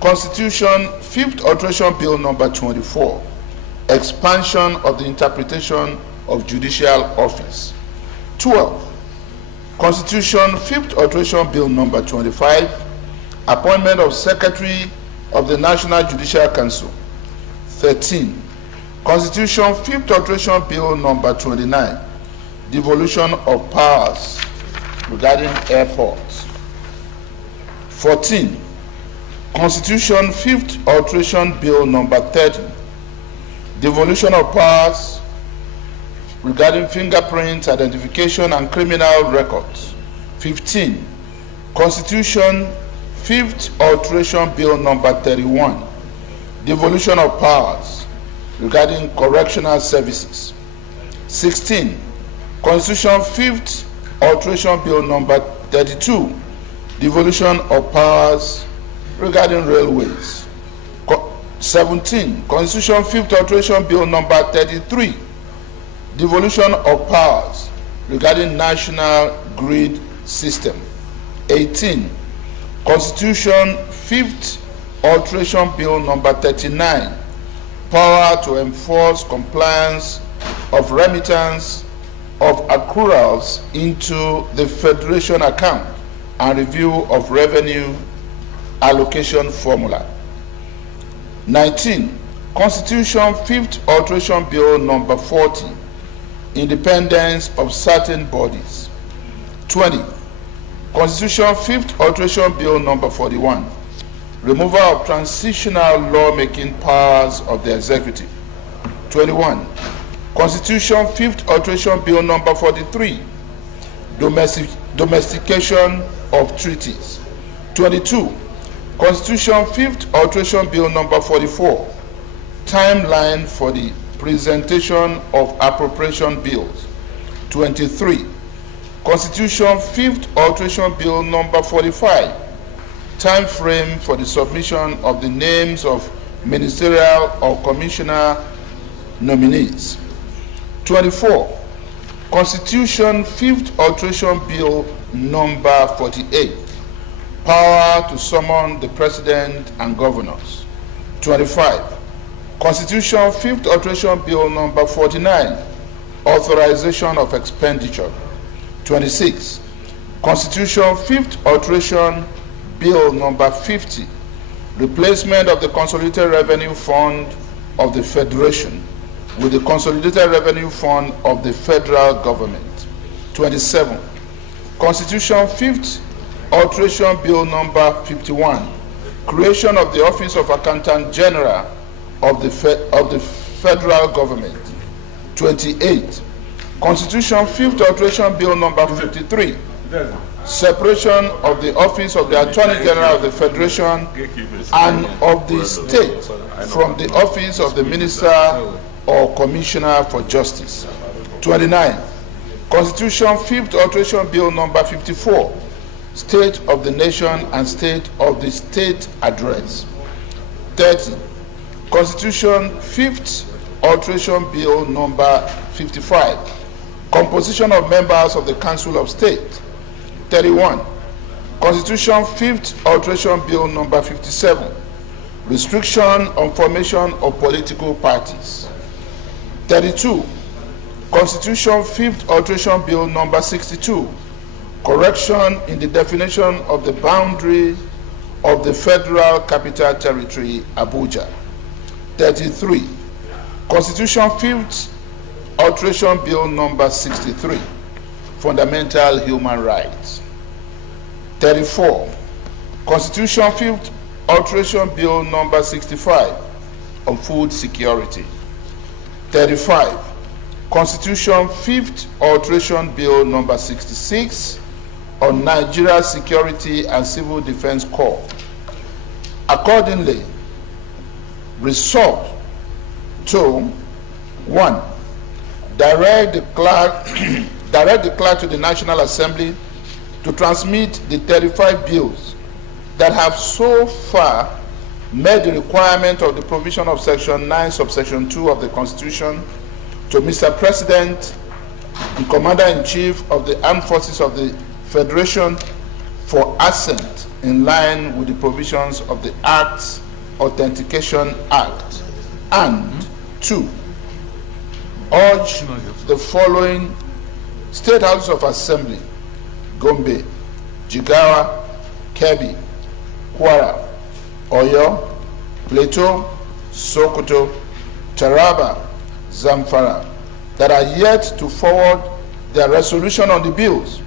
Constitution 5th Alteration Bill number 24, expansion of the interpretation of judicial office. 12. Constitution 5th Alteration Bill number 25, appointment of Secretary of the National Judicial Council. 13. Constitution 5th Alteration Bill number 29, devolution of powers regarding airports. 14. Constitution 5th Alteration Bill number 30, devolution of powers regarding fingerprint identification and criminal records. 15. Constitution 5th Alteration Bill number 31, devolution of powers regarding correctional services. 16. Constitution 5th Alteration Bill number 32, devolution of powers regarding railways. 17. Constitution 5th Alteration Bill number 33, devolution of powers regarding national grid system. 18. Constitution 5th Alteration Bill number 39, power to enforce compliance of remittance of accruals into the Federation account and review of revenue allocation formula. 19. Constitution 5th Alteration Bill number 40, independence of certain bodies. 20. Constitution 5th Alteration Bill number 41, removal of transitional lawmaking powers of the executive. 21. Constitution 5th Alteration Bill number 43, domestication of treaties. 22. Constitution 5th Alteration Bill number 44, timeline for the presentation of appropriation bills. 23. Constitution 5th Alteration Bill number 45, time frame for the submission of the names of ministerial or commissioner nominees. 24. Constitution 5th Alteration Bill number 48, power to summon the president and governors. 25. Constitution 5th Alteration Bill number 49, authorization of expenditure. 26. Constitution 5th Alteration Bill number 50, replacement of the Consolidated Revenue Fund of the Federation with the Consolidated Revenue Fund of the Federal Government. 27. Constitution 5th Alteration Bill number 51, creation of the Office of Accountant General of the Federal Government. 28. Constitution 5th Alteration Bill number 53, separation of the Office of the Attorney General of the Federation and of the state from the Office of the Minister or Commissioner for Justice. 29. Constitution 5th Alteration Bill number 54, State of the Nation and State of the State Address. 30. Constitution 5th Alteration Bill number 55, composition of members of the Council of State. 31. Constitution 5th Alteration Bill number 57, restriction on formation of political parties. 32. Constitution 5th Alteration Bill number 62, correction in the definition of the boundary of the Federal Capital Territory, Abuja. 33. Constitution 5th Alteration Bill number 63, fundamental human rights. 34. Constitution 5th Alteration Bill number 65, on food security. 35. Constitution 5th Alteration Bill number 66, on Nigeria Security and Civil Defense Corps. Accordingly, resolved to 1. Direct the clerk to the National Assembly to transmit the 35 bills that have so far met the requirement of the provision of Section 9, subsection 2 of the Constitution to Mr. President and Commander-in-Chief of the Armed Forces of the Federation for assent in line with the provisions of the Acts Authentication Act. And 2. Urge the following State Houses of Assembly: Gombe, Jigawa, Kebbi, Kwara, Oyo, Plateau, Sokoto, Taraba, Zamfara, that are yet to forward their resolution on the bills,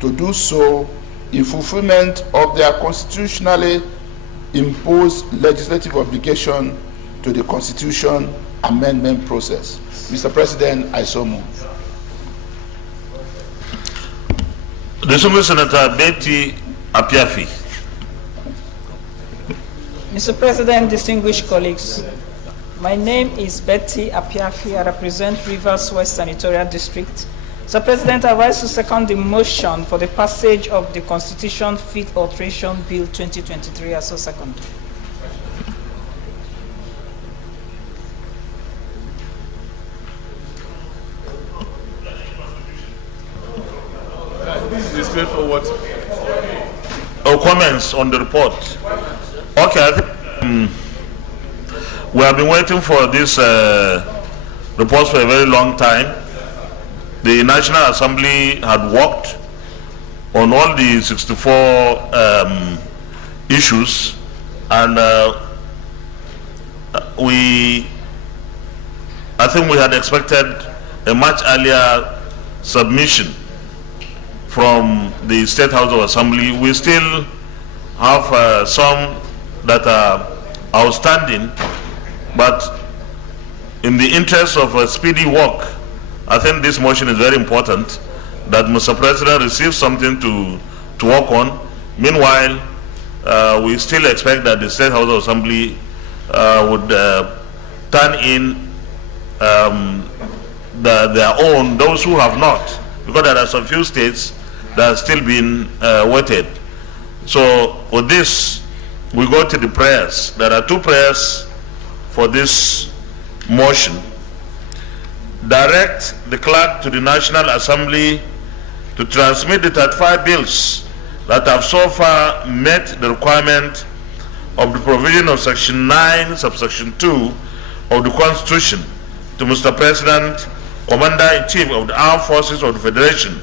to do so in fulfillment of their constitutionally impose legislative obligation to the Constitution amendment process. Mr. President, I so move. Distinguished Senator Betty Apiafi. Mr. President, distinguished colleagues, my name is Betty Apiafi. I represent Rivers West Senatorial District. Mr. President, I rise to second the motion for the passage of the Constitution Fifth Alteration Bill 2023 as so second. This is straightforward. Comments on the report. Okay, I think we have been waiting for this report for a very long time. The National Assembly had worked on all the 64 issues, and I think we had expected a much earlier submission from the State House of Assembly. We still have some that are outstanding, but in the interest of speedy work, I think this motion is very important, that Mr. President receives something to work on. Meanwhile, we still expect that the State House of Assembly would turn in their own, those who have not, because there are some few states that are still being waited. So with this, we go to the prayers. There are two prayers for this motion. Direct the clerk to the National Assembly to transmit the 35 bills that have so far met the requirement of the provision of Section 9, subsection 2 of the Constitution to Mr. President, Commander-in-Chief of the Armed Forces of the Federation,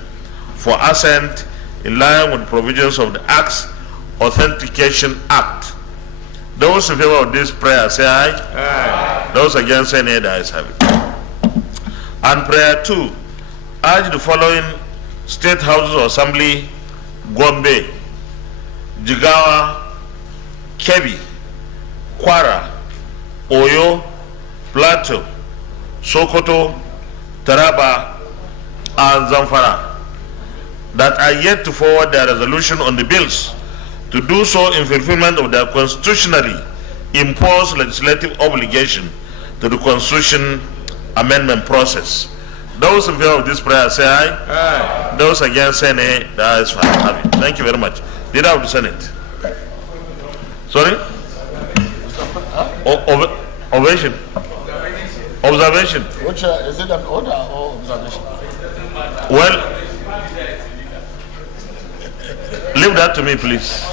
for assent in line with the provisions of the Acts Authentication Act. Those in favor of this prayer say aye. Aye. Those against say nay. The ayes have it. And prayer 2, urge the following State Houses of Assembly: Gombe, Jigawa, Kebbi, Kwara, Oyo, Plateau, Sokoto, Taraba, and Zamfara, that are yet to forward their resolution on the bills, to do so in fulfillment of their constitutionally imposed legislative obligation to the Constitution amendment process. Those in favor of this prayer say aye. Aye. Those against say nay. The ayes have it. Thank you very much. Leader of the Senate. Sorry? Ovation. Observation. Which is it, an order or observation? Well, leave that to me, please.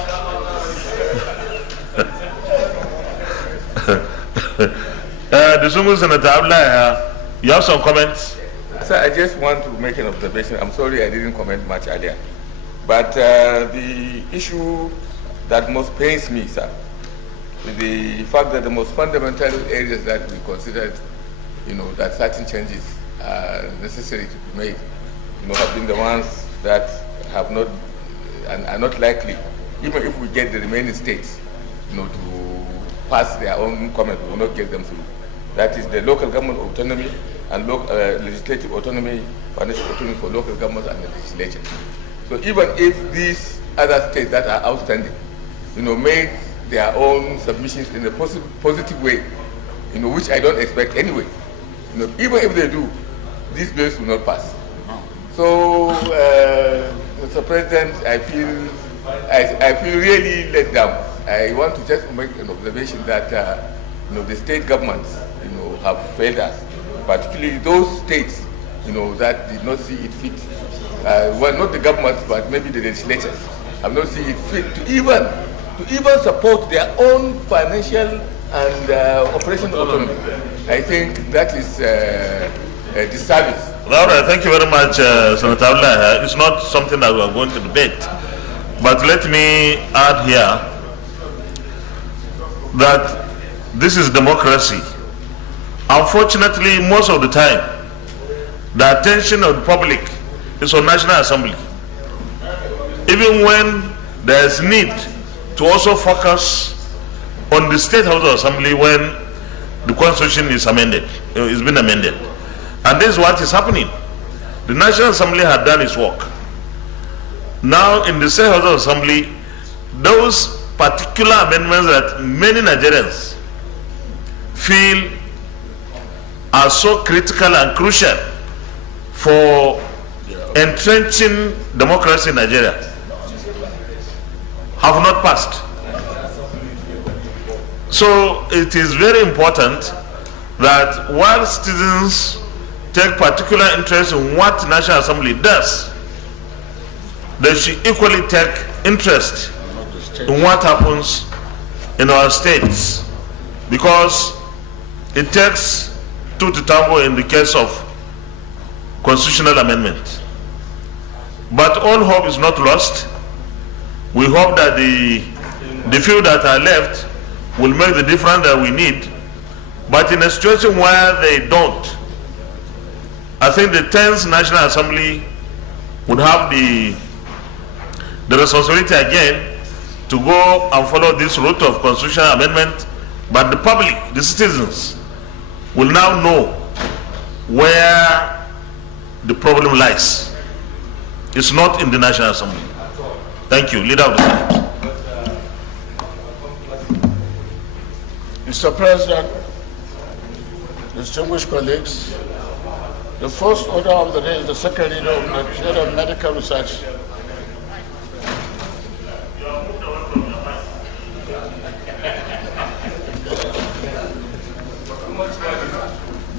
Distinguished Senator Abdullah, you have some comments? Sir, I just want to make an observation. I'm sorry I didn't comment much earlier. But the issue that most pains me, sir, is the fact that the most fundamental areas that we considered, that certain changes are necessary to be made, have been the ones that have not and are not likely, even if we get the remaining states, to pass their own comment, we will not get them through. That is the local government autonomy and legislative autonomy, financial autonomy for local governments and the legislature. So even if these other states that are outstanding, made their own submissions in a positive way, which I don't expect anyway, even if they do, these bills will not pass. So, Mr. President, I feel really let down. I want to just make an observation that the state governments have failed us, particularly those states that did not see it fit. Well, not the governments, but maybe the legislatures have not seen it fit to even support their own financial and operational autonomy. I think that is a disservice. All right, thank you very much, Senator Abdullah. It's not something that we are going to debate. But let me add here that this is democracy. Unfortunately, most of the time, the attention of the public is on National Assembly. Even when there is need to also focus on the State House of Assembly when the Constitution is amended, it's been amended. And this is what is happening. The National Assembly had done its work. Now in the State House of Assembly, those particular amendments that many Nigerians feel are so critical and crucial for entrenching democracy in Nigeria have not passed. So it is very important that while citizens take particular interest in what the National Assembly does, they should equally take interest in what happens in our states, because it takes two to tango in the case of constitutional amendment. But all hope is not lost. We hope that the few that are left will make the difference that we need. But in a situation where they don't, I think the 10th National Assembly would have the responsibility again to go and follow this route of constitutional amendment. But the public, the citizens, will now know where the problem lies. It's not in the National Assembly. Thank you. Leader of the Senate. Mr. President, distinguished colleagues, the first order of the day is the second reader of Nigerian medical research.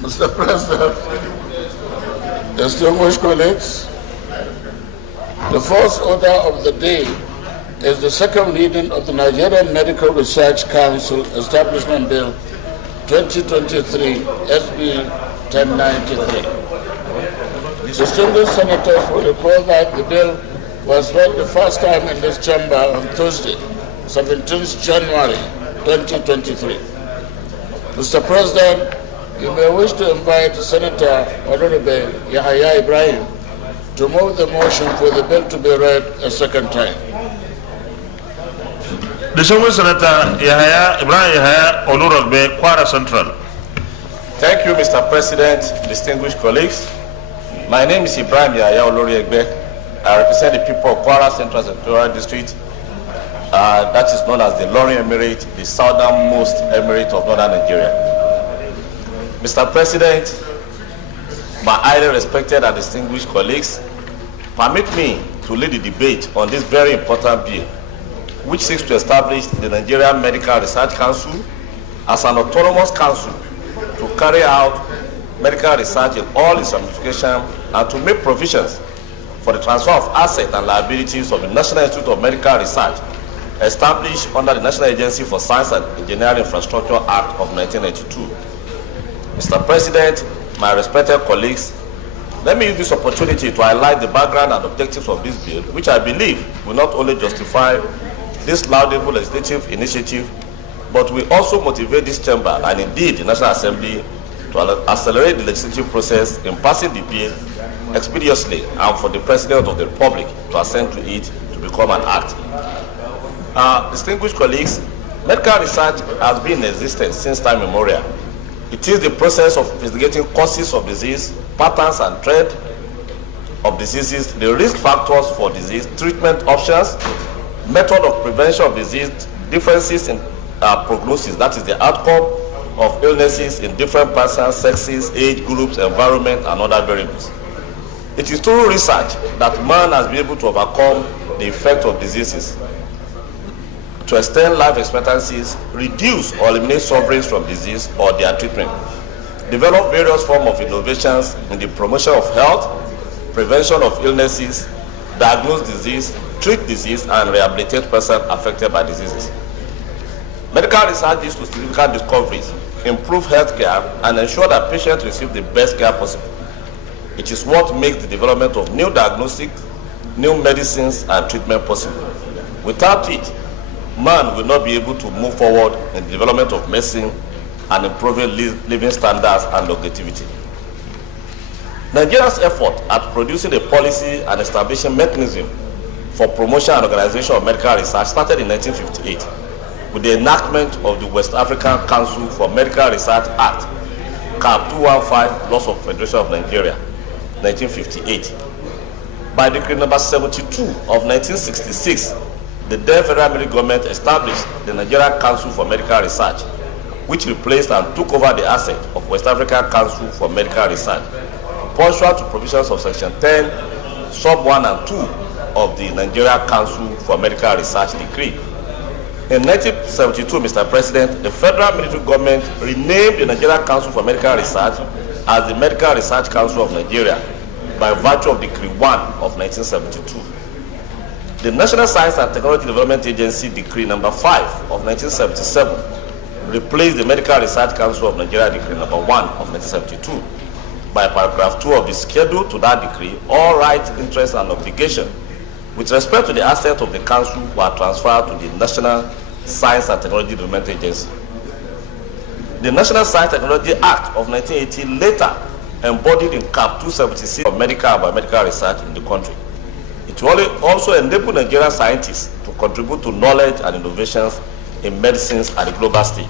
Mr. President, distinguished colleagues, the first order of the day is the second reading of the Nigerian Medical Research Council Establishment Bill 2023, SB 1093. Distinguished senators will recall that the bill was read the first time in this chamber on Thursday, 17th January 2023. Mr. President, you may wish to invite Senator Honorable Yahaya Ibrahim to move the motion for the bill to be read a second time. Distinguished Senator Yahaya Ibrahim Yahaya Olurogbe, Kwara Central. Thank you, Mr. President, distinguished colleagues. My name is Ibrahim Yahaya Olurogbe. I represent the people of Kwara Central Senatorial District. That is known as the Lorry Emirate, the southernmost emirate of northern Nigeria. Mr. President, my highly respected and distinguished colleagues, permit me to lead the debate on this very important bill, which seeks to establish the Nigerian Medical Research Council as an autonomous council to carry out medical research in all its ramifications and to make provisions for the transfer of assets and liabilities of the National Institute of Medical Research established under the National Agency for Science and Engineering Infrastructure Act of 1992. Mr. President, my respected colleagues, let me use this opportunity to highlight the background and objectives of this bill, which I believe will not only justify this laudable legislative initiative, but will also motivate this chamber and indeed the National Assembly to accelerate the legislative process in passing the bill expeditiously and for the President of the Republic to assent to it to become an act. Distinguished colleagues, medical research has been in existence since time immemorial. It is the process of investigating causes of disease, patterns and trend of diseases, the risk factors for disease, treatment options, method of prevention of disease, differences in prognosis, that is the outcome of illnesses in different persons, sexes, age groups, environment, and other variables. It is through research that man has been able to overcome the effect of diseases, to extend life expectancies, reduce or eliminate sufferings from disease or their treatment, develop various forms of innovations in the promotion of health, prevention of illnesses, diagnose disease, treat disease, and rehabilitate persons affected by diseases. Medical research leads to significant discoveries, improve healthcare, and ensure that patients receive the best care possible. It is what makes the development of new diagnostics, new medicines, and treatment possible. Without it, man will not be able to move forward in the development of medicine and improving living standards and longevity. Nigeria's effort at producing a policy and establishing mechanism for promotion and organization of medical research started in 1958, with the enactment of the West African Council for Medical Research Act, Cap 215, Laws of Federation of Nigeria, 1958. By Decree number 72 of 1966, the then Federal Military Government established the Nigeria Council for Medical Research, which replaced and took over the asset of West African Council for Medical Research, pursuant to provisions of Section 10, Sub 1 and 2 of the Nigeria Council for Medical Research Decree. In 1972, Mr. President, the Federal Military Government renamed the Nigeria Council for Medical Research as the Medical Research Council of Nigeria by virtue of Decree 1 of 1972. The National Science and Technology Development Agency Decree number 5 of 1977 replaced the Medical Research Council of Nigeria Decree number 1 of 1972. By paragraph 2 of the schedule to that decree, all rights, interests, and obligations with respect to the assets of the Council were transferred to the National Science and Technology Development Agency. The National Science and Technology Act of 1980 later embodied in Cap 276 of medical and biomedical research in the country. It will also enable Nigerian scientists to contribute to knowledge and innovations in medicines at the global stage.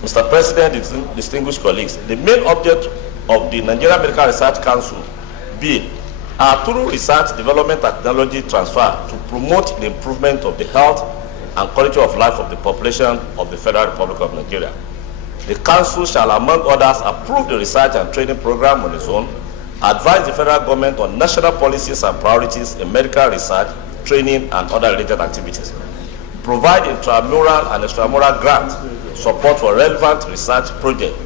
Mr. President, distinguished colleagues, the main object of the Nigerian Medical Research Council bill are through research, development, and technology transfer to promote the improvement of the health and quality of life of the population of the Federal Republic of Nigeria. The Council shall, among others, approve the research and training program on its own, advise the federal government on national policies and priorities in medical research, training, and other related activities, provide intramural and extramural grants, support for relevant research projects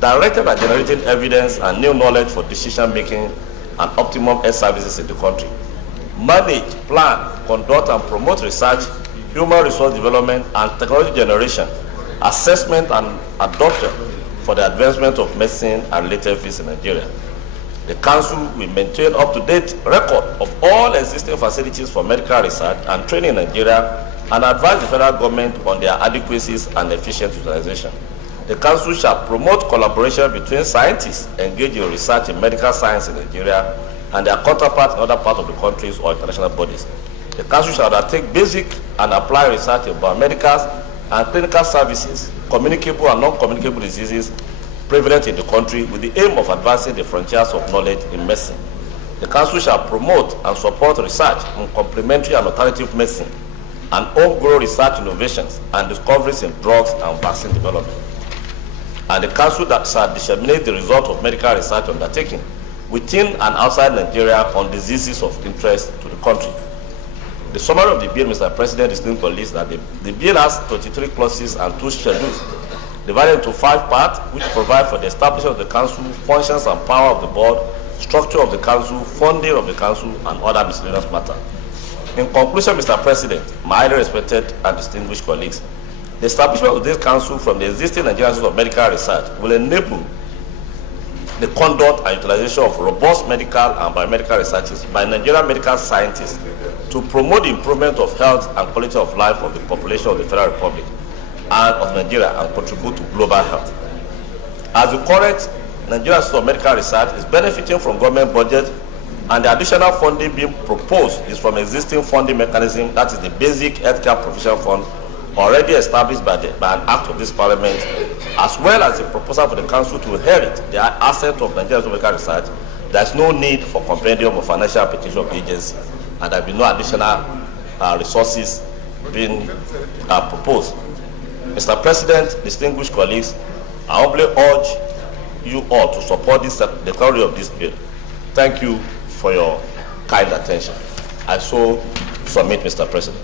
directed at generating evidence and new knowledge for decision-making and optimum health services in the country, manage, plan, conduct, and promote research, human resource development, and technology generation, assessment, and adoption for the advancement of medicine and related fields in Nigeria. The Council will maintain up-to-date record of all existing facilities for medical research and training in Nigeria and advise the federal government on their adequacies and efficient utilization. The Council shall promote collaboration between scientists engaged in research in medical science in Nigeria and their counterparts in other parts of the countries or international bodies. The Council shall undertake basic and applied research in biomedical and clinical services, communicable and non-communicable diseases prevalent in the country with the aim of advancing the frontiers of knowledge in medicine. The Council shall promote and support research on complementary and alternative medicine and homegrown research innovations and discoveries in drugs and vaccine development. And the Council that shall disseminate the result of medical research undertaking within and outside Nigeria on diseases of interest to the country. The summary of the bill, Mr. President, is colleagues that the bill has 23 clauses and 2 schedules, divided into 5 parts, which provide for the establishment of the Council, functions and power of the board, structure of the Council, funding of the Council, and other miscellaneous matters. In conclusion, Mr. President, my highly respected and distinguished colleagues, the establishment of this Council from the existing Nigerian Institute of Medical Research will enable the conduct and utilization of robust medical and biomedical researches by Nigerian medical scientists to promote the improvement of health and quality of life of the population of the Federal Republic and of Nigeria and contribute to global health. As the current Nigerian Institute of Medical Research is benefiting from government budget, and the additional funding being proposed is from existing funding mechanism, that is the Basic Healthcare Provision Fund, already established by an act of this Parliament, as well as the proposal for the Council to inherit the asset of Nigerian Institute of Medical Research. There is no need for compendium of financial application of the agency, and there will be no additional resources being proposed. Mr. President, distinguished colleagues, I humbly urge you all to support the delivery of this bill. Thank you for your kind attention. I so submit, Mr. President.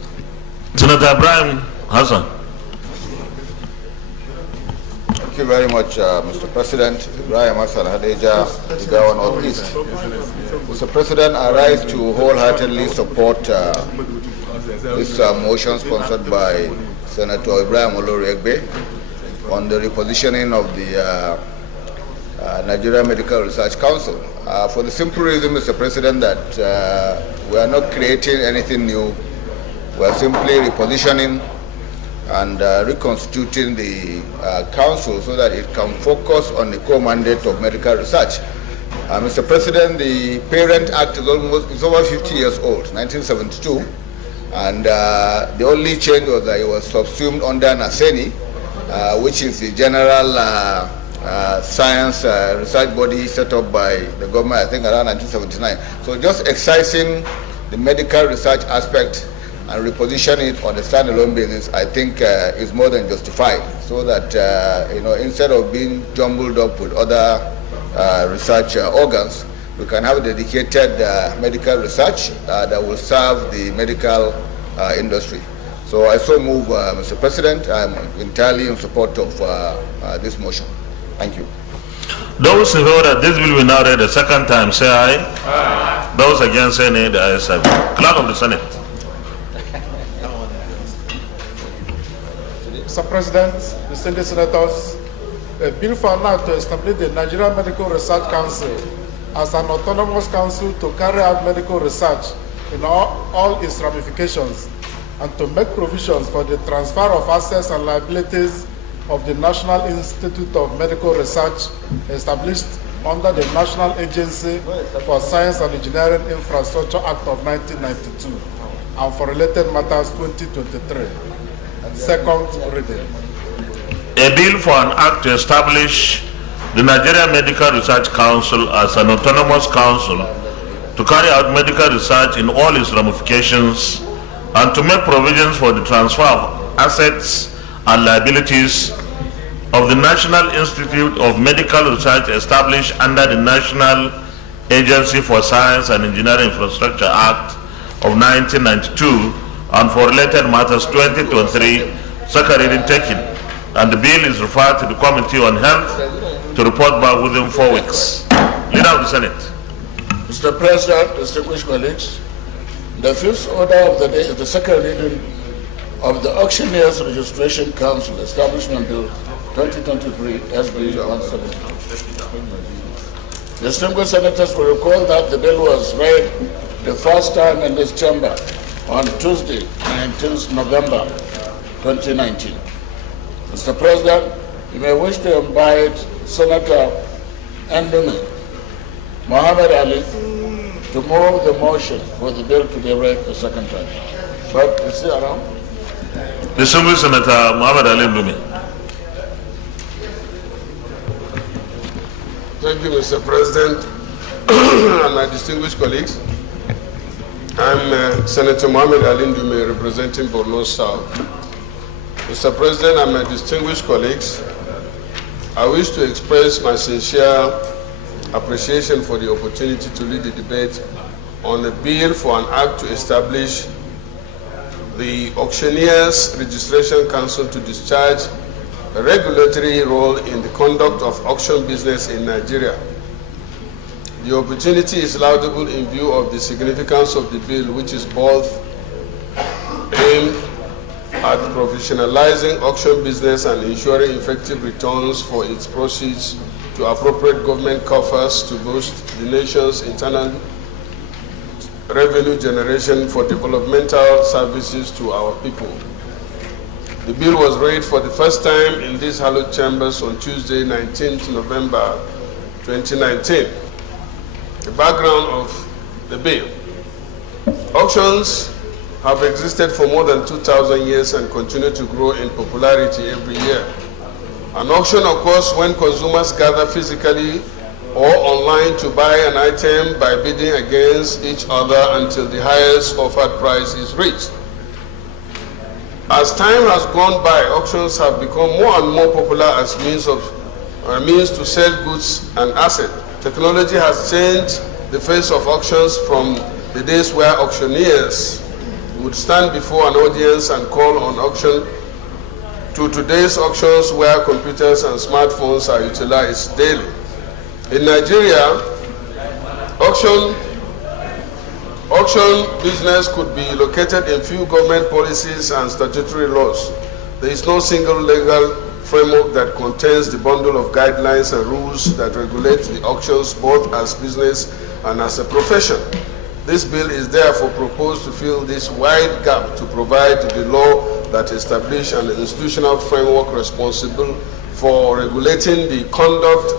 Senator Ibrahim Hassan. Thank you very much, Mr. President. Ibrahim Hassan Hadeja, Jigawa Northeast. Mr. President, I rise to wholeheartedly support this motion sponsored by Senator Ibrahim Oloriegbe on the repositioning of the Nigeria Medical Research Council. For the simple reason, Mr. President, that we are not creating anything new. We are simply repositioning and reconstituting the council so that it can focus on the core mandate of medical research. Mr. President, the Parent Act is over 50 years old, 1972, And the only change was that it was subsumed under NASENI, which is the general science research body set up by the government, I think around 1979. So just excising the medical research aspect and reposition it on a standalone basis, I think is more than justified, so that instead of being jumbled up with other research organs, we can have dedicated medical research that will serve the medical industry. So I so move, Mr. President. I'm entirely in support of this motion. Thank you. Those in favor that this bill will now read a second time, say aye. Aye. Those against, say nay. The ayes have it. Clerk of the Senate. Mr. President, distinguished senators, a bill for an act to establish the Nigerian Medical Research Council as an autonomous council to carry out medical research in all its ramifications, and to make provisions for the transfer of assets and liabilities of the National Institute of Medical Research established under the National Agency for Science and Engineering Infrastructure Act of 1992 and for related matters 2023. Second reading. A bill for an act to establish the Nigerian Medical Research Council as an autonomous council to carry out medical research in all its ramifications and to make provisions for the transfer of assets and liabilities of the National Institute of Medical Research established under the National Agency for Science and Engineering Infrastructure Act of 1992 and for related matters 2023, second reading taken, and the bill is referred to the Committee on Health to report back within 4 weeks. Leader of the Senate. Mr. President, distinguished colleagues, the fifth order of the day is the second reading of the Auctioneers Registration Council Establishment Bill 2023 SB 170. Distinguished senators will recall that the bill was read the first time in this chamber on Tuesday, 19th November 2019. Mr. President, you may wish to invite Senator Ndumi Mohammed Ali to move the motion for the bill to be read a second time. But is he around? Distinguished Senator Mohammed Ali Ndumi. Thank you, Mr. President, and my distinguished colleagues. I'm Senator Mohammed Ali Ndumi, representing Borno South. Mr. President and my distinguished colleagues, I wish to express my sincere appreciation for the opportunity to lead the debate on a bill for an act to establish the Auctioneers Registration Council to discharge a regulatory role in the conduct of auction business in Nigeria. The opportunity is laudable in view of the significance of the bill, which is both aimed at professionalizing auction business and ensuring effective returns for its proceeds to appropriate government coffers to boost the nation's internal revenue generation for developmental services to our people. The bill was read for the first time in these hallowed chambers on Tuesday, 19th November 2019. The background of the bill. Auctions have existed for more than 2,000 years and continue to grow in popularity every year. An auction occurs when consumers gather physically or online to buy an item by bidding against each other until the highest offered price is reached. As time has gone by, auctions have become more and more popular as means to sell goods and assets. Technology has changed the face of auctions from the days where auctioneers would stand before an audience and call on auction to today's auctions where computers and smartphones are utilized daily. In Nigeria, auction business could be located in few government policies and statutory laws. There is no single legal framework that contains the bundle of guidelines and rules that regulate the auctions both as business and as a profession. This bill is therefore proposed to fill this wide gap to provide the law that establishes an institutional framework responsible for regulating the conduct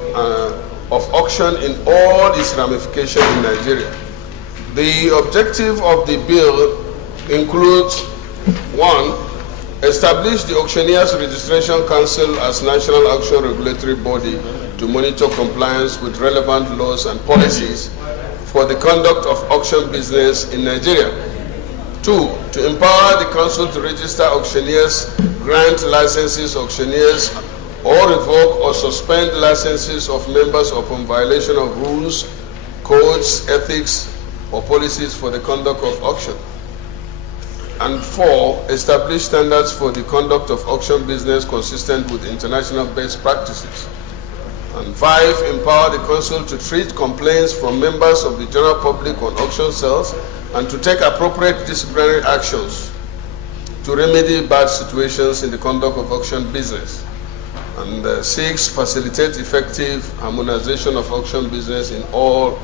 of auction in all its ramifications in Nigeria. The objective of the bill includes: 1. Establish the Auctioneers Registration Council as national auction regulatory body to monitor compliance with relevant laws and policies for the conduct of auction business in Nigeria. 2. To empower the council to register auctioneers, grant licenses auctioneers, or revoke or suspend licenses of members upon violation of rules, codes, ethics, or policies for the conduct of auction. And 4, establish standards for the conduct of auction business consistent with international best practices. And 5, empower the council to treat complaints from members of the general public on auction sales and to take appropriate disciplinary actions to remedy bad situations in the conduct of auction business. And 6, facilitate effective harmonization of auction business in all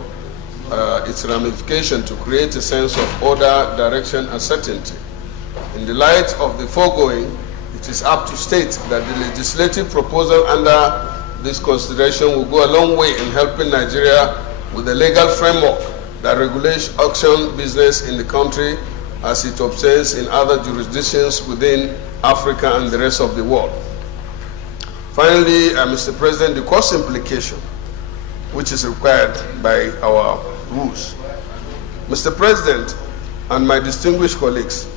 its ramifications to create a sense of order, direction, and certainty. In the light of the foregoing, it is apt to state that the legislative proposal under this consideration will go a long way in helping Nigeria with a legal framework that regulates auction business in the country as it obtains in other jurisdictions within Africa and the rest of the world. Finally, Mr. President, the cost implication, which is required by our rules. Mr. President and my distinguished colleagues,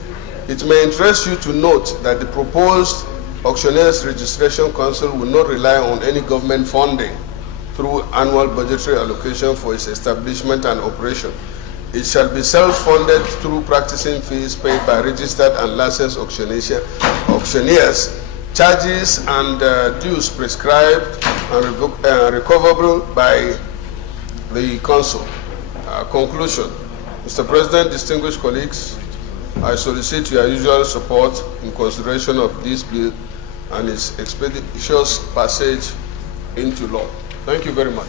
it may interest you to note that the proposed Auctioneers Registration Council will not rely on any government funding through annual budgetary allocation for its establishment and operation. It shall be self-funded through practicing fees paid by registered and licensed auctioneers, charges and dues prescribed and recoverable by the Council. Conclusion. Mr. President, distinguished colleagues, I solicit your usual support in consideration of this bill and its expeditious passage into law. Thank you very much.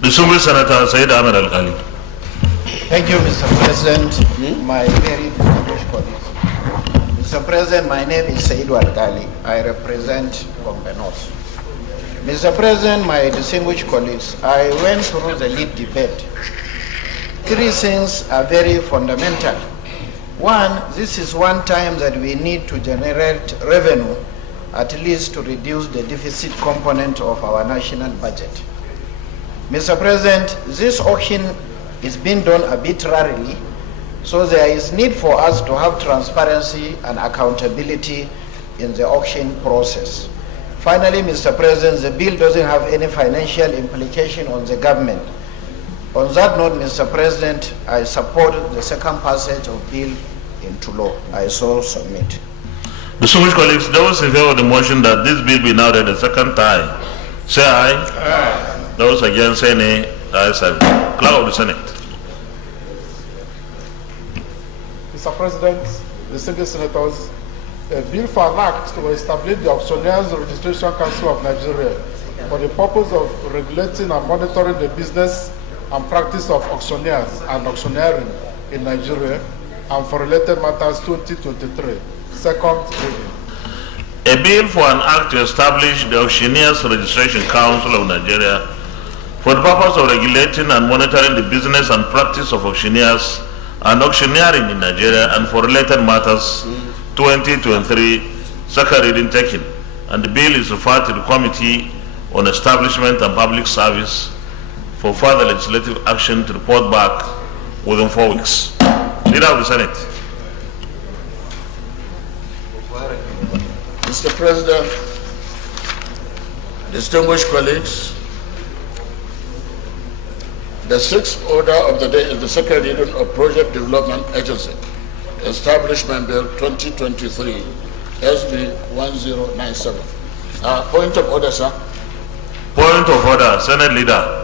Distinguished Senator Said Ahmed Al-Ali. Thank you, Mr. President, my very distinguished colleagues. Mr. President, my name is Said Al-Ali. I represent Gombe North. Mr. President, my distinguished colleagues, I went through the lead debate. 3 things are very fundamental. 1, this is one time that we need to generate revenue, at least to reduce the deficit component of our national budget. Mr. President, this auction is being done arbitrarily, so there is need for us to have transparency and accountability in the auction process. Finally, Mr. President, the bill doesn't have any financial implication on the government. On that note, Mr. President, I support the second passage of bill into law. I so submit. Distinguished colleagues, those in favor of the motion that this bill be now read a second time, say aye. Aye. Those against say nay. Ayes have it. Clerk of the Senate. Mr. President, distinguished senators, a bill for an act to establish the Auctioneers Registration Council of Nigeria for the purpose of regulating and monitoring the business and practice of auctioneers and auctioneering in Nigeria and for related matters 2023. Second reading. A bill for an act to establish the Auctioneers Registration Council of Nigeria for the purpose of regulating and monitoring the business and practice of auctioneers and auctioneering in Nigeria and for related matters 2023. Second reading taken. And the bill is referred to the Committee on Establishment and Public Service for further legislative action to report back within 4 weeks. Leader of the Senate. Mr. President, distinguished colleagues, the 6th order of the day is the second reading of Project Development Agency Establishment Bill 2023, SB 1097. Point of order, sir. Point of order, Senate Leader.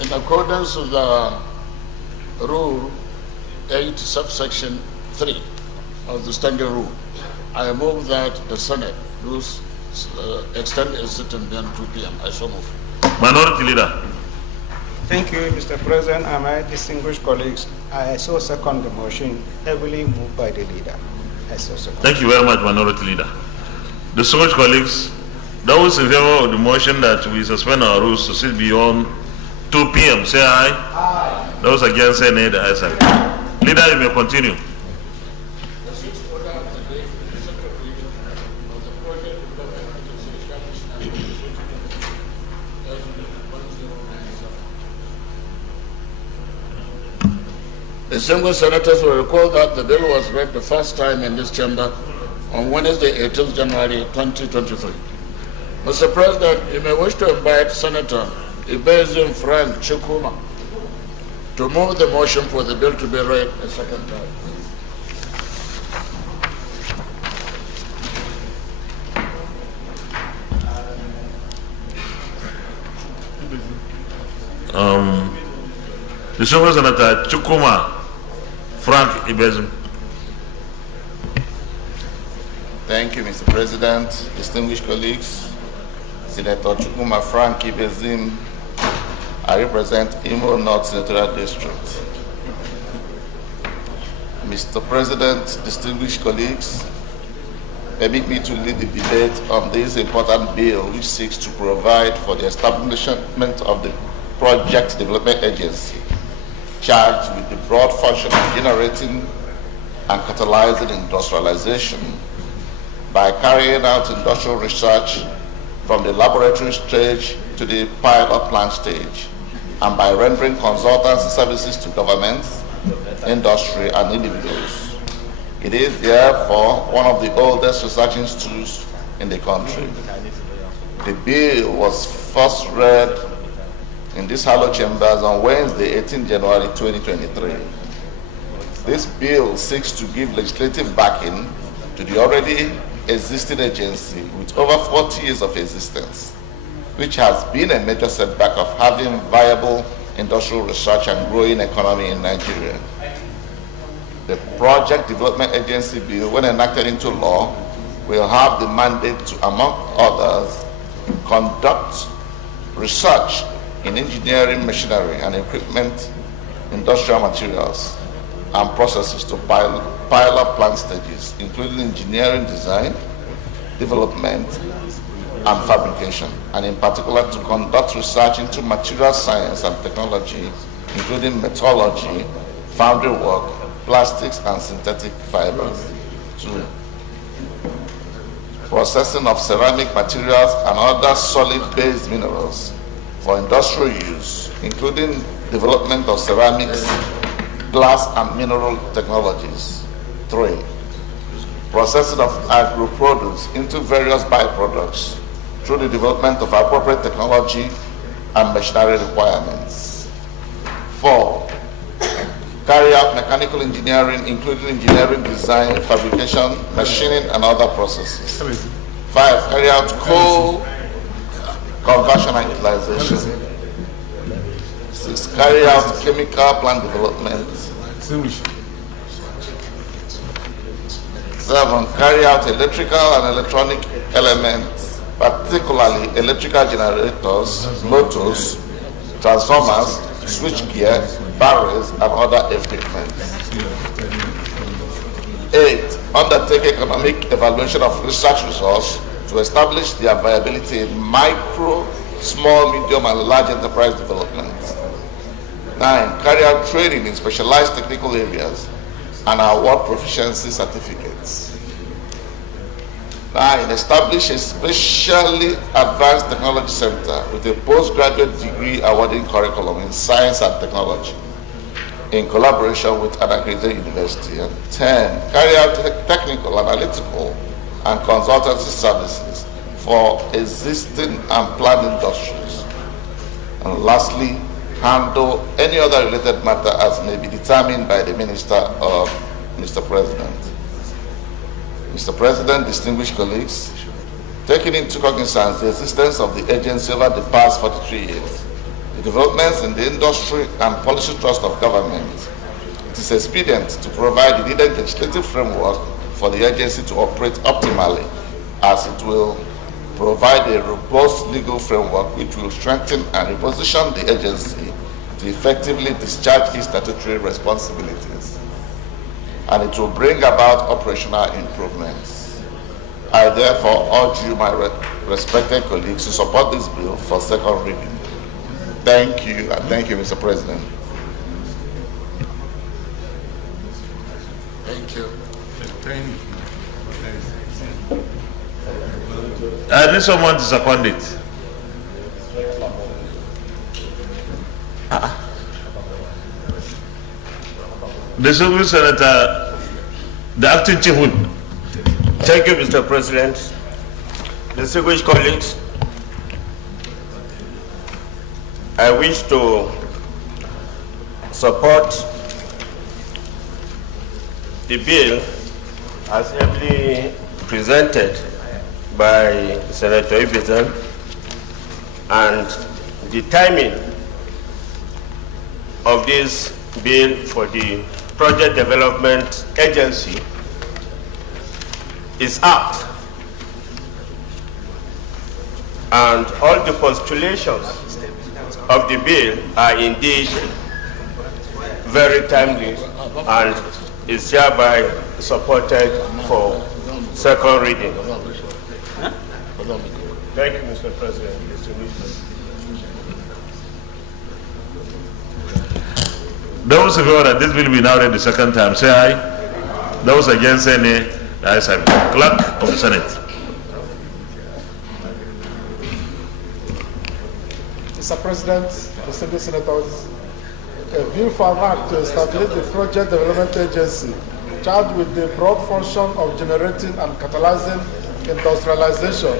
In accordance with the Rule 8, subsection 3 of the Standing Rule, I move that the Senate extend its sitting beyond 2 p.m. I so move. Minority Leader. Thank you, Mr. President, and my distinguished colleagues. I so second the motion, heavily moved by the leader. I so second. Thank you very much, Minority Leader. Distinguished colleagues, those in favor of the motion that we suspend our rules to sit beyond 2 p.m. say aye. Aye. Those against say nay. The ayes have it. Leader, you may continue. Distinguished senators will recall that the bill was read the first time in this chamber on Wednesday, 18th January 2023. Mr. President, you may wish to invite Senator Ibezim Frank Chukuma to move the motion for the bill to be read a second time. Distinguished Senator Chukuma Frank Ibezim. Thank you, Mr. President, distinguished colleagues. Senator Chukuma Frank Ibezim, I represent Imo North Senatorial District. Mr. President, distinguished colleagues, permit me to lead the debate on this important bill which seeks to provide for the establishment of the Project Development Agency charged with the broad function of generating and catalyzing industrialization by carrying out industrial research from the laboratory stage to the pilot plant stage, and by rendering consultancy services to governments, industry, and individuals. It is therefore one of the oldest research institutes in the country. The bill was first read in this hallowed chambers on Wednesday, 18 January 2023. This bill seeks to give legislative backing to the already existing agency with over 40 years of existence, which has been a major setback of having viable industrial research and growing economy in Nigeria. The Project Development Agency bill, when enacted into law, will have the mandate to, among others, conduct research in engineering machinery and equipment, industrial materials, and processes to pilot plant stages, including engineering design, development, and fabrication, and in particular to conduct research into material science and technology, including metallurgy, foundry work, plastics, and synthetic fibers. 2. Processing of ceramic materials and other solid-based minerals for industrial use, including development of ceramics, glass, and mineral technologies. 3. Processing of agro-produce into various byproducts through the development of appropriate technology and machinery requirements. 4. Carry out mechanical engineering, including engineering design, fabrication, machining, and other processes. 5. Carry out coal conversion and utilization. 6. Carry out chemical plant development. 7. Carry out electrical and electronic elements, particularly electrical generators, motors, transformers, switchgear, barrels, and other equipment. 8. Undertake economic evaluation of research results to establish their viability in micro, small, medium, and large enterprise development. 9. Carry out training in specialized technical areas and award proficiency certificates. 9. Establish a specially advanced technology center with a postgraduate degree awarding curriculum in science and technology in collaboration with an accredited university. And 10. Carry out technical, analytical, and consultancy services for existing and planned industries. And lastly, handle any other related matter as may be determined by the Minister of Mr. President. Mr. President, distinguished colleagues, taking into cognizance the existence of the agency over the past 43 years, the developments in the industry and policy trust of government, it is expedient to provide the needed legislative framework for the agency to operate optimally, as it will provide a robust legal framework which will strengthen and reposition the agency to effectively discharge its statutory responsibilities, and it will bring about operational improvements. I therefore urge you, my respected colleagues, to support this bill for second reading. Thank you, and thank you, Mr. President. Thank you. I need someone to second it. Distinguished Senator, the acting chief whip. Thank you, Mr. President. Distinguished colleagues, I wish to support the bill as ably presented by Senator Ibizan, and the timing of this bill for the Project Development Agency is apt, and all the postulations of the bill are indeed very timely and is hereby supported for second reading. Thank you, Mr. President. Those in favor that this bill be now read the second time, say aye. Those against, say nay. The ayes have it. Clerk of the Senate. Mr. President, distinguished senators, a bill for an act to establish the Project Development Agency charged with the broad function of generating and catalyzing industrialization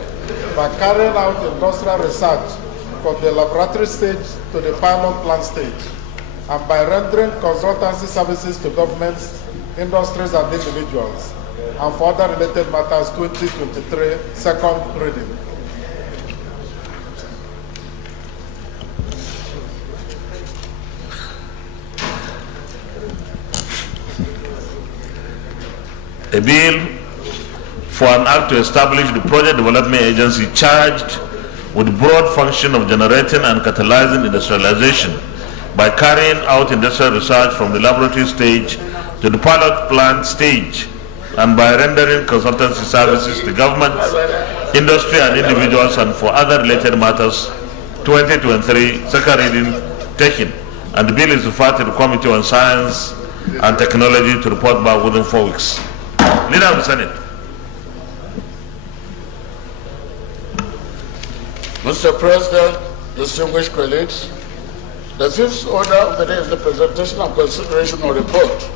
by carrying out industrial research from the laboratory stage to the pilot plant stage, and by rendering consultancy services to governments, industries, and individuals, and for other related matters, 2023, second reading. A bill for an act to establish the Project Development Agency charged with the broad function of generating and catalyzing industrialization by carrying out industrial research from the laboratory stage to the pilot plant stage, and by rendering consultancy services to government, industry, and individuals, and for other related matters, 2023, second reading taken. And the bill is referred to the Committee on Science and Technology to report back within 4 weeks. Leader of the Senate. Mr. President, distinguished colleagues, the fifth order of the day is the presentation and consideration of report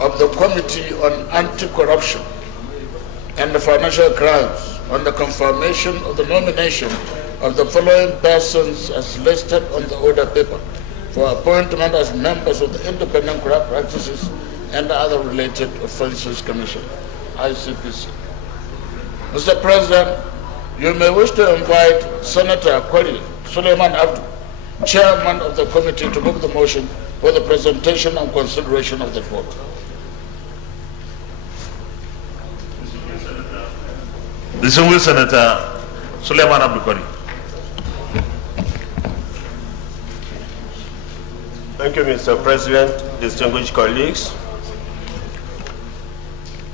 of the Committee on Anti-Corruption and the Financial Crimes on the confirmation of the nomination of the following persons as listed on the order paper for appointment as members of the Independent Corrupt Practices and other related offences commission, ICPC. Mr. President, you may wish to invite Senator Kwali Suleiman Abdu, Chairman of the committee, to move the motion for the presentation and consideration of the vote. Distinguished Senator Suleiman Abdu Kwali. Thank you, Mr. President, distinguished colleagues.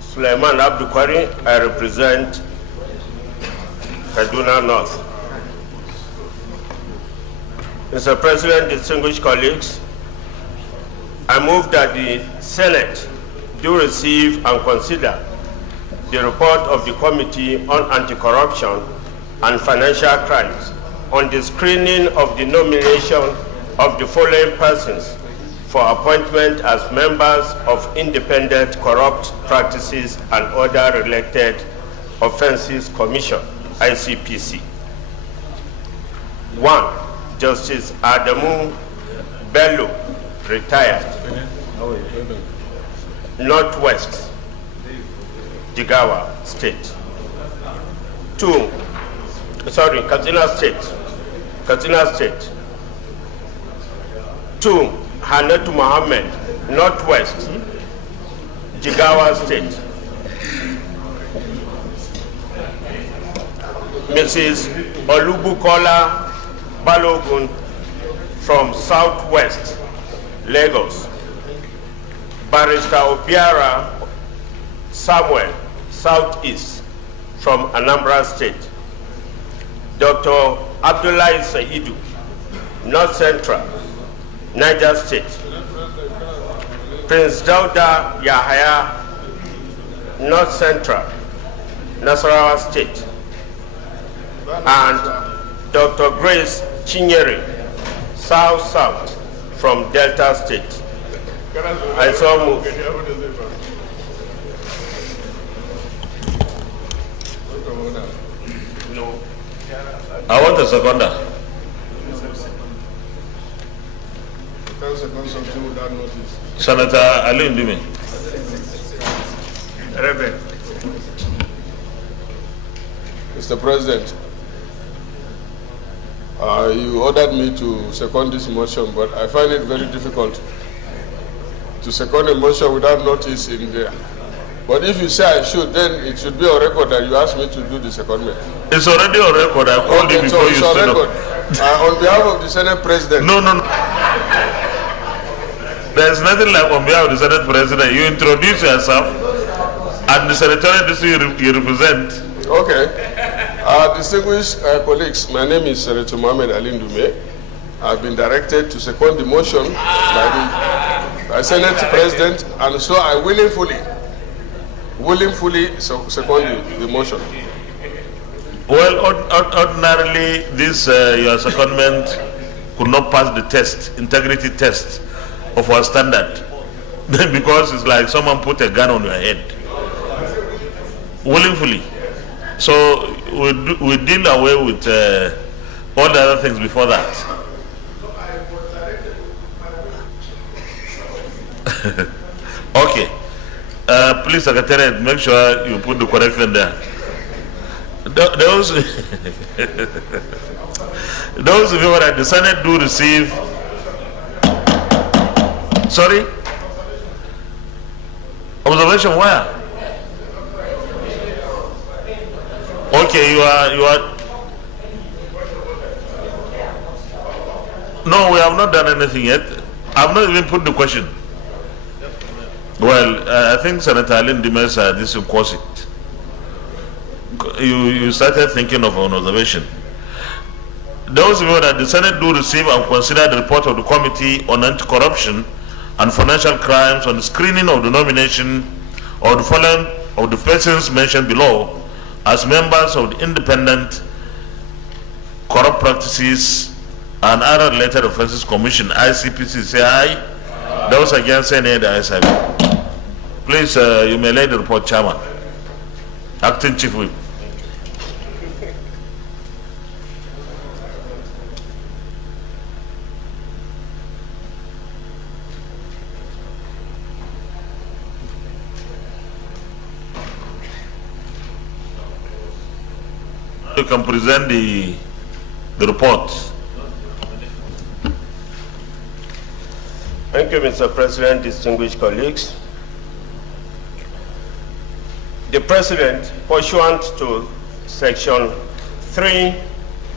Suleiman Abdu Kwari, I represent Kaduna North. Mr. President, distinguished colleagues, I move that the Senate do receive and consider the report of the Committee on Anti-Corruption and Financial Crimes on the screening of the nomination of the following persons for appointment as members of Independent Corrupt Practices and Other Related Offences Commission, ICPC. 1. Justice Adamu Bello, retired, Northwest, Jigawa State. 2. Katsina State. 2. Hanatu Mohammed, Northwest, Jigawa State. Mrs. Olubukola Balogun from Southwest, Lagos. Barrister Obiara Samuel, Southeast, from Anambra State. Dr. Abdullahi Saidu, North Central, Niger State. Prince Dauda Yahaya North Central, Nasarawa State, and Dr. Grace Chinyere, South South from Delta State. I so move. I want a seconder. Senator Ali Ndume. Mr. President, you ordered me to second this motion, but I find it very difficult to second a motion without notice in there. But if you say I should, then it should be on record that you asked me to do the secondment. It's already on record. I called you before you stood up. On behalf of the Senate President. No. There's nothing like on behalf of the Senate President. You introduce yourself and the senatorial district you represent. Okay. Distinguished colleagues, my name is Senator Mohamed Ali Ndume. I've been directed to second the motion by Senate President, and so I willingly second the motion. Well, ordinarily, this your secondment could not pass the test, integrity test of our standard, because it's like someone put a gun on your head. Willingly. So we deal away with all the other things before that. Okay. Please, Secretary, make sure you put the correction there. Those in favor that the Senate do receive. Sorry? Observation where? Okay, you are. No, we have not done anything yet. I've not even put the question. Well, I think Senator Alin Dimes this will cause it. You started thinking of an observation. Those people that the Senate do receive and consider the report of the Committee on Anti-Corruption and Financial Crimes on the screening of the nomination of the following of the persons mentioned below as members of the Independent Corrupt Practices and Other Related Offences Commission, ICPC, say aye. Those against say nay, the ayes have it. Please, you may lay the report, Chairman. Acting Chief Whip. You can present the report. Thank you, Mr. President, distinguished colleagues. The President, pursuant to Section 3,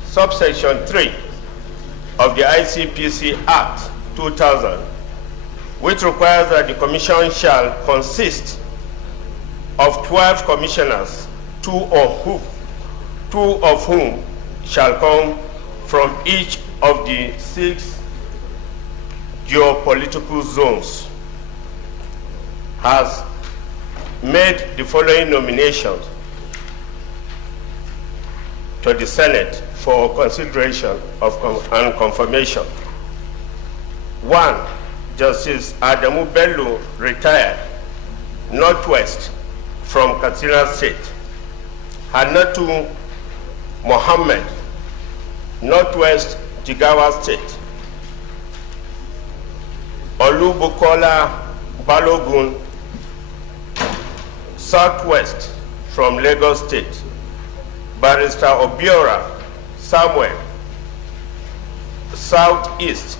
Subsection 3 of the ICPC Act 2000, which requires that the Commission shall consist of 12 commissioners, two of whom shall come from each of the 6 geopolitical zones, has made the following nominations to the Senate for consideration and confirmation. 1, Justice Adamu Bello, retired, Northwest, from Katsina State. Hannatu Mohammed, Northwest, Jigawa State. Olubukola Balogun, Southwest, from Lagos State. Barrister Obiora Samuel, Southeast,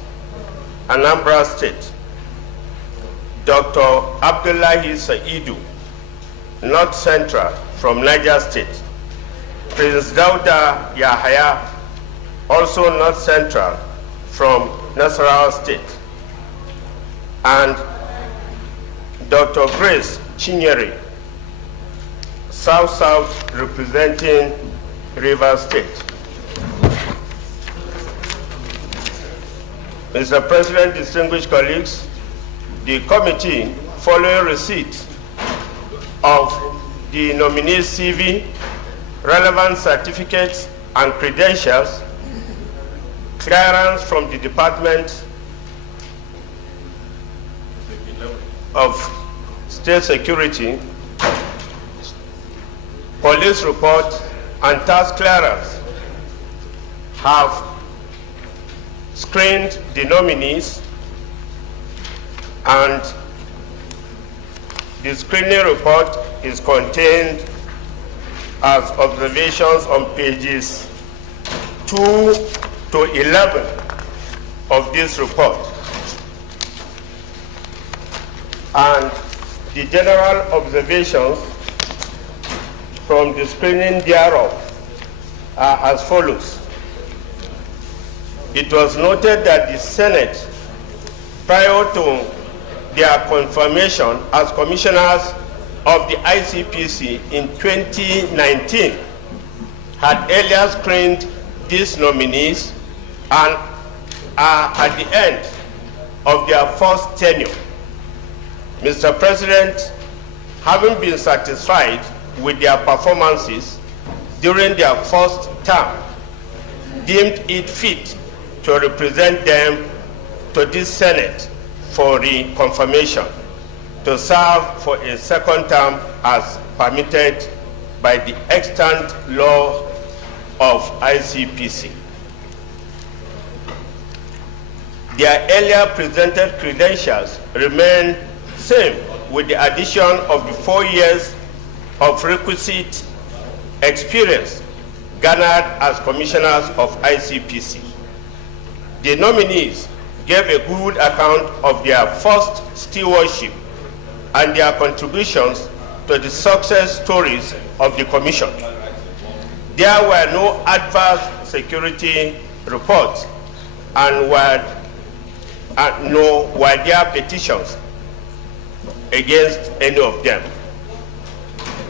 Anambra State. Dr. Abdullahi Saidu, North Central, from Niger State. Prince Dauda Yahaya, also North Central, from Nasarawa State. And Dr. Grace Chinyere, South-South, representing Rivers State. Mr. President, distinguished colleagues, the committee, following receipt of the nominee's CV, relevant certificates and credentials, clearance from the Department of State Security, police report, and task clearance have screened the nominees, and the screening report is contained as observations on pages 2 to 11 of this report. And the general observations from the screening thereof are as follows. It was noted that the Senate, prior to their confirmation as commissioners of the ICPC in 2019, had earlier screened these nominees and are at the end of their first tenure. Mr. President, having been satisfied with their performances during their first term, deemed it fit to represent them to this Senate for reconfirmation to serve for a second term as permitted by the extant law of ICPC. Their earlier presented credentials remain same with the addition of the 4 years of requisite experience garnered as commissioners of ICPC. The nominees gave a good account of their first stewardship and their contributions to the success stories of the Commission. There were no adverse security reports and nor were there petitions against any of them.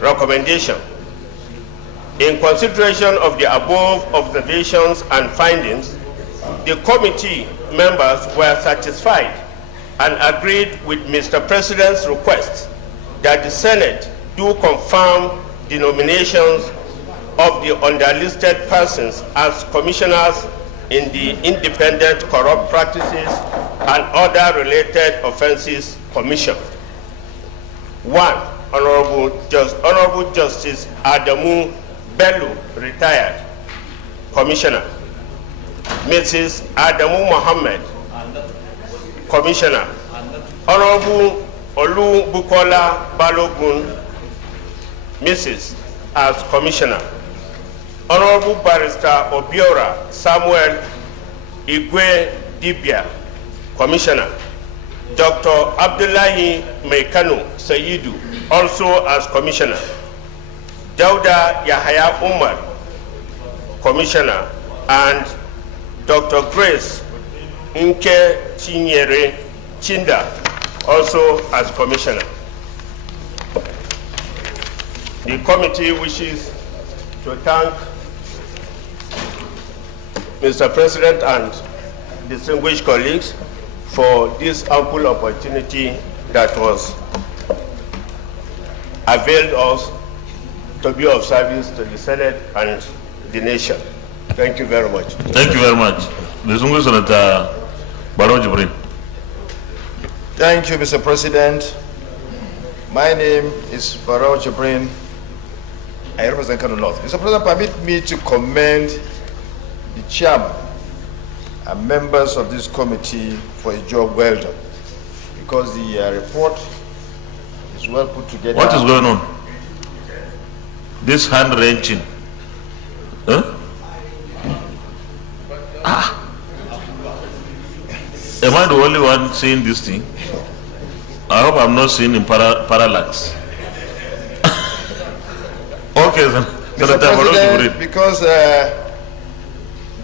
Recommendation. In consideration of the above observations and findings, the committee members were satisfied and agreed with Mr. President's request that the Senate do confirm the nominations of the underlisted persons as commissioners in the Independent Corrupt Practices and Other Related Offenses Commission. 1. Honorable Justice Adamu Bello, retired, Commissioner. Mrs. Adamu Mohammed, Commissioner. Honorable Olu Bukola Balogun, Mrs. as Commissioner. Honorable Barrister Obiora Samuel Igwe Dibia, Commissioner. Dr. Abdullahi Meikanu Sayidu, also as Commissioner. Dauda Yahaya Umar, Commissioner, and Dr. Grace Nke Chinyere Chinda, also as Commissioner. The committee wishes to thank Mr. President and distinguished colleagues for this ample opportunity that was availed us to be of service to the Senate and the nation. Thank you very much. Thank you very much. Distinguished Senator Barrow Jibrin. Thank you, Mr. President. My name is Barrow Jibrin. I represent Kano North. Mr. President, permit me to commend the chairman and members of this committee for a job well done, because the report is well put together. What is going on? This hand wrenching. Huh? Am I the only one seeing this thing? I hope I'm not seeing in parallax. Okay, Mr. President, because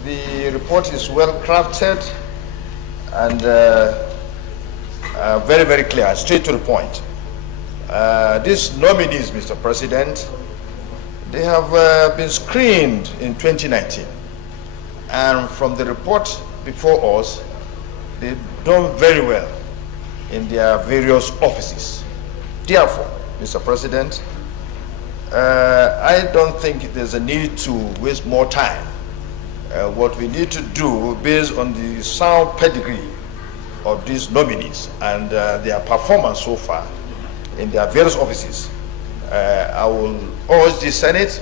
the report is well crafted and very, very clear, straight to the point. These nominees, Mr. President, they have been screened in 2019. And from the report before us, they've done very well in their various offices. Therefore, Mr. President. I don't think there's a need to waste more time. What we need to do, based on the sound pedigree of these nominees and their performance so far in their various offices, I will urge the Senate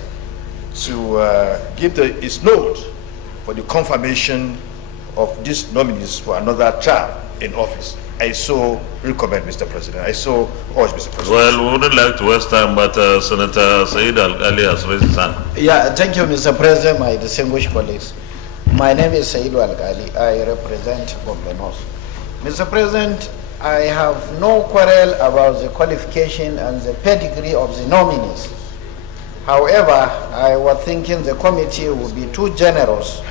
to give its note for the confirmation of these nominees for another term in office. I so recommend, Mr. President. I so urge, Mr. President. Well, we wouldn't like to waste time, but Senator Said Al-Ali has raised his hand. Yeah, thank you, Mr. President, my distinguished colleagues. My name is Said Al-Ali. I represent Gombe North. Mr. President, I have no quarrel about the qualification and the pedigree of the nominees. However, I was thinking the committee would be too generous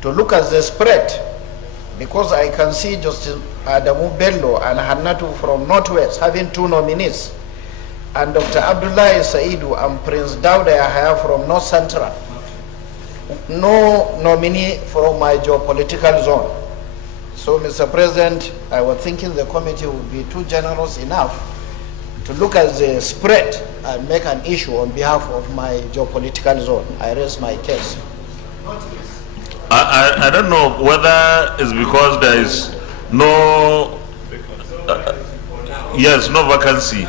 to look at the spread, because I can see Justice Adamu Bello and Hannatu from Northwest having 2 nominees, and Dr. Abdullahi Saidu and Prince Dauda Yahya from North Central. No nominee from my geopolitical zone. So, Mr. President, I was thinking the committee would be too generous enough to look at the spread and make an issue on behalf of my geopolitical zone. I raise my case. I don't know whether it's because there is no no vacancy.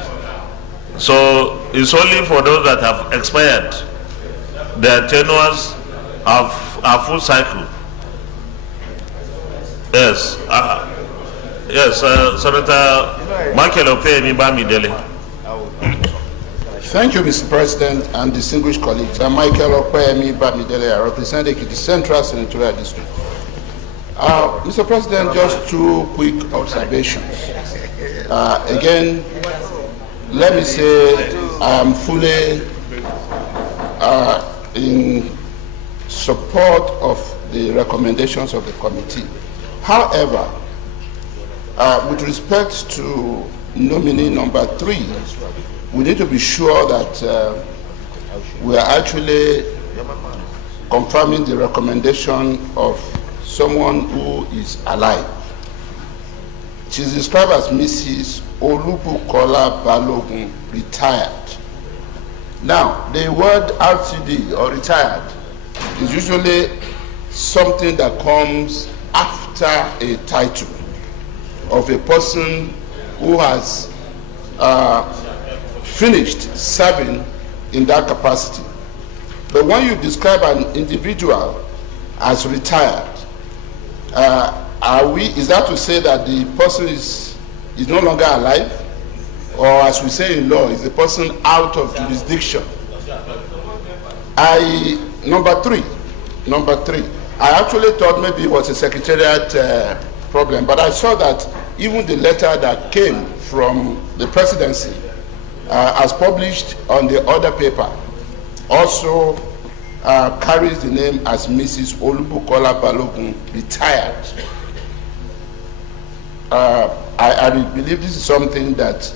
So it's only for those that have expired. Their tenures are full cycle. Yes. Senator Michael Opeyemi Bamidele. Thank you, Mr. President and distinguished colleagues. I'm Michael Opeyemi Bamidele. I represent the Central Senatorial District. Mr. President, just 2 quick observations. Again, let me say I am fully in support of the recommendations of the committee. However, with respect to nominee number 3, we need to be sure that we are actually confirming the recommendation of someone who is alive. She is described as Mrs. Olubukola Balogun, retired. Now, the word RTD or retired is usually something that comes after a title of a person who has finished serving in that capacity. But when you describe an individual as retired, is that to say that the person is no longer alive? Or as we say in law, is the person out of jurisdiction? Number three, I actually thought maybe it was a secretariat problem, but I saw that even the letter that came from the presidency as published on the other paper also carries the name as Mrs. Olubukola Balogun, retired. I believe this is something that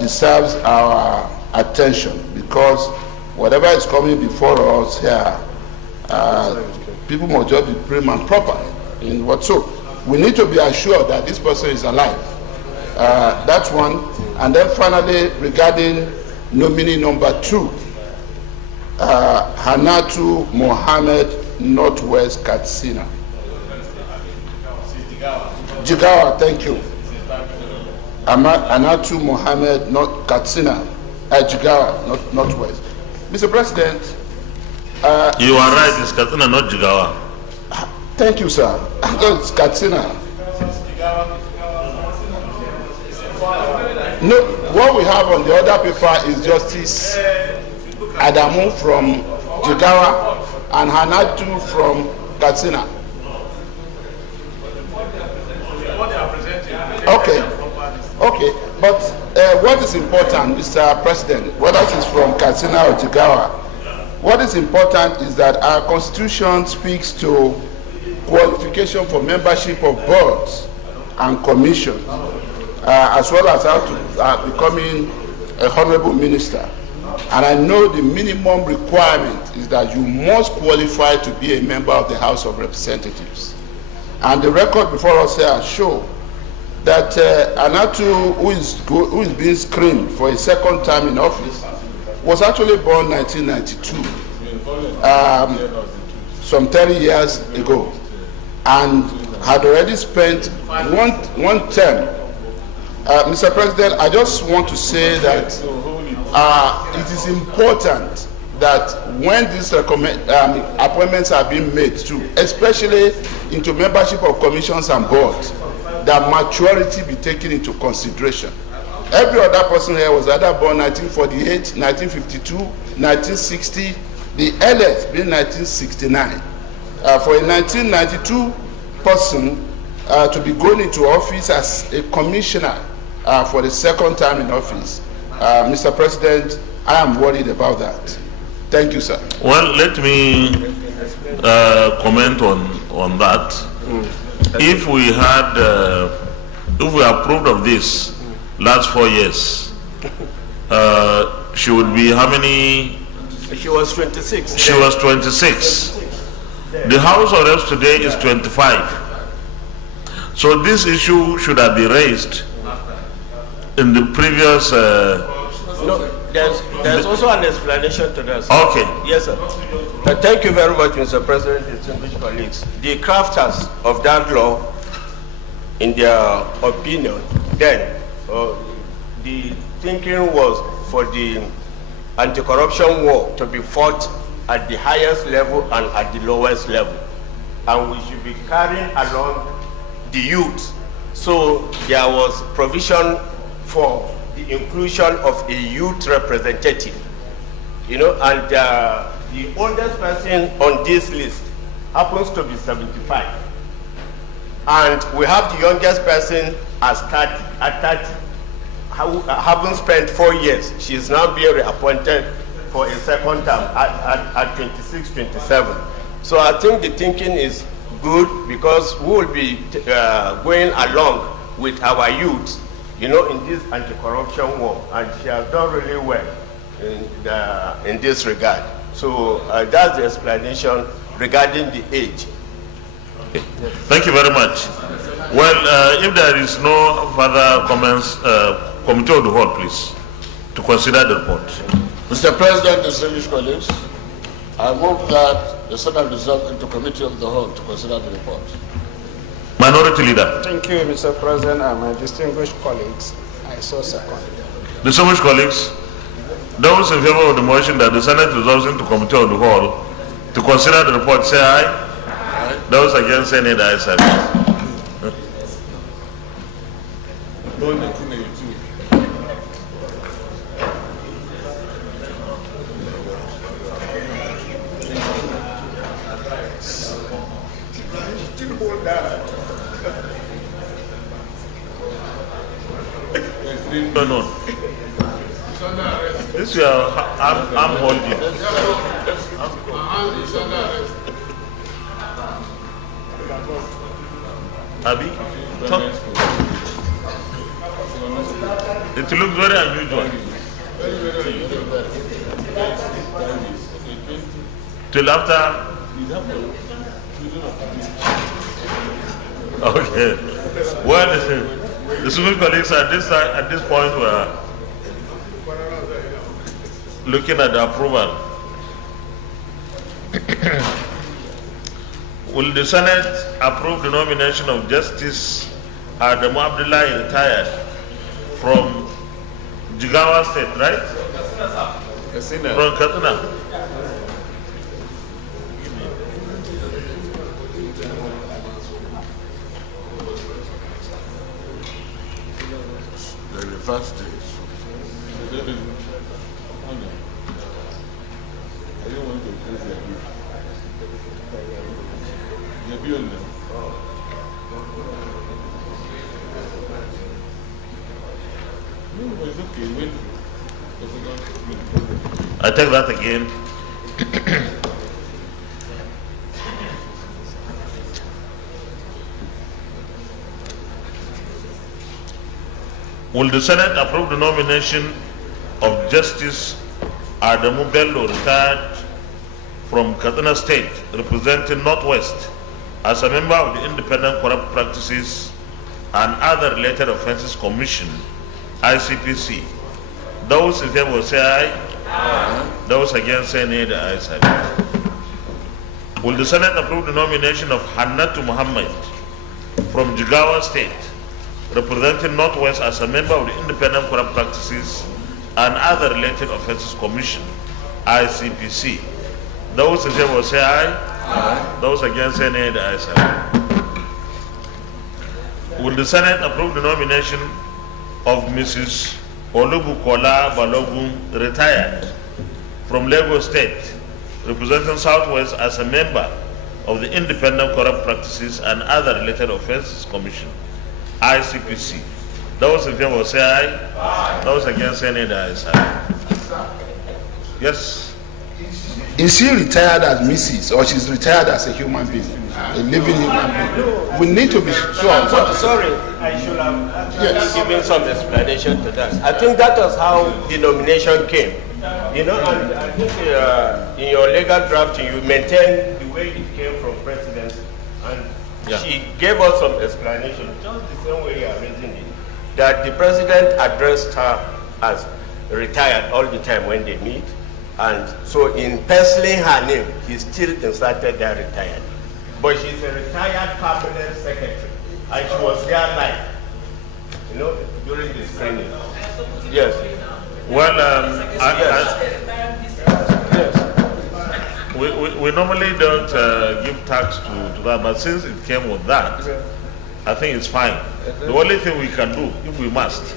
deserves our attention, because whatever is coming before us here, people must just be prim and proper in what so. We need to be assured that this person is alive. That's one. And then finally, regarding nominee number 2, Hannatu Mohammed, Northwest Katsina. Jigawa, thank you. Hannatu Mohammed, Katsina, Jigawa, Northwest. Mr. President. You are right, it's Katsina, not Jigawa. Thank you, sir. It's Katsina. No, what we have on the other paper is Justice Adamu from Jigawa and Hannatu from Katsina. Okay. But what is important, Mr. President, whether it is from Katsina or Jigawa, what is important is that our Constitution speaks to qualification for membership of boards and commissions, as well as how to becoming a honorable minister. And I know the minimum requirement is that you must qualify to be a member of the House of Representatives. And the record before us here show that Anatu, who is being screened for a second time in office, was actually born 1992, some 30 years ago, and had already spent one term. Mr. President, I just want to say that it is important that when these appointments are being made to, especially into membership of commissions and boards, that maturity be taken into consideration. Every other person here was either born 1948, 1952, 1960, the eldest being 1969. For a 1992 person to be going into office as a commissioner for the second time in office, Mr. President, I am worried about that. Thank you, sir. Well, let me comment on that. If we had, if we approved of this last 4 years, she would be how many? She was 26. She was 26. The House of Reps today is 25. So this issue should have been raised in the previous. No, there's also an explanation to that. Okay. Yes, sir. Thank you very much, Mr. President, distinguished colleagues. The crafters of that law, in their opinion, then the thinking was for the anti-corruption war to be fought at the highest level and at the lowest level, and we should be carrying along the youth. So there was provision for the inclusion of a youth representative, you know, and the oldest person on this list happens to be 75, and we have the youngest person as 30, at 30, having spent 4 years. She is now being reappointed for a second term at 26, 27. So I think the thinking is good, because we will be going along with our youth, you know, in this anti-corruption war, and she has done really well in this regard. So that's the explanation regarding the age. Thank you very much. Well, if there is no further comments, Committee of the Whole, please, to consider the report. Mr. President, distinguished colleagues, I move that the Senate resolve into Committee of the Whole to consider the report. Minority Leader. Thank you, Mr. President, and my distinguished colleagues. I so second. Distinguished colleagues, those in favor of the motion that the Senate resolves into Committee of the Whole to consider the report, say aye. Aye. Those against, say nay. The ayes have it. No. This we are, I'm holding. Abi, talk. It looks very unusual. Till after. Okay. Well, the civil colleagues at this point were looking at the approval. Will the Senate approve the nomination of Justice Adamu Abdullahi, retired, from Jigawa State, right? From Katsina. First days. I take that again. Will the Senate approve the nomination of Justice Adamu Bello, retired, from Katsina State, representing Northwest, as a member of the Independent Corrupt Practices and Other Related Offences Commission, ICPC. Those in favor say aye. Aye. Those against say nay. The ayes have it. Will the Senate approve the nomination of Hannatu Muhammad from Jigawa State, representing Northwest, as a member of the Independent Corrupt Practices and Other Related Offences Commission, ICPC? Those in favor say aye. Aye. Those against say nay. The ayes have it. Will the Senate approve the nomination of Mrs. Olubukola Balogun, retired, from Lagos State, representing Southwest, as a member of the Independent Corrupt Practices and Other Related Offences Commission, ICPC? Those in favor say aye. Aye. Those against say nay. The ayes have it. Yes. Is she retired as Mrs. or she's retired as a human being, a living human being? We need to be sure. Sorry, I should have given some explanation to that. I think that was how the nomination came. You know, and I think in your legal drafting, you maintain the way it came from President, and she gave us some explanation, just the same way you are raising it, that the President addressed her as retired all the time when they meet. And so in penciling her name, he still inserted that retired. But she's a retired permanent secretary, and she was there live, you know, during the screening. Yes. Well, we normally don't give tax to that, but since it came with that, I think it's fine. The only thing we can do, if we must,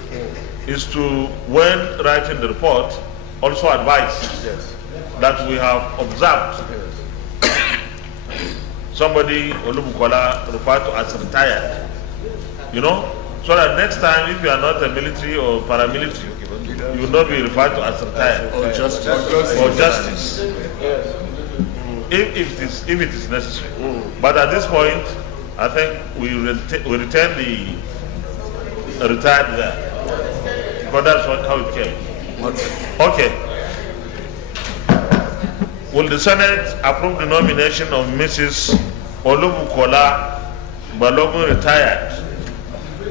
is to, when writing the report, also advise that we have observed somebody Olubukola referred to as retired, you know, so that next time, if you are not a military or paramilitary, you will not be referred to as retired or justice, if it is necessary. But at this point, I think we retain the retired there, because that's how it came. Okay. Will the Senate approve the nomination of Mrs. Olubukola Balogun, retired,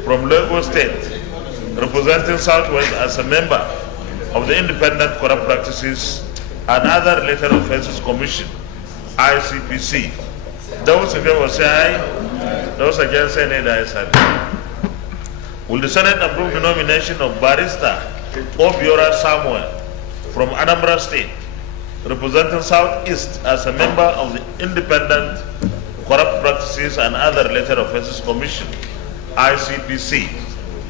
from Lagos State, representing Southwest, as a member of the Independent Corrupt Practices and Other Related Offences Commission, ICPC? Those in favor say aye. Those against say nay. The ayes have it. Will the Senate approve the nomination of Barrister Obiora Samuel from Anambra State, representing Southeast, as a member of the Independent Corrupt Practices and Other Related Offences Commission, ICPC?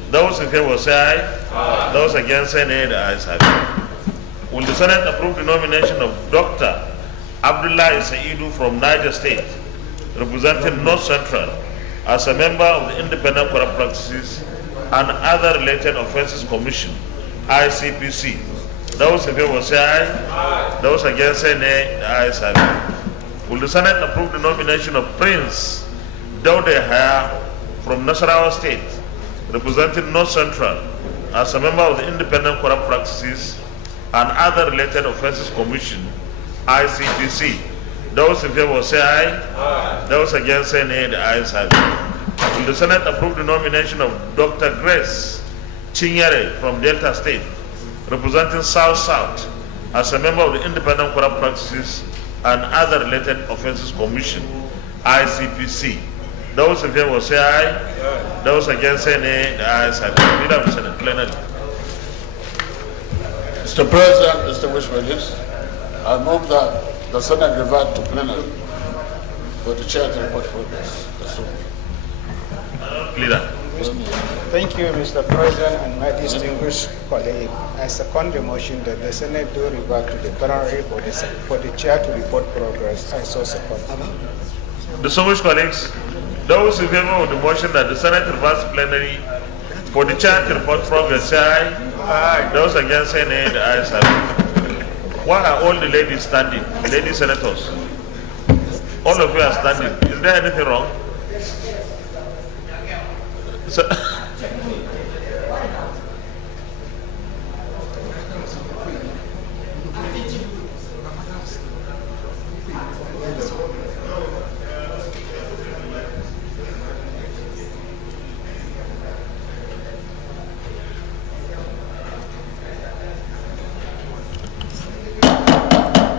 Those in favor say aye. Aye. Those against say nay. The ayes have it. Will the Senate approve the nomination of Dr. Abdullah Saidu from Niger State, representing North Central, as a member of the Independent Corrupt Practices and Other Related Offences Commission, ICPC? Those in favor say aye. Aye. Those against say nay. The ayes have it. Will the Senate approve the nomination of Prince Daude Haya from Nasarawa State, representing North Central, as a member of the Independent Corrupt Practices and Other Related Offences Commission, ICPC? Those in favor say aye. Aye. Those against say nay. The ayes have it. Will the Senate approve the nomination of Dr. Grace Chinyere from Delta State, representing South-South, as a member of the Independent Corrupt Practices and Other Related Offences Commission, ICPC? Those in favor say aye. Aye. Those against say nay. The ayes have it. Leader of the Senate, plenary. Mr. President, distinguished colleagues, I move that the Senate revert to plenary for the chair to report progress. Leader. Thank you, Mr. President, and my distinguished colleague. I second the motion that the Senate do revert to the plenary for the chair to report progress. I so support. Distinguished colleagues, those in favor of the motion that the Senate reverts to plenary for the chair to report progress, say aye. Aye. Those against say nay. The ayes have it. Why are all the ladies standing? Lady senators, all of you are standing. Is there anything wrong? So,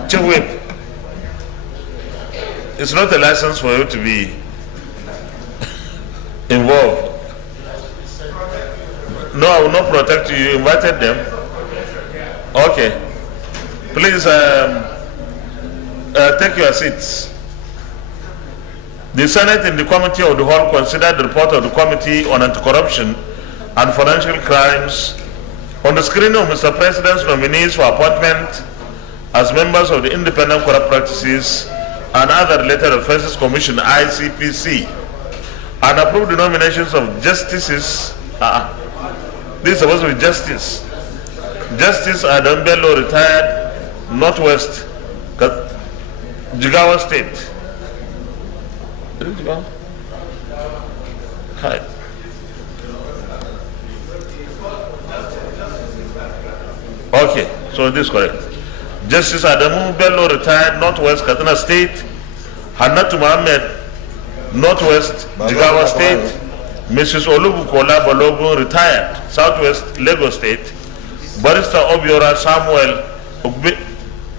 Chief Whip, it's not a license for you to be involved. No, I will not protect you. You invited them. Okay. Please take your seats. The Senate in the Committee of the Whole considered the report of the Committee on Anti-Corruption and Financial Crimes on the screening of Mr. President's nominees for appointment as members of the Independent Corrupt Practices and Other Related Offences Commission, ICPC, and approved the nominations of justices. This is supposed to be Justice Adam Bello, retired, Northwest, Jigawa State. Hi. Okay, so this is correct. Justice Adamu Bello, retired, Northwest, Katsina State. Hannatu Mohammed, Northwest, Jigawa State. Mrs. Olubukola Balogun, retired, Southwest, Lagos State. Barrister Obiora Samuel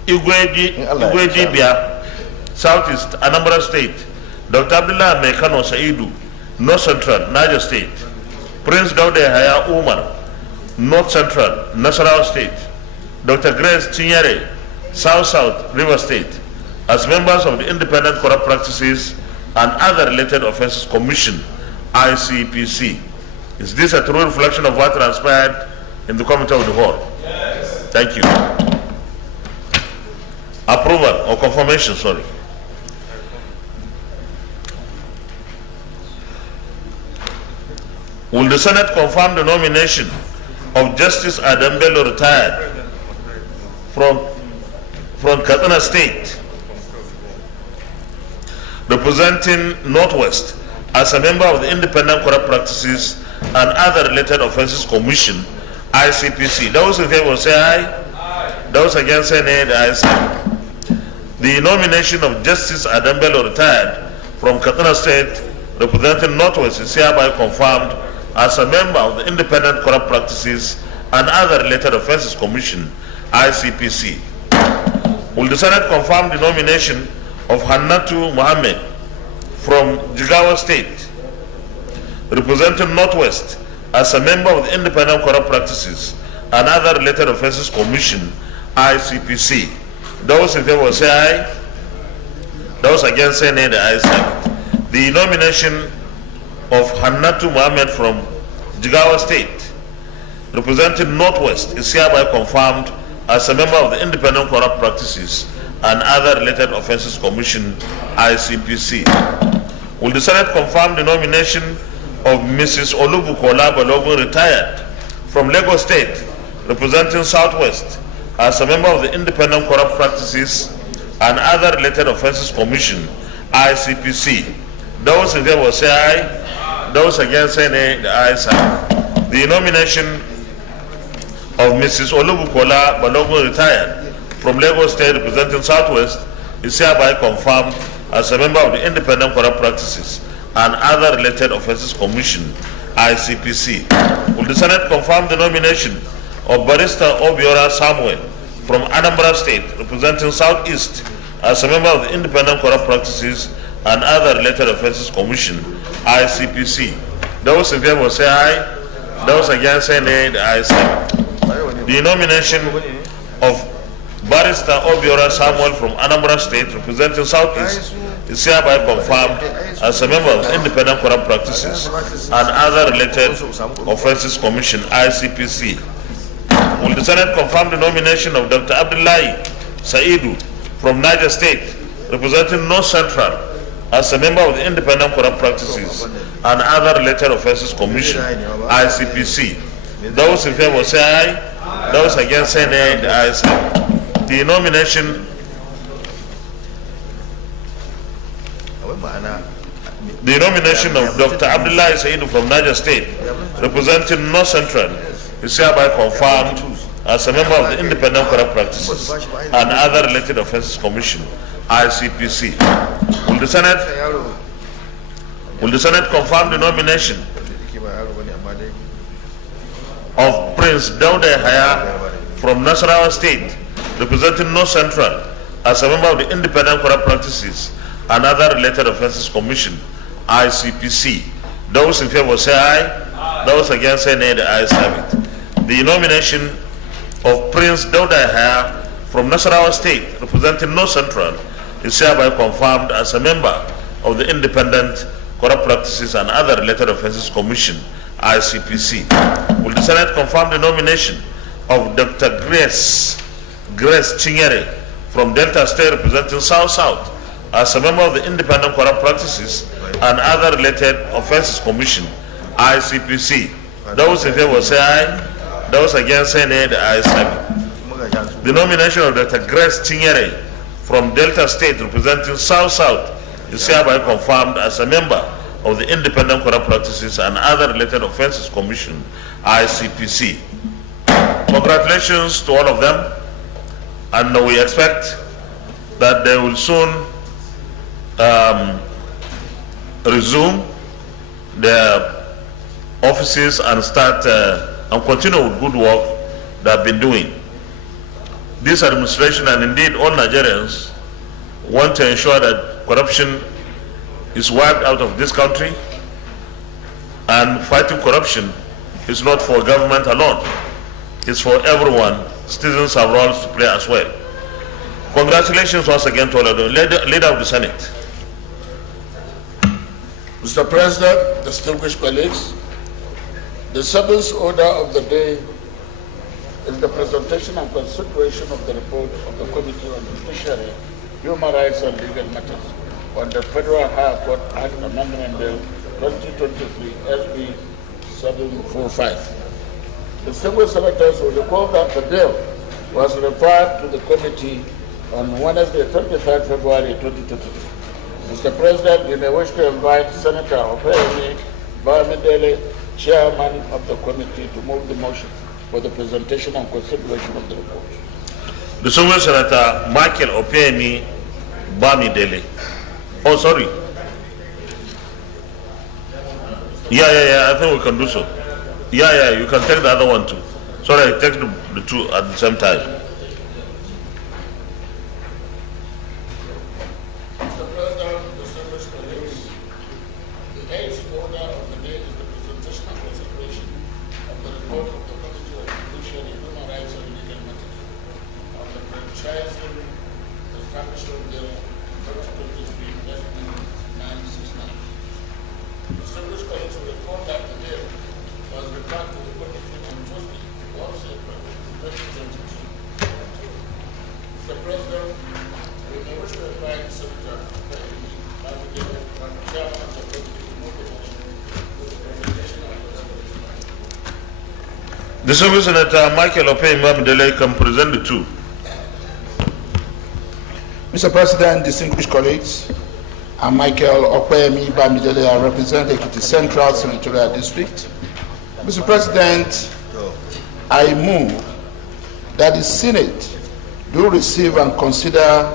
Igweji Bia, Southeast, Anambra State. Dr. Abdullah Mekano Saidu, North Central, Niger State. Prince Daude Haya Umar, North Central, Nasarawa State. Dr. Grace Chinyere, South, River State, as members of the Independent Corrupt Practices and Other Related Offences Commission, ICPC. Is this a true reflection of what transpired in the Committee of the Whole? Yes. Thank you. Approval or confirmation, sorry. Will the Senate confirm the nomination of Justice Adam Bello, retired, from Katsina State, representing Northwest, as a member of the Independent Corrupt Practices and Other Related Offences Commission, ICPC? Those in favor say aye. Aye. Those against say nay. The ayes have it. The nomination of Justice Adam Bello, retired, from Katsina State, representing Northwest, is hereby confirmed as a member of the Independent Corrupt Practices and Other Related Offences Commission, ICPC. Will the Senate confirm the nomination of Hannatu Mohammed from Jigawa State, representing Northwest, as a member of the Independent Corrupt Practices and Other Related Offences Commission, ICPC? Those in favor say aye. Those against say nay. The ayes have it. The nomination of Hannatu Mohammed from Jigawa State, representing Northwest, is hereby confirmed as a member of the Independent Corrupt Practices and Other Related Offences Commission, ICPC. Will the Senate confirm the nomination of Mrs. Olubukola Balogun, retired, from Lagos State, representing Southwest, as a member of the Independent Corrupt Practices and Other Related Offences Commission, ICPC? Those in favor say aye. Those against say nay. The ayes have it. The nomination of Mrs. Olubukola Balogun, retired, from Lagos State, representing Southwest, is hereby confirmed as a member of the Independent Corrupt Practices and Other Related Offences Commission, ICPC. Will the Senate confirm the nomination of Barrister Obiora Samuel from Anambra State, representing Southeast, as a member of the Independent Corrupt Practices and Other Related Offences Commission, ICPC? Those in favor say aye. Those against say nay. The ayes have it. The nomination of Barrister Obiora Samuel from Anambra State, representing Southeast, is hereby confirmed as a member of the Independent Corrupt Practices and Other Related Offences Commission, ICPC. Will the Senate confirm the nomination of Dr. Abdullahi Saidu from Niger State, representing North Central, as a member of the Independent Corrupt Practices and Other Related Offences Commission, ICPC? Those in favor say aye. Those against say nay. The ayes have it. The nomination of Dr. Abdullahi Saidu from Niger State, representing North Central, is hereby confirmed as a member of the Independent Corrupt Practices and Other Related Offences Commission, ICPC. Will the Senate confirm the nomination of Prince Daude Haya from Nasarawa State, representing North Central, as a member of the Independent Corrupt Practices and Other Related Offences Commission, ICPC. Those in favor say aye. Those against say nay. The ayes have it. The nomination of Prince Dauda Yahya from Nasarawa State, representing North Central, is hereby confirmed as a member of the Independent Corrupt Practices and Other Related Offences Commission, ICPC. Will the Senate confirm the nomination of Dr. Grace Chinyere from Delta State, representing South as a member of the Independent Corrupt Practices and Other Related Offences Commission, ICPC? Those in favor say aye. Those against say nay. The ayes have it. The nomination of Dr. Grace Chinyere from Delta State, representing South is hereby confirmed as a member of the Independent Corrupt Practices and Other Related Offences Commission, ICPC. Congratulations to all of them, and we expect that they will soon resume their offices and start and continue with good work they have been doing. This administration and indeed all Nigerians want to ensure that corruption is wiped out of this country, and fighting corruption is not for government alone. It's for everyone. Citizens have roles to play as well. Congratulations once again to all of them. Leader of the Senate. Mr. President, distinguished colleagues, the seventh order of the day is the presentation and consideration of the report of the Committee on Judiciary, Human Rights and Legal Matters on the Federal High Court Act Amendment Bill 2023 SB 745. Distinguished senators will recall that the bill was referred to the committee on Wednesday, 23rd February 2023. Mr. President, you may wish to invite Senator Opeyemi Bamidele, Chairman of the committee, to move the motion for the presentation and consideration of the report. Distinguished Senator Michael Opeyemi Bamidele. Oh, sorry. Yeah, I think we can do so. Yeah, you can take the other one too. Sorry, I take the two at the same time. Mr. President, distinguished colleagues, the eighth order of the day is the presentation and consideration of the report of the Committee on Judiciary, Human Rights and Legal Matters on the franchising establishment bill 2023 SB 969. Distinguished colleagues will report that the bill was referred to the committee on Tuesday, 1 April 2022. Mr. President, we may wish to invite Senator Opeyemi Bamidele, Chairman of the committee, to move the motion to the presentation and consideration. Distinguished Senator Michael Opeyemi Bamidele can present the two. Mr. President, distinguished colleagues, I'm Michael Opeyemi Bamidele. I represent Ekiti Central Senatorial District. Mr. President, I move that the Senate do receive and consider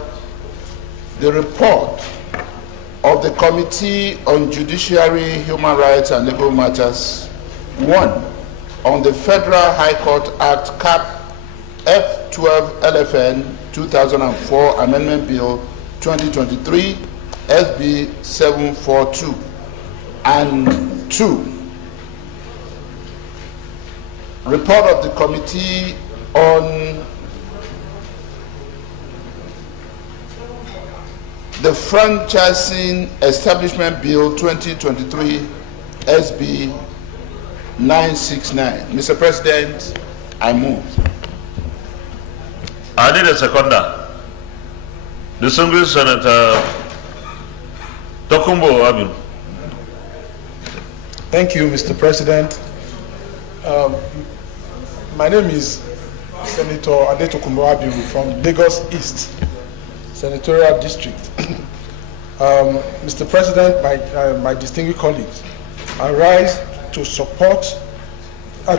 the report of the Committee on Judiciary, Human Rights and Legal Matters, 1, on the Federal High Court Act Cap F12 LFN 2004 Amendment Bill 2023 SB 742, and 2, report of the Committee on the Franchising Establishment Bill 2023 SB 969. Mr. President, I move. I need a seconder. Distinguished Senator Tokumbo Abim. Thank you, Mr. President. My name is Senator Adetokunbo Abim from Lagos East Senatorial District. Mr. President, my distinguished colleagues, I rise to support,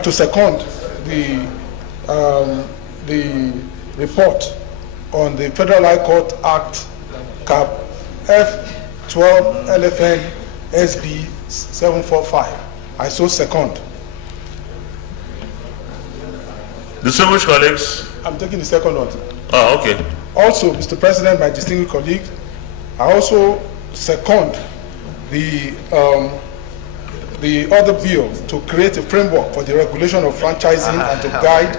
to second the report on the Federal High Court Act Cap F12 LFN SB 745. I so second. Distinguished colleagues. I'm taking the second one. Oh, okay. Also, Mr. President, my distinguished colleague, I also second the other bill to create a framework for the regulation of franchising and to guide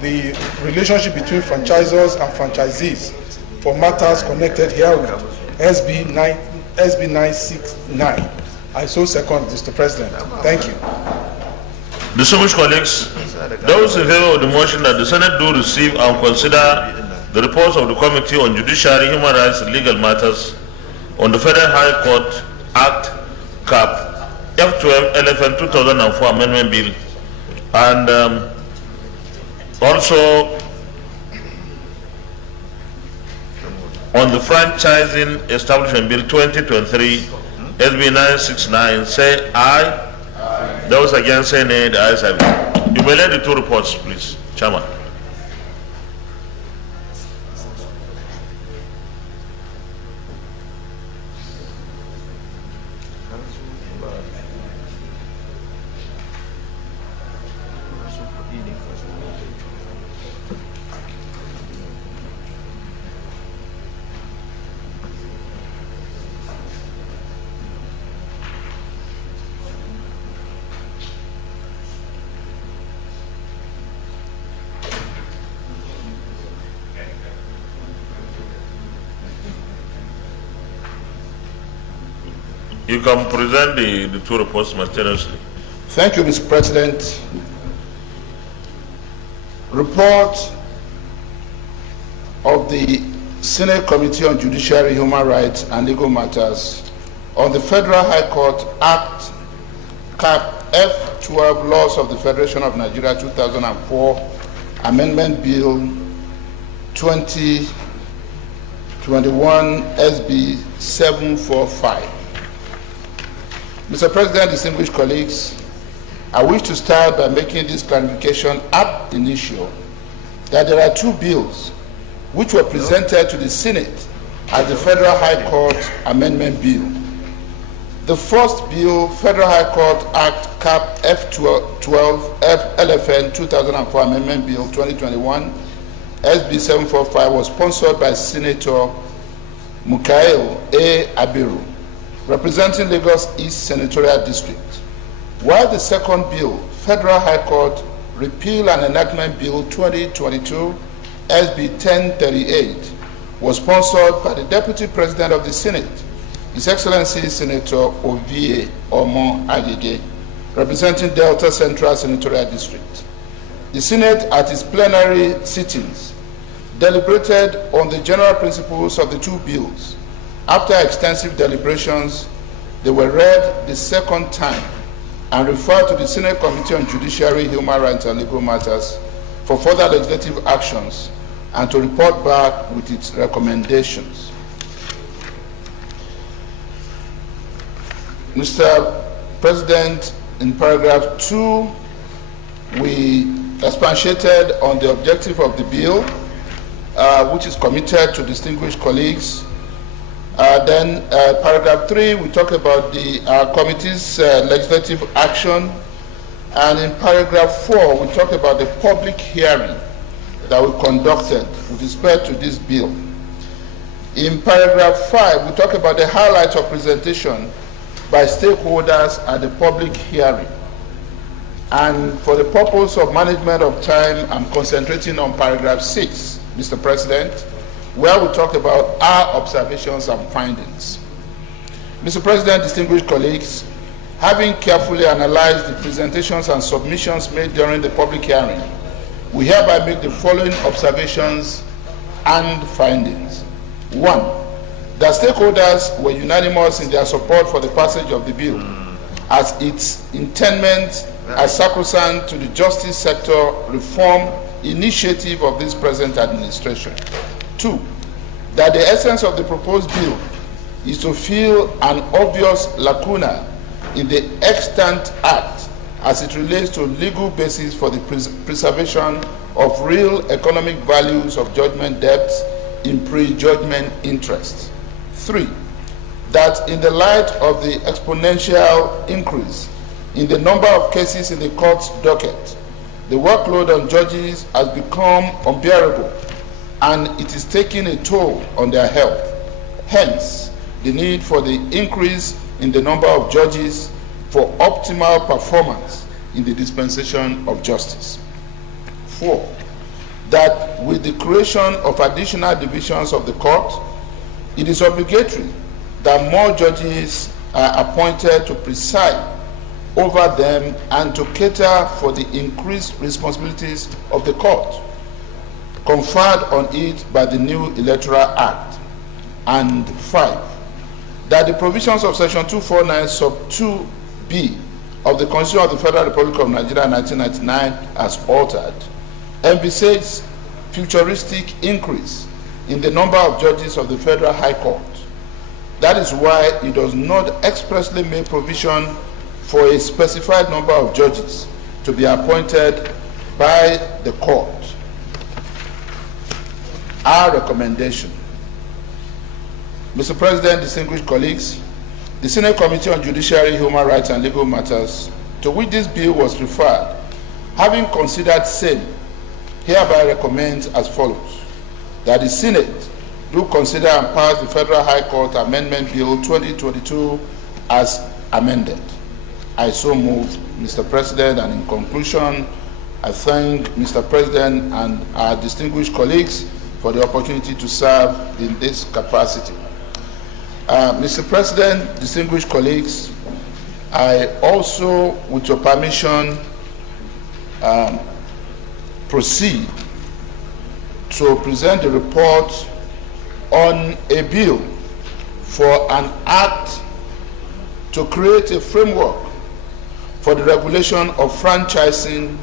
the relationship between franchisors and franchisees for matters connected herewith, SB 969. I so second, Mr. President. Thank you. Distinguished colleagues, those in favor of the motion that the Senate do receive and consider the reports of the Committee on Judiciary, Human Rights and Legal Matters on the Federal High Court Act, CAP, F12 LFN 2004 Amendment Bill, and also on the Franchising Establishment Bill 2023, SB 969, say aye. Aye. Those against say nay. The ayes have it. You may let the two reports, please, Chairman. You can present the two reports simultaneously. Thank you, Mr. President. Report of the Senate Committee on Judiciary, Human Rights and Legal Matters on the Federal High Court Act, CAP F12, Laws of the Federation of Nigeria 2004, Amendment Bill 2021 SB 745. Mr. President, distinguished colleagues, I wish to start by making this clarification ab initio that there are two bills which were presented to the Senate as the Federal High Court Amendment Bill. The first bill, Federal High Court Act CAP F12 LFN 2004 Amendment Bill 2021 SB 745, was sponsored by Senator Mukael A. Abiru, representing Lagos East Senatorial District, while the second bill, Federal High Court Repeal and Enactment Bill 2022 SB 1038, was sponsored by the Deputy President of the Senate, His Excellency Senator Ovie Omo Agege, representing Delta Central Senatorial District. The Senate, at its plenary sittings, deliberated on the general principles of the two bills. After extensive deliberations, they were read the second time and referred to the Senate Committee on Judiciary, Human Rights and Legal Matters for further legislative actions and to report back with its recommendations. Mr. President, in paragraph 2, we expatiated on the objective of the bill, which is committed to distinguished colleagues. Then paragraph 3, we talk about the committee's legislative action. And in paragraph 4, we talk about the public hearing that we conducted with respect to this bill. In paragraph 5, we talk about the highlights of presentation by stakeholders at the public hearing. And for the purpose of management of time, I'm concentrating on paragraph 6, Mr. President, where we talk about our observations and findings. Mr. President, distinguished colleagues, having carefully analyzed the presentations and submissions made during the public hearing, we hereby make the following observations and findings. 1, that stakeholders were unanimous in their support for the passage of the bill, as its intendment as sacrosanct to the justice sector reform initiative of this present administration. 2, that the essence of the proposed bill is to fill an obvious lacuna in the extant act as it relates to legal basis for the preservation of real economic values of judgment debts in pre-judgment interest. 3, that in the light of the exponential increase in the number of cases in the court's docket, the workload on judges has become unbearable, and it is taking a toll on their health. Hence, the need for the increase in the number of judges for optimal performance in the dispensation of justice. 4, that with the creation of additional divisions of the court, it is obligatory that more judges are appointed to preside over them and to cater for the increased responsibilities of the court conferred on it by the new Electoral Act. And 5, that the provisions of Section 249 sub 2b of the Constitution of the Federal Republic of Nigeria 1999 as altered envisages futuristic increase in the number of judges of the Federal High Court. That is why it does not expressly make provision for a specified number of judges to be appointed by the court. Our recommendation. Mr. President, distinguished colleagues, the Senate Committee on Judiciary, Human Rights and Legal Matters, to which this bill was referred, having considered same, hereby recommends as follows: that the Senate do consider and pass the Federal High Court Amendment Bill 2022 as amended. I so move, Mr. President, and in conclusion, I thank Mr. President and our distinguished colleagues for the opportunity to serve in this capacity. Mr. President, distinguished colleagues, I also, with your permission, proceed to present the report on a bill for an act to create a framework for the regulation of franchising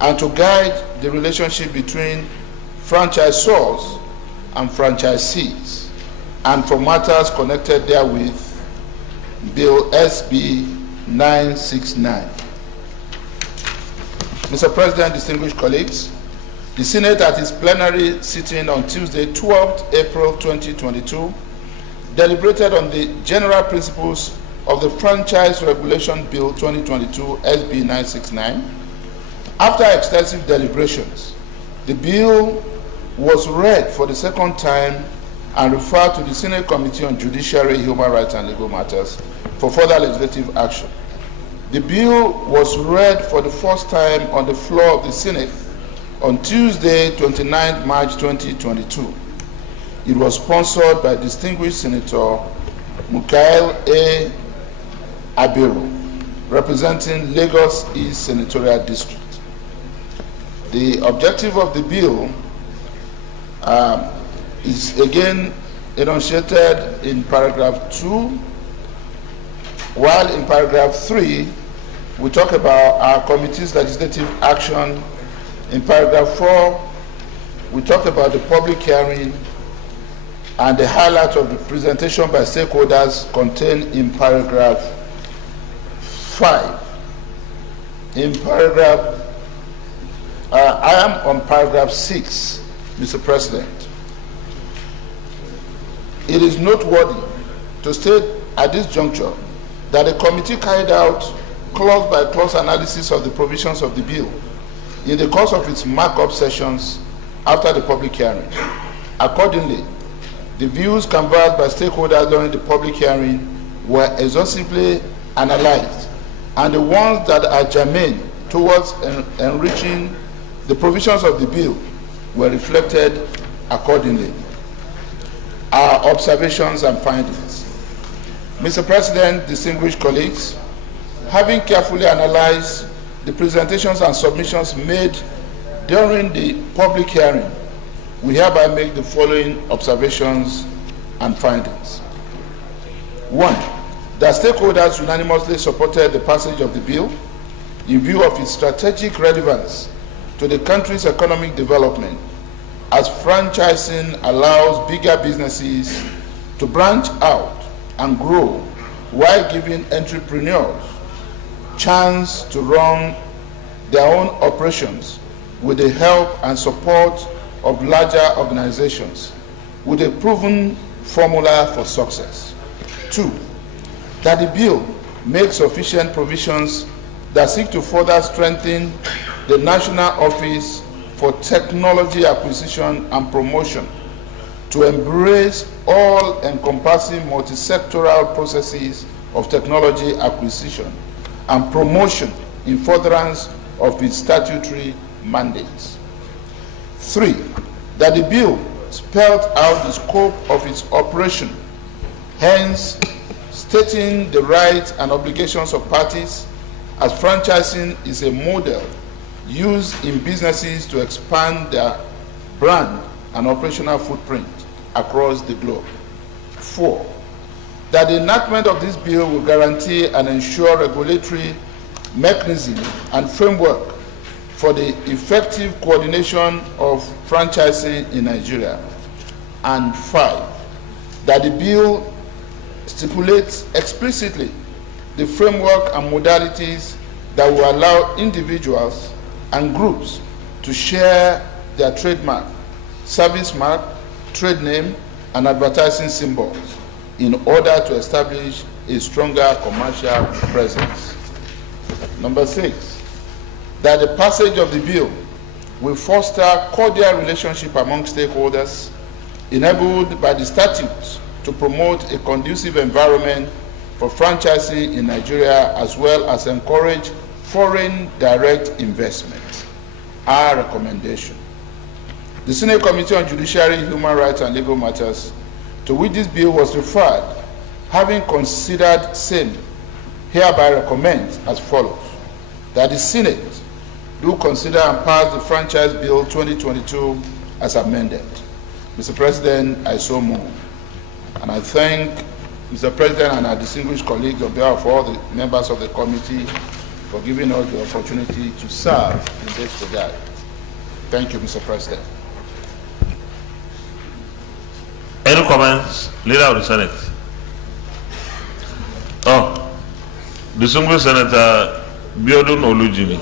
and to guide the relationship between franchisors and franchisees, and for matters connected therewith, Bill SB 969. Mr. President, distinguished colleagues, the Senate at its plenary sitting on Tuesday, 12th April 2022, deliberated on the general principles of the Franchise Regulation Bill 2022 SB 969. After extensive deliberations, the bill was read for the second time and referred to the Senate Committee on Judiciary, Human Rights and Legal Matters for further legislative action. The bill was read for the first time on the floor of the Senate on Tuesday, 29 March 2022. It was sponsored by distinguished Senator Mukail A. Abiru, representing Lagos East Senatorial District. The objective of the bill is again enunciated in paragraph 2, while in paragraph 3 we talk about our committee's legislative action. In paragraph 4 we talk about the public hearing and the highlight of the presentation by stakeholders contained in paragraph 5. In paragraph I am on paragraph 6, Mr. President. It is noteworthy to state at this juncture that the committee carried out clause-by-clause analysis of the provisions of the bill in the course of its markup sessions after the public hearing. Accordingly, the views canvassed by stakeholders during the public hearing were exhaustively analyzed, and the ones that are germane towards enriching the provisions of the bill were reflected accordingly. Our observations and findings. Mr. President, distinguished colleagues, having carefully analyzed the presentations and submissions made during the public hearing, we hereby make the following observations and findings. 1, that stakeholders unanimously supported the passage of the bill in view of its strategic relevance to the country's economic development, as franchising allows bigger businesses to branch out and grow while giving entrepreneurs chance to run their own operations with the help and support of larger organizations with a proven formula for success. 2, that the bill makes sufficient provisions that seek to further strengthen the National Office for technology acquisition and promotion to embrace all-encompassing multi-sectoral processes of technology acquisition and promotion in furtherance of its statutory mandates. 3, that the bill spelled out the scope of its operation, hence stating the rights and obligations of parties, as franchising is a model used in businesses to expand their brand and operational footprint across the globe. 4, that the enactment of this bill will guarantee and ensure regulatory mechanism and framework for the effective coordination of franchising in Nigeria. And 5, that the bill stipulates explicitly the framework and modalities that will allow individuals and groups to share their trademark, service mark, trade name, and advertising symbols in order to establish a stronger commercial presence. Number 6, that the passage of the bill will foster cordial relationship among stakeholders enabled by the statutes to promote a conducive environment for franchising in Nigeria, as well as encourage foreign direct investment. Our recommendation. The Senate Committee on Judiciary, Human Rights and Legal Matters, to which this bill was referred, having considered same, hereby recommends as follows: that the Senate do consider and pass the Franchise Bill 2022 as amended. Mr. President, I so move. And I thank Mr. President and our distinguished colleagues on behalf of all the members of the committee for giving us the opportunity to serve in this regard. Thank you, Mr. President. Any comments? Leader of the Senate. Distinguished Senator Biodun Olujimi.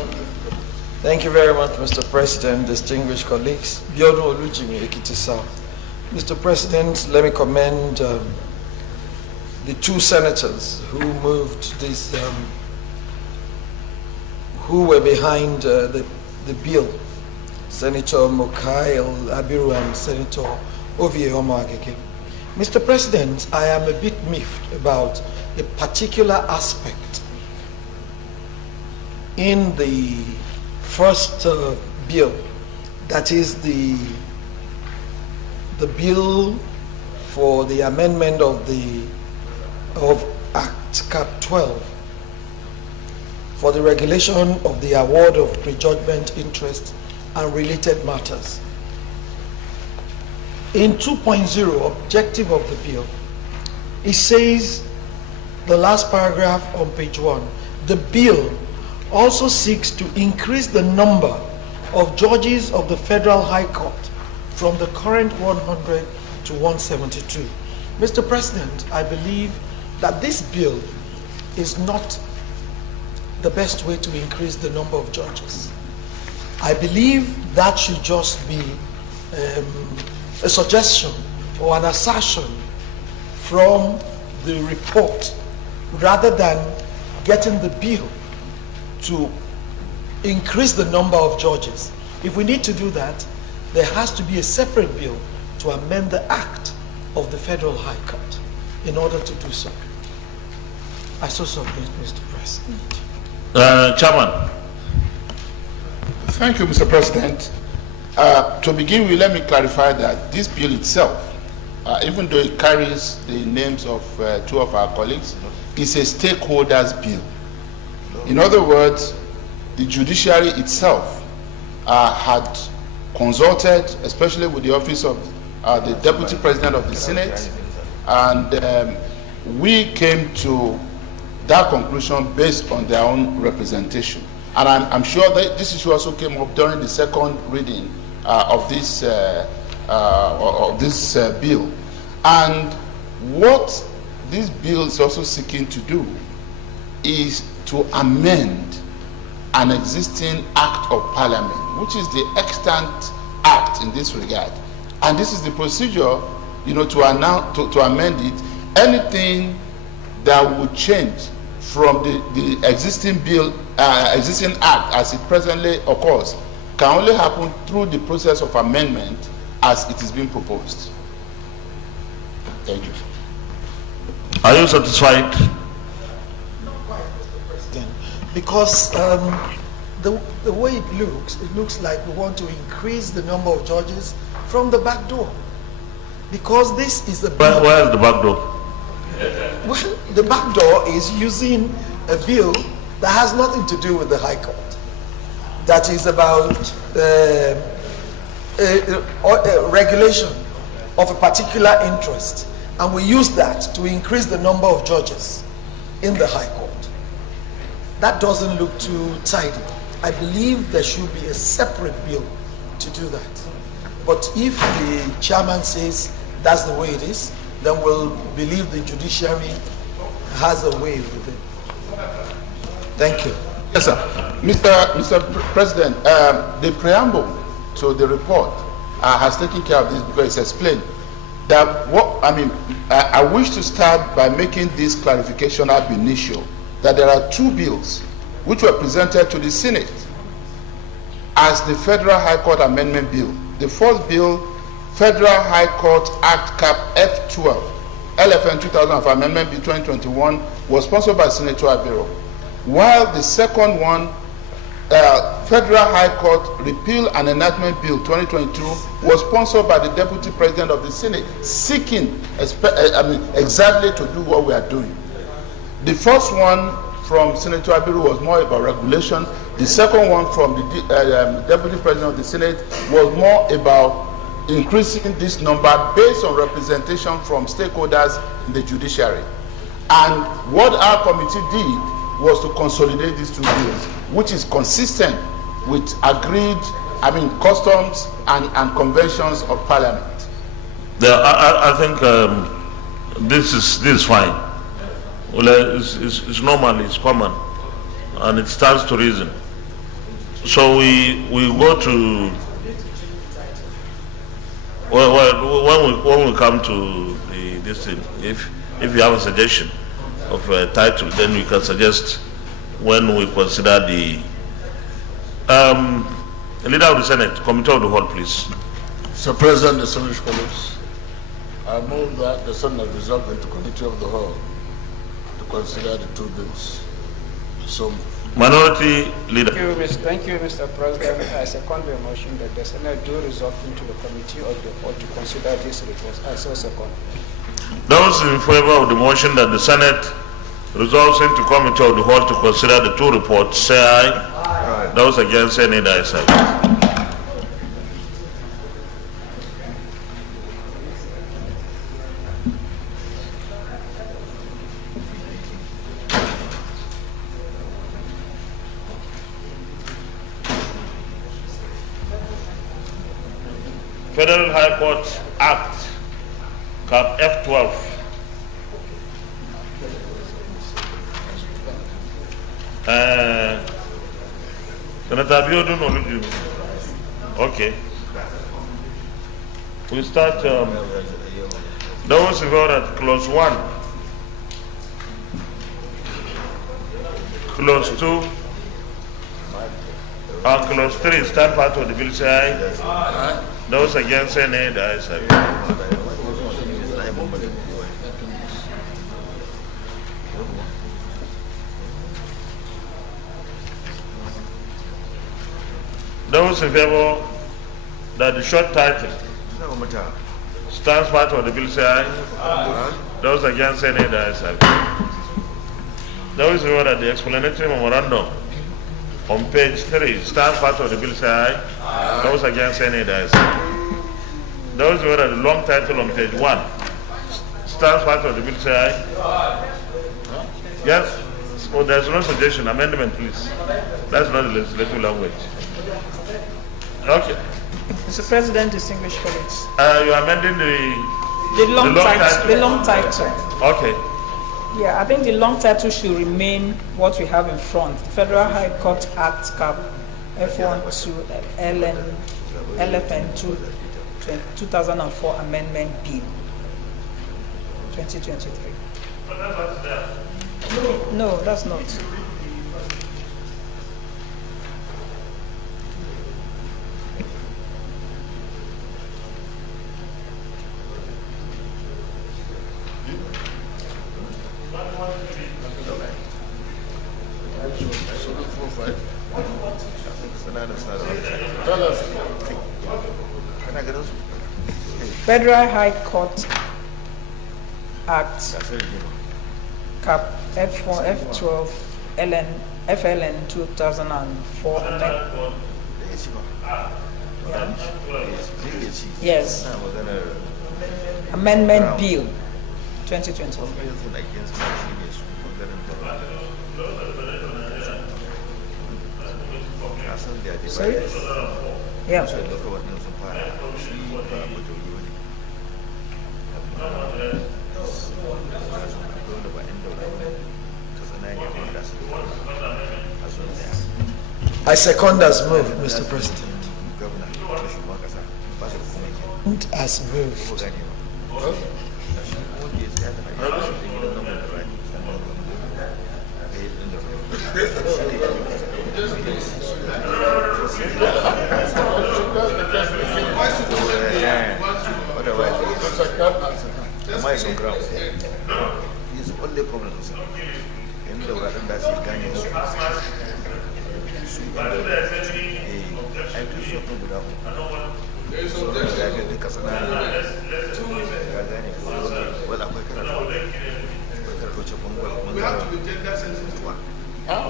Thank you very much, Mr. President, distinguished colleagues. Biodun Olujimi, Ekiti South. Mr. President, let me commend the 2 senators who moved this, who were behind the bill, Senator Mokail Abiru and Senator Ovie Omageke. Mr. President, I am a bit miffed about a particular aspect in the first bill, that is the bill for the amendment of Act Cap 12 for the regulation of the award of prejudgment interest and related matters. In 2.0, objective of the bill, it says, the last paragraph on page 1, the bill also seeks to increase the number of judges of the Federal High Court from the current 100 to 172. Mr. President, I believe that this bill is not the best way to increase the number of judges. I believe that should just be a suggestion or an assertion from the report, rather than getting the bill to increase the number of judges. If we need to do that, there has to be a separate bill to amend the Act of the Federal High Court in order to do so. I so submit, Mr. President. Chairman. Thank you, Mr. President. To begin with, let me clarify that this bill itself, even though it carries the names of 2 of our colleagues, is a stakeholders bill. In other words, the judiciary itself had consulted, especially with the office of the Deputy President of the Senate, and we came to that conclusion based on their own representation. And I'm sure that this issue also came up during the second reading of this bill. And what this bill is also seeking to do is to amend an existing Act of Parliament, which is the extant act in this regard. And this is the procedure, to amend it. Anything that would change from the existing bill, existing act as it presently occurs, can only happen through the process of amendment as it is being proposed. Thank you. Are you satisfied? Because the way it looks like we want to increase the number of judges from the back door. Because this is the bill. Where is the back door? Well, the back door is using a bill that has nothing to do with the High Court. That is about a regulation of a particular interest. And we use that to increase the number of judges in the High Court. That doesn't look too tidy. I believe there should be a separate bill to do that. But if the chairman says that's the way it is, then we'll believe the judiciary has a way with it. Thank you. Yes, sir. Mr. President, the preamble to the report has taken care of this because it's explained that I wish to start by making this clarification ab initio that there are two bills which were presented to the Senate as the Federal High Court Amendment Bill. The first bill, Federal High Court Act Cap F12, LFN 2000 for Amendment Bill 2021, was sponsored by Senator Abiro, while the second one, Federal High Court Repeal and Enactment Bill 2022, was sponsored by the Deputy President of the Senate, seeking exactly to do what we are doing. The first one from Senator Abiru was more about regulation. The second one from the Deputy President of the Senate was more about increasing this number based on representation from stakeholders in the judiciary. And what our committee did was to consolidate these two bills, which is consistent with agreed, customs and conventions of Parliament. I think this is fine. Well, it's normal, it's common, and it stands to reason. So we go to when we come to this thing. If you have a suggestion of a title, then we can suggest when we consider the leader of the Senate, Committee of the Whole, please. Mr. President, distinguished colleagues, I move that the Senate resolve into Committee of the Whole to consider the two bills. So, Minority Leader. Thank you, Mr. President. I second the motion that the Senate do resolve into the Committee of the Whole to consider this report. I so second. Those in favor of the motion that the Senate resolves into Committee of the Whole to consider the two reports, say aye. Aye. Those against, say nay. The ayes have it. Federal High Court Act, Cap F12. Senator Abiodun Oluju. Okay. We start, those who vote at clause 1, clause 2, and clause 3, stand part of the bill, say aye. Aye. Those against, say nay. The ayes have it. Those in favor that the short title stands part of the bill, say aye. Aye. Those against, say nay. The ayes have it. Those in favor that the explanatory memorandum on page 3 stands part of the bill, say aye. Aye. Those against, say nay. The ayes have it. Those who are the long title on page 1 stands part of the bill, say aye. Aye. Yes? Oh, there's no suggestion. Amendment, please. That's not the legislative language. Okay. Mr. President, distinguished colleagues. You are amending the long title. The long title. Okay. Yeah, I think the long title should remain what we have in front. The Federal High Court Act Cap F12 LFN 2004 Amendment Bill 2023. No, that's not. Federal High Court Act Cap F12 FLN 2004 Yes. Amendment Bill 2020. Sorry? Yeah. I second as moved, Mr. President. As moved.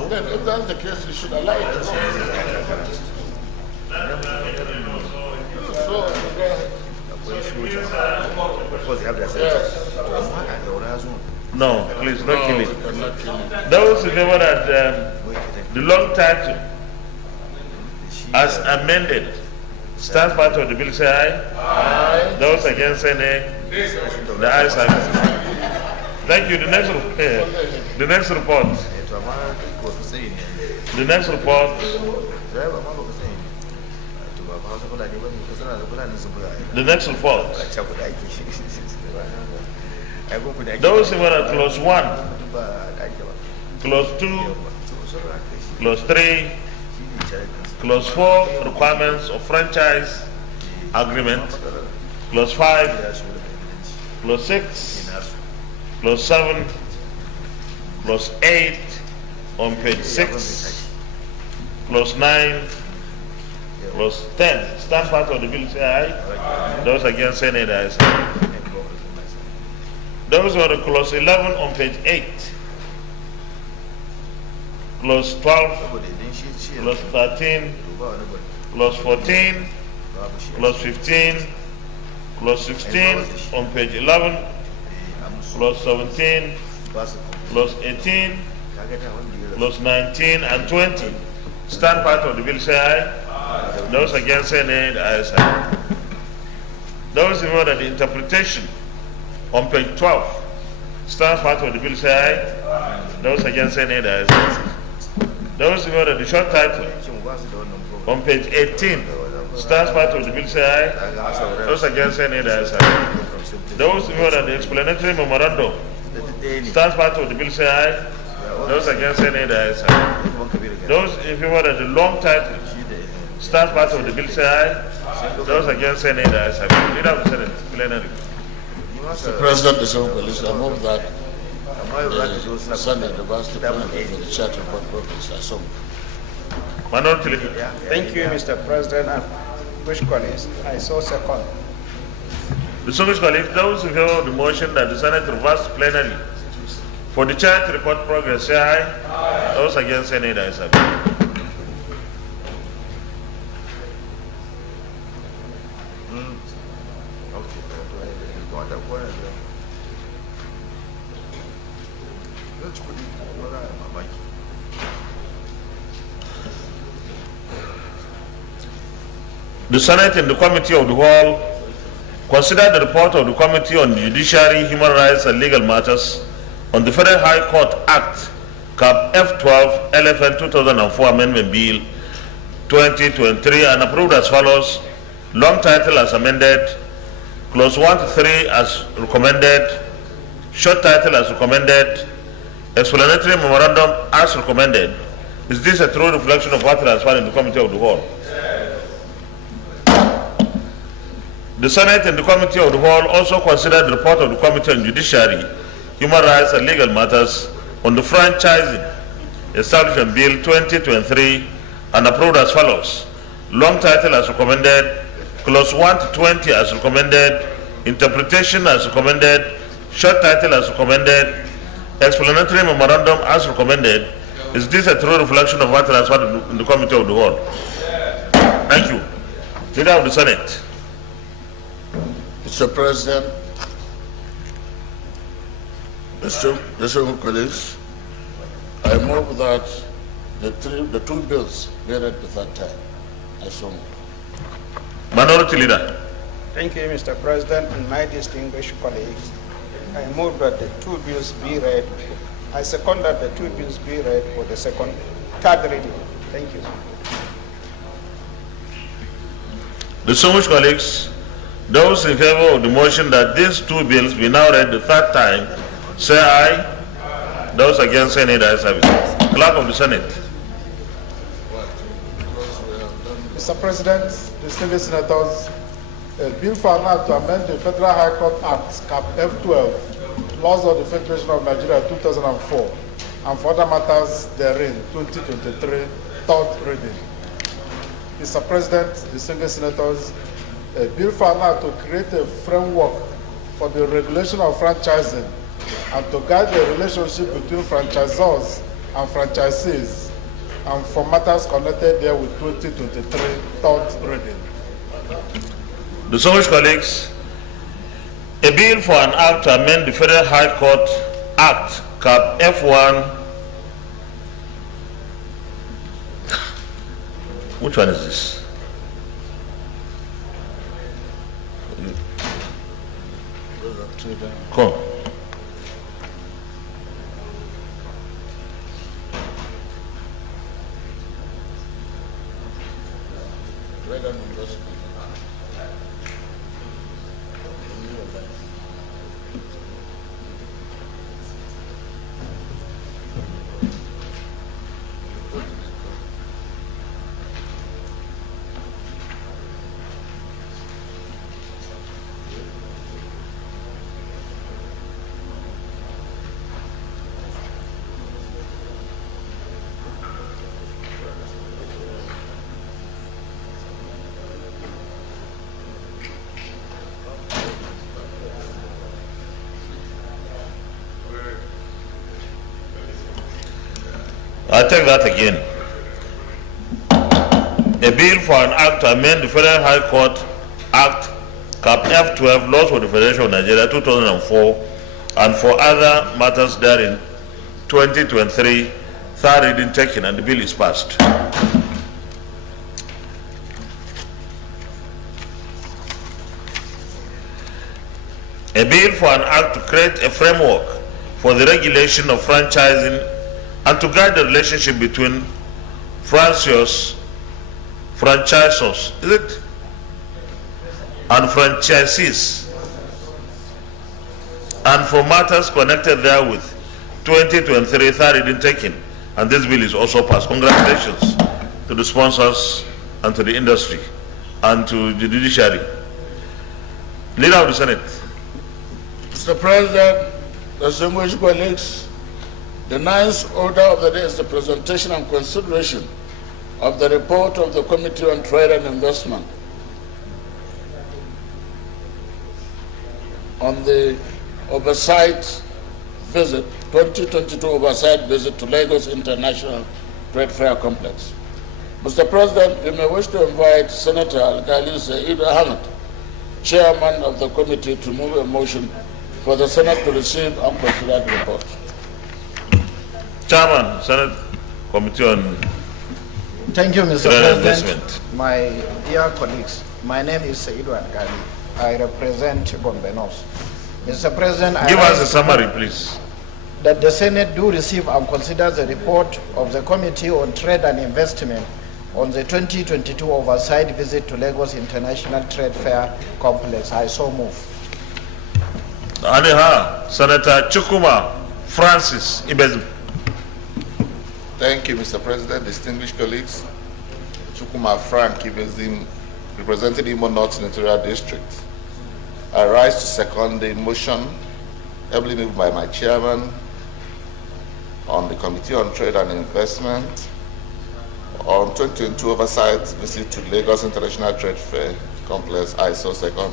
Then if that's the case, you should allow it. No, please, not killing. Those who favor that the long title as amended stands part of the bill, say aye. Aye. Those against say nay. The ayes have it. Thank you. The next report. The next report. The next report. Those who were at clause 1, clause 2, clause 3, clause 4, requirements of franchise agreement, clause 5, clause 6, clause 7, clause 8 on page 6, clause 9, clause 10. Stand part of the bill, say aye. Those against, say nay. The ayes have it. Those were the clause 11 on page 8, clause 12, clause 13, clause 14, clause 15, clause 16 on page 11, clause 17, clause 18, clause 19 and 20. Stand part of the bill, say aye. Those against, say nay. The ayes have it. Those in order the interpretation on page 12, stand part of the bill, say aye. Those against, say nay. The ayes have it. Those in order the short title on page 18, stands part of the bill, say aye. Those against, say nay. The ayes have it. Those in order the explanatory memorandum, stands part of the bill, say aye. Those against, say nay. The ayes have it. Those in favor of the long title, stands part of the bill, say aye. Those against, say nay. The ayes have it. Leader of the Senate, plenary. Mr. President, I move that the Senate reverse the plenary for the charter report progress. I so move. Minority Leader. Thank you, Mr. President. And which colleagues? I so second. Distinguished colleagues, those who favor the motion that the Senate reverse plenary for the charter report progress, say aye. Aye. Those against, say nay. The ayes have it. The Senate and the Committee of the Whole considered the report of the Committee on Judiciary, Human Rights and Legal Matters on the Federal High Court Act, Cap F12 LFN 2004 Amendment Bill 2023 and approved as follows. Long title as amended, clause 1 to 3 as recommended, short title as recommended, explanatory memorandum as recommended. Is this a true reflection of what transpired in the Committee of the Whole? The Senate and the Committee of the Whole also considered the report of the Committee on Judiciary, Human Rights and Legal Matters on the Franchising Establishment Bill 2023 and approved as follows. Long title as recommended, clause 1 to 20 as recommended, interpretation as recommended, short title as recommended, explanatory memorandum as recommended. Is this a true reflection of what transpired in the committee of the whole? Thank you. Leader of the Senate. Mr. President, distinguished colleagues, I move that the two bills be read the third time. I so move. Minority Leader. Thank you, Mr. President, and my distinguished colleagues. I move that the two bills be read. I second that the two bills be read for the third reading. Thank you. Distinguished colleagues, those in favor of the motion that these two bills be now read the third time, say aye. Those against, say nay. The ayes have it. Clerk of the Senate. Mr. President, distinguished senators, a bill for an act to amend the Federal High Court Act, Cap F12, Laws of the Federation of Nigeria 2004, and for other matters therein, 2023, third reading. Mr. President, distinguished senators, a bill for an act to create a framework for the regulation of franchising and to guide the relationship between franchisors and franchisees, and for matters connected there with 2023, third reading. Distinguished colleagues, a bill for an act to amend the Federal High Court Act, Cap F1. Which one is this? Come. I take that again. A bill for an act to amend the Federal High Court Act, Cap F12, Laws of the Federation of Nigeria 2004, and for other matters therein, 2023, third reading taken, and the bill is passed. A bill for an act to create a framework for the regulation of franchising and to guide the relationship between franchisors, is it? And franchisees, and for matters connected therewith, 2023, third reading taken, and this bill is also passed. Congratulations to the sponsors and to the industry and to the judiciary. Leader of the Senate. Mr. President, distinguished colleagues, the ninth order of the day is the presentation and consideration of the report of the Committee on Trade and Investment on the oversight visit, 2022 oversight visit to Lagos International Trade Fair Complex. Mr. President, you may wish to invite Senator Al-Ghali Said Ahmed, Chairman of the committee, to move a motion for the Senate to receive and consider the report. Chairman, Senate Committee on Thank you, Mr. Trade and President. Investment. My dear colleagues, my name is Saidu Al-Ghali. I represent Gombe North. Mr. President, Give us a summary, please. That the Senate do receive and consider the report of the Committee on Trade and Investment on the 2022 oversight visit to Lagos International Trade Fair Complex. I so move. Senator Chukuma Francis Ibezim. Thank you, Mr. President, distinguished colleagues. Chukuma Frank Ibezim, representing Imo North Senatorial District. I rise to second the motion, ably moved by my chairman, on the Committee on Trade and Investment on 2022 oversight visit to Lagos International Trade Fair Complex, ISO second.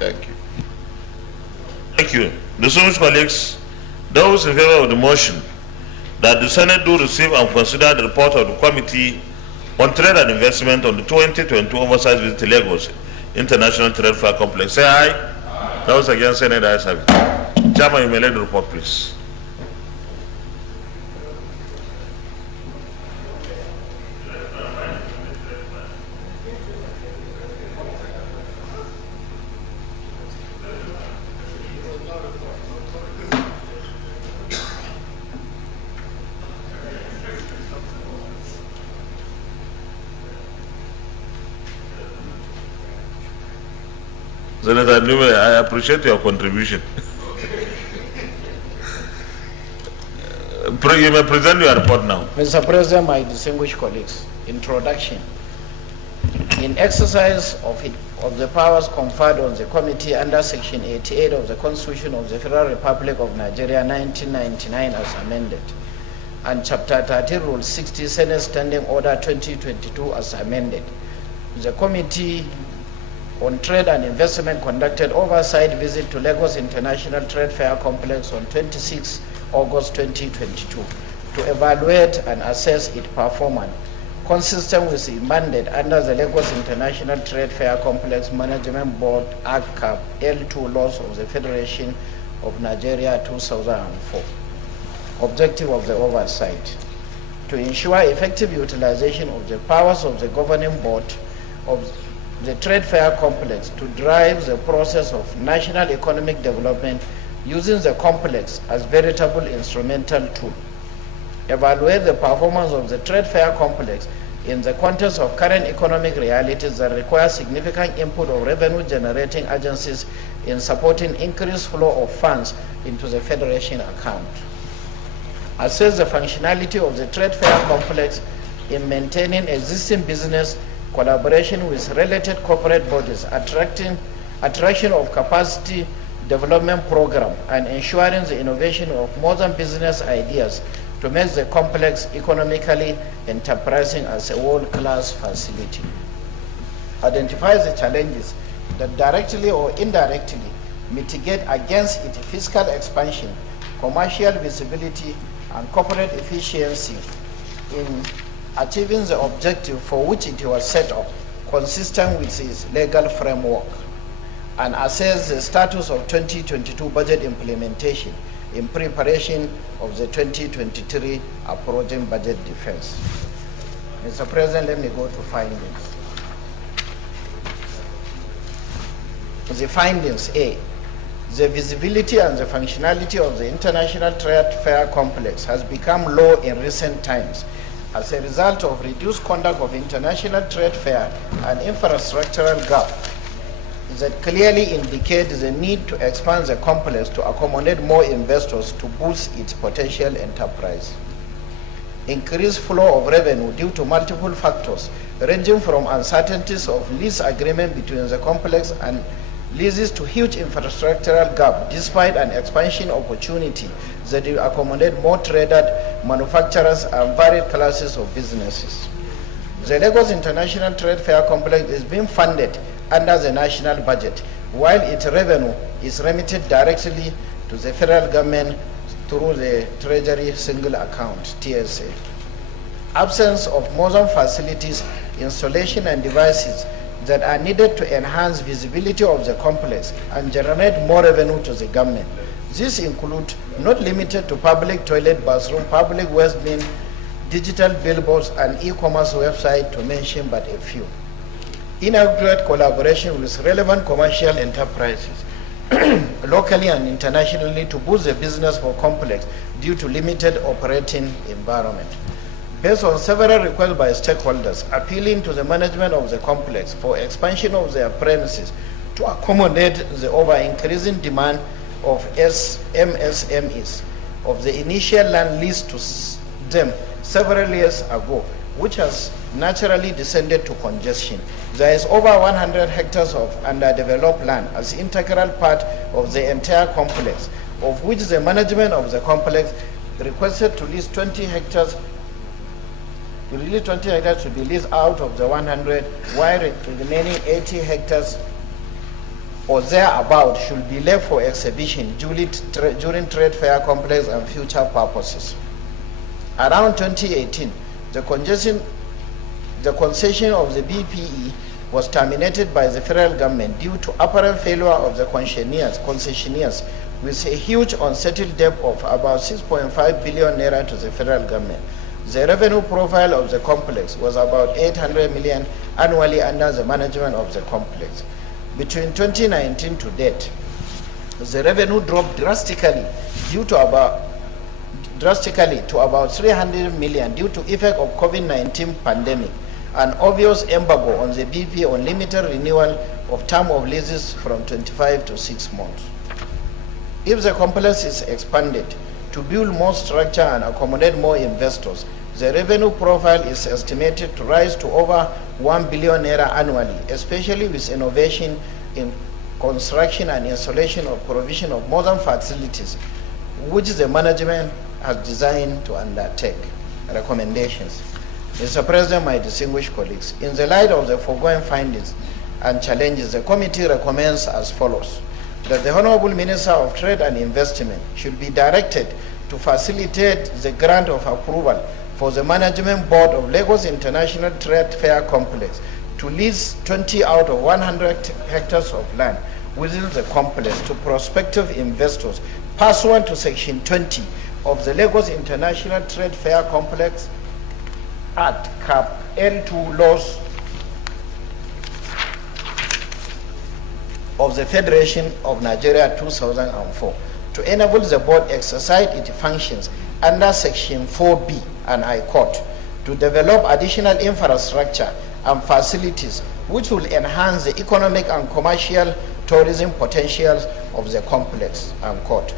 Thank you. Thank you. Distinguished colleagues, those in favor of the motion that the Senate do receive and consider the report of the Committee on Trade and Investment on the 2022 oversight visit to Lagos International Trade Fair Complex, say aye. Those against, Senate ayes have it. Chairman, you may lead the report, please. Senator Nume, I appreciate your contribution. You may present your report now. Mr. President, my distinguished colleagues, introduction. In exercise of the powers conferred on the committee under Section 88 of the Constitution of the Federal Republic of Nigeria 1999 as amended, and Chapter 13, Rule 60, Senate Standing Order 2022 as amended, the Committee on Trade and Investment conducted oversight visit to Lagos International Trade Fair Complex on 26 August 2022 to evaluate and assess its performance consistent with the mandate under the Lagos International Trade Fair Complex Management Board Act Cap L2 laws of the Federation of Nigeria 2004. Objective of the oversight: to ensure effective utilization of the powers of the governing board of the Trade Fair Complex to drive the process of national economic development using the complex as veritable instrumental tool. Evaluate the performance of the Trade Fair Complex in the context of current economic realities that require significant input of revenue-generating agencies in supporting increased flow of funds into the Federation account. Assess the functionality of the Trade Fair Complex in maintaining existing business, collaboration with related corporate bodies, attraction of capacity development program, and ensuring the innovation of modern business ideas to make the complex economically enterprising as a world-class facility. Identify the challenges that directly or indirectly mitigate against its fiscal expansion, commercial visibility, and corporate efficiency in achieving the objective for which it was set up, consistent with its legal framework, and assess the status of 2022 budget implementation in preparation of the 2023 approaching budget defense. Mr. President, let me go to findings. The findings: A, the visibility and the functionality of the International Trade Fair Complex has become low in recent times as a result of reduced conduct of international trade fair and infrastructural gap that clearly indicate the need to expand the complex to accommodate more investors to boost its potential enterprise. Increased flow of revenue due to multiple factors ranging from uncertainties of lease agreement between the complex and leases to huge infrastructural gap despite an expansion opportunity that will accommodate more traded manufacturers and varied classes of businesses. The Lagos International Trade Fair Complex is being funded under the national budget, while its revenue is remitted directly to the federal government through the Treasury Single Account, TSA. Absence of modern facilities, installation, and devices that are needed to enhance visibility of the complex and generate more revenue to the government. These include, not limited to public toilet, bathroom, public waste bin, digital billboards, and e-commerce website, to mention but a few. Inadequate collaboration with relevant commercial enterprises, locally and internationally, to boost the business for complex due to limited operating environment. Based on several requests by stakeholders appealing to the management of the complex for expansion of their premises to accommodate the over-increasing demand of MSMEs of the initial land leased to them several years ago, which has naturally descended to congestion. There is over 100 hectares of underdeveloped land as integral part of the entire complex, of which the management of the complex requested to lease 20 hectares The released 20 hectares should be leased out of the 100, while the remaining 80 hectares or thereabout should be left for exhibition during trade fair complex and future purposes. Around 2018, the concession of the BPE was terminated by the federal government due to apparent failure of the concessionaires with a huge unsettled debt of about 6.5 billion naira to the federal government. The revenue profile of the complex was about 800 million annually under the management of the complex. Between 2019 to date, the revenue dropped drastically to about 300 million due to effect of COVID-19 pandemic, an obvious embargo on the BP on limited renewal of term of leases from 25 to 6 months. If the complex is expanded to build more structure and accommodate more investors, the revenue profile is estimated to rise to over 1 billion naira annually, especially with innovation in construction and installation of provision of modern facilities, which the management has designed to undertake. Recommendations. Mr. President, my distinguished colleagues, in the light of the foregoing findings and challenges, the committee recommends as follows: that the Honorable Minister of Trade and Investment should be directed to facilitate the grant of approval for the Management Board of Lagos International Trade Fair Complex to lease 20 out of 100 hectares of land within the complex to prospective investors pursuant to Section 20 of the Lagos International Trade Fair Complex Act Cap L2 laws of the Federation of Nigeria 2004 to enable the board exercise its functions under Section 4B, and I quote, to develop additional infrastructure and facilities which will enhance the economic and commercial tourism potentials of the complex, unquote.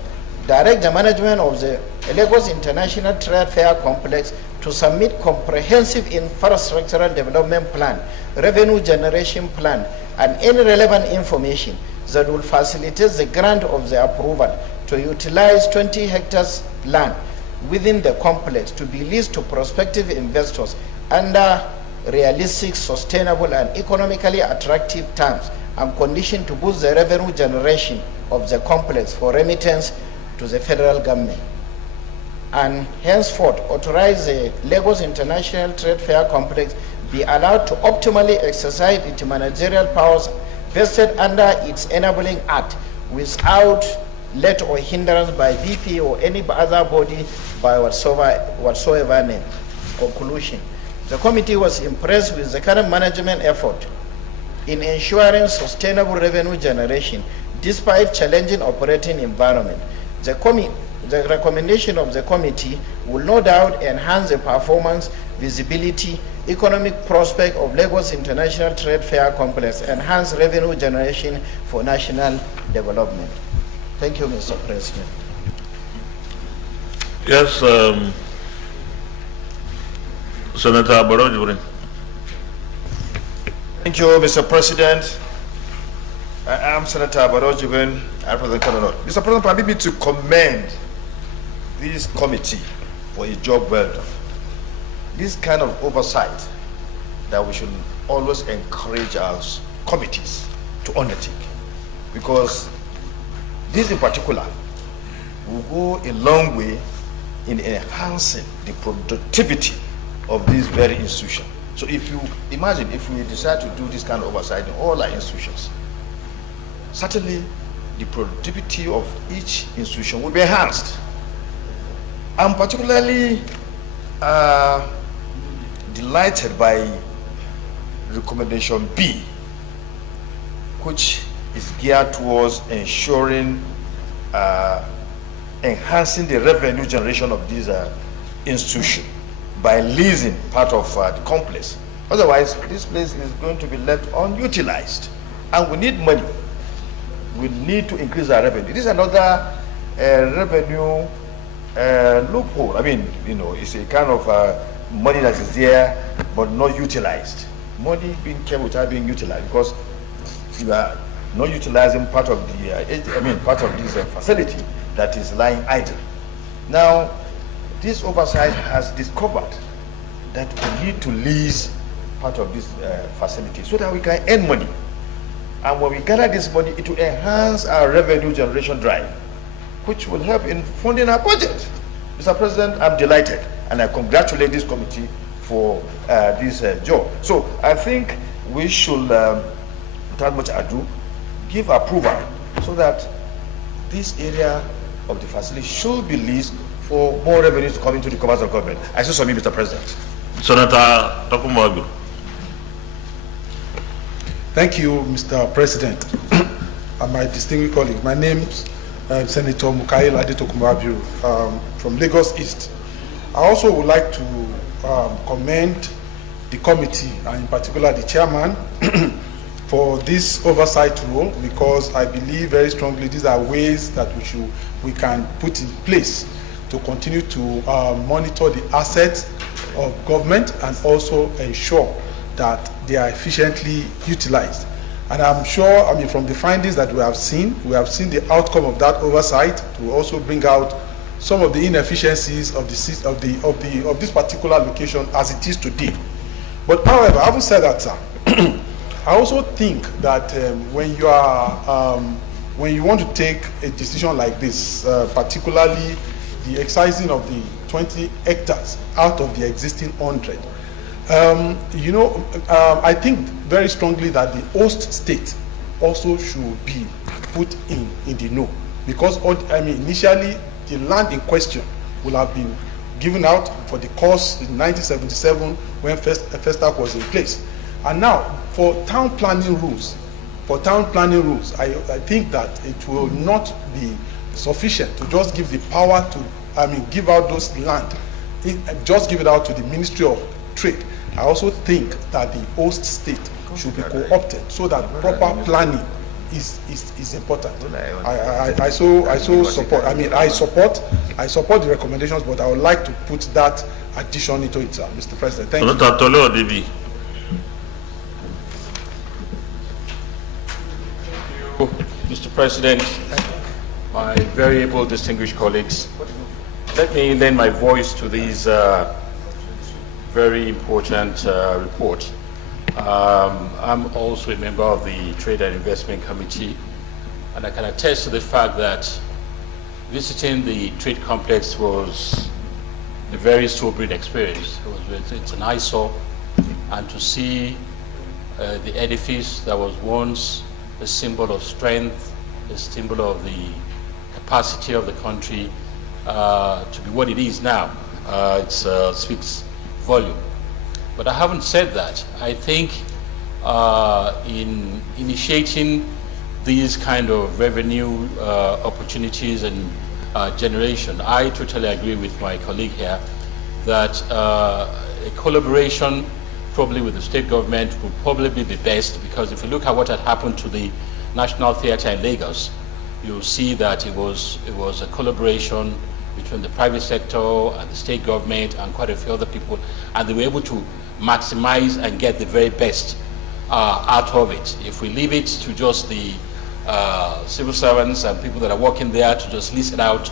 Direct the management of the Lagos International Trade Fair Complex to submit comprehensive infrastructural development plan, revenue generation plan, and any relevant information that will facilitate the grant of the approval to utilize 20 hectares land within the complex to be leased to prospective investors under realistic, sustainable, and economically attractive terms and conditions to boost the revenue generation of the complex for remittance to the federal government. And henceforth, authorize the Lagos International Trade Fair Complex be allowed to optimally exercise its managerial powers vested under its enabling act without let or hindrance by BP or any other body by whatsoever name. Conclusion. The committee was impressed with the current management effort in ensuring sustainable revenue generation despite challenging operating environment. The recommendation of the committee will no doubt enhance the performance, visibility, economic prospect of Lagos International Trade Fair Complex, enhance revenue generation for national development. Thank you, Mr. President. Yes, Senator Barrow. Thank you, Mr. President. I am Senator Barrow. I represent Kano. Mr. President, permit me to commend this committee for a job well done. This kind of oversight that we should always encourage our committees to undertake, because this in particular will go a long way in enhancing the productivity of this very institution. So if you imagine if we decide to do this kind of oversight in all our institutions, certainly the productivity of each institution will be enhanced. I'm particularly delighted by recommendation B, which is geared towards ensuring enhancing the revenue generation of this institution by leasing part of the complex. Otherwise, this place is going to be left unutilized, and we need money. We need to increase our revenue. This is another revenue loophole. I mean, you know, it's a kind of money that is there but not utilized. Money being kept without being utilized because you are not utilizing part of the, part of this facility that is lying idle. Now, this oversight has discovered that we need to lease part of this facility so that we can earn money. And when we gather this money, it will enhance our revenue generation drive, which will help in funding our budget. Mr. President, I'm delighted, and I congratulate this committee for this job. So I think we should, without much ado, give approval so that this area of the facility should be leased for more revenues to come into the commerce of government. I so submit, Mr. President. Senator Tokumagu. Thank you, Mr. President, and my distinguished colleague. My name is Senator Mukaila Adetokunbo from Lagos East. I also would like to commend the committee, and in particular the chairman, for this oversight role, because I believe very strongly these are ways that we can put in place to continue to monitor the assets of government and also ensure that they are efficiently utilized. And I'm sure, from the findings that we have seen the outcome of that oversight to also bring out some of the inefficiencies of this particular location as it is today. But however, having said that, sir, I also think that when you want to take a decision like this, particularly the excising of the 20 hectares out of the existing 100, I think very strongly that the host state also should be put in the know, because initially the land in question will have been given out for the course in 1977 when Festac was in place, and now for town planning rules, I think that it will not be sufficient to just give the power to give out those land, just give it out to the Ministry of Trade. I also think that the host state should be co-opted so that proper planning is important. I support. I support the recommendations, but I would like to put that addition into it, Mr. President. Thank you. Mr. President, my very able distinguished colleagues, let me lend my voice to these very important report. I'm also a member of the Trade and Investment Committee, and I can attest to the fact that visiting the trade complex was a very sobering experience. It's an eyesore, and to see the edifice that was once a symbol of strength, a symbol of the capacity of the country, to be what it is now, it speaks volume. But I haven't said that. I think in initiating these kind of revenue opportunities and generation, I totally agree with my colleague here that a collaboration probably with the state government would probably be the best, because if you look at what had happened to the National Theatre in Lagos, you'll see that it was a collaboration between the private sector and the state government and quite a few other people, and they were able to maximize and get the very best out of it. If we leave it to just the civil servants and people that are working there to just lease it out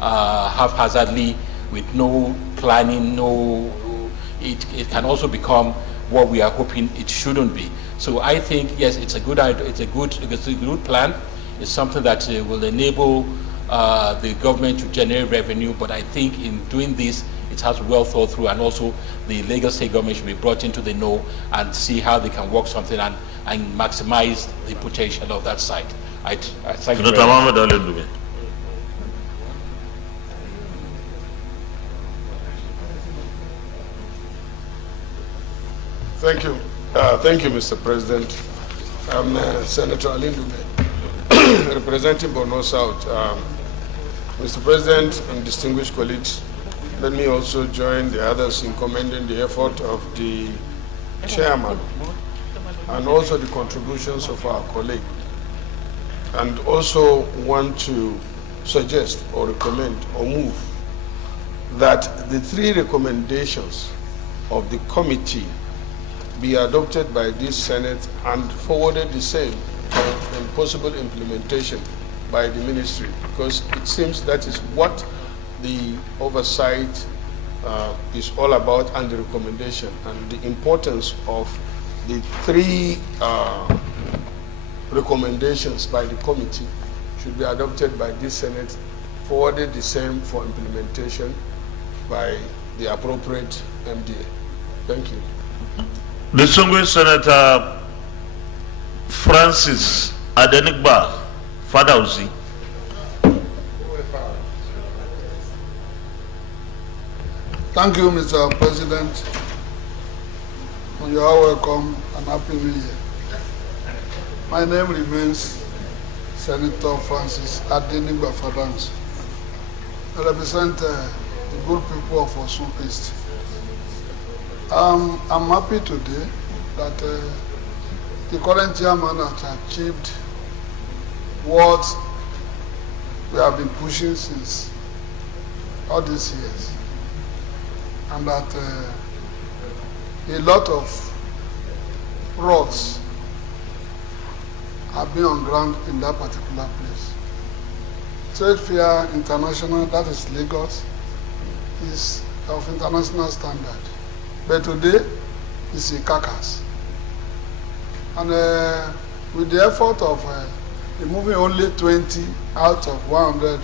haphazardly with no planning, it can also become what we are hoping it shouldn't be. So I think, yes, it's a good idea, it's a good plan. It's something that will enable the government to generate revenue, but I think in doing this, it has well thought through, and also the Lagos State government should be brought into the know and see how they can work something and maximize the potential of that site. I thank you very much. Thank you, Mr. President. I'm Senator Alindube, representing Borno South. Mr. President and distinguished colleagues, let me also join the others in commending the effort of the chairman and also the contributions of our colleague, and also want to suggest or recommend or move that the 3 recommendations of the committee be adopted by this Senate and forwarded the same in possible implementation by the ministry, because it seems that is what the oversight is all about and the recommendation and the importance of the three recommendations by the committee should be adopted by this Senate, forwarded the same for implementation by the appropriate MDA. Thank you. Distinguished Senator Francis Adenigba Fadausi. Thank you, Mr. President. You are welcome and Happy New Year. My name remains Senator Francis Adenigba Fadausi. I represent the good people of Osun East. I'm happy today that the current chairman has achieved what we have been pushing since all these years, and that a lot of roads have been on ground in that particular place. Trade Fair International, that is Lagos, is of international standard. But today, it's a carcass. And with the effort of removing only 20 out of 100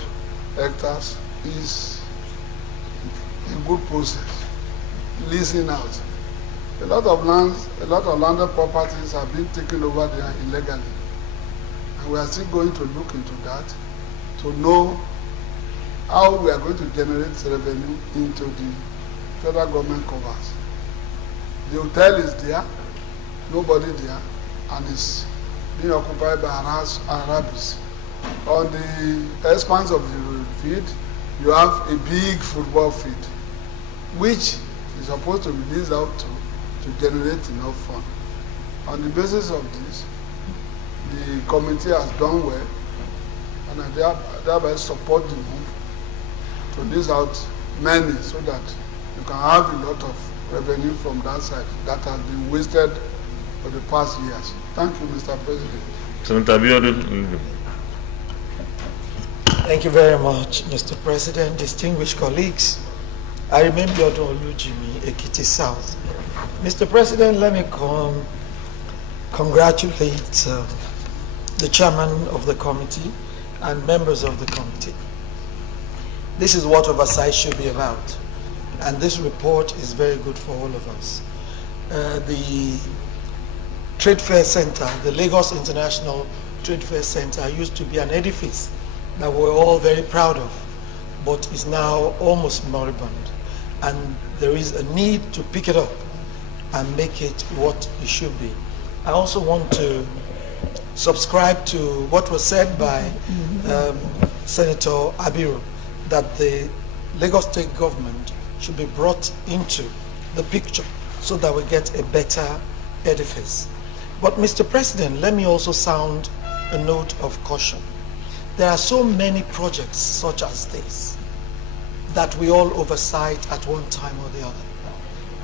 hectares is a good process. Leasing out. A lot of landed properties have been taken over there illegally. And we are still going to look into that to know how we are going to generate revenue into the federal government covers. The hotel is there, nobody there, and it's being occupied by Arabs. On the expanse of the field, you have a big football field, which is supposed to be leased out to generate enough fund. On the basis of this, the committee has done well, and I thereby support the move to lease out many so that you can have a lot of revenue from that side that has been wasted for the past years. Thank you, Mr. President. Senator Abiodun. Thank you very much, Mr. President, distinguished colleagues. I remain Biodun Olujimi, Ekiti South. Mr. President, let me congratulate the chairman of the committee and members of the committee. This is what oversight should be about. And this report is very good for all of us. The Trade Fair Center, the Lagos International Trade Fair Center, used to be an edifice that we're all very proud of, but is now almost moribund. And there is a need to pick it up and make it what it should be. I also want to subscribe to what was said by Senator Abiru, that the Lagos State government should be brought into the picture so that we get a better edifice. But Mr. President, let me also sound a note of caution. There are so many projects such as this that we all oversight at one time or the other.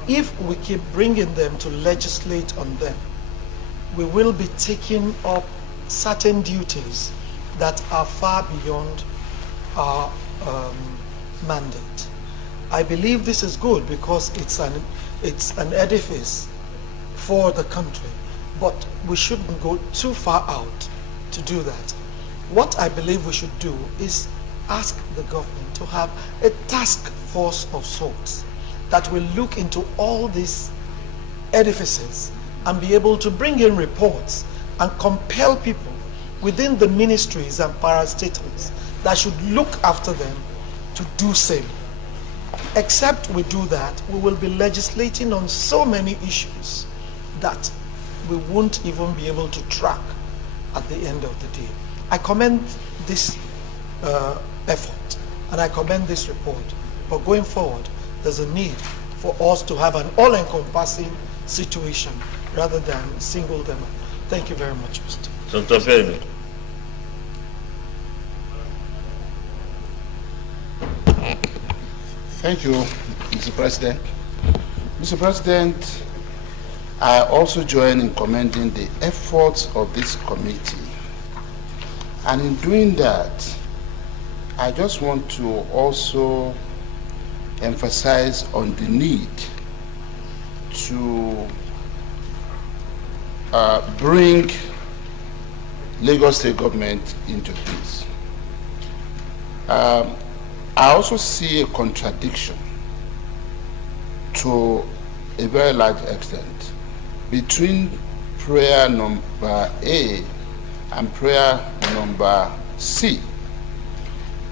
If we keep bringing them to legislate on them, we will be taking up certain duties that are far beyond our mandate. I believe this is good because it's an edifice for the country, but we shouldn't go too far out to do that. What I believe we should do is ask the government to have a task force of sorts that will look into all these edifices and be able to bring in reports and compel people within the ministries and parastatals that should look after them to do same. Except we do that, we will be legislating on so many issues that we won't even be able to track at the end of the day. I commend this effort and I commend this report, but going forward, there's a need for us to have an all-encompassing situation rather than single them out. Thank you very much, Mr. Senator Femi. Thank you, Mr. President. Mr. President, I also join in commending the efforts of this committee. And in doing that, I just want to also emphasize on the need to bring Lagos State government into this. I also see a contradiction to a very large extent between prayer number A and prayer number C.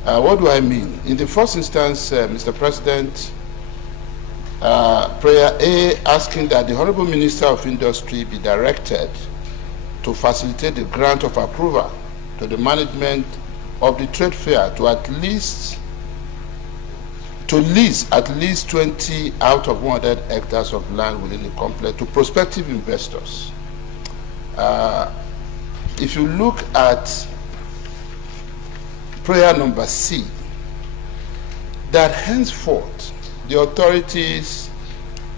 What do I mean? In the first instance, Mr. President, prayer A asking that the Honorable Minister of Industry be directed to facilitate the grant of approval to the management of the trade fair to lease at least 20 out of 100 hectares of land within the complex to prospective investors. If you look at prayer number C, that henceforth the authorities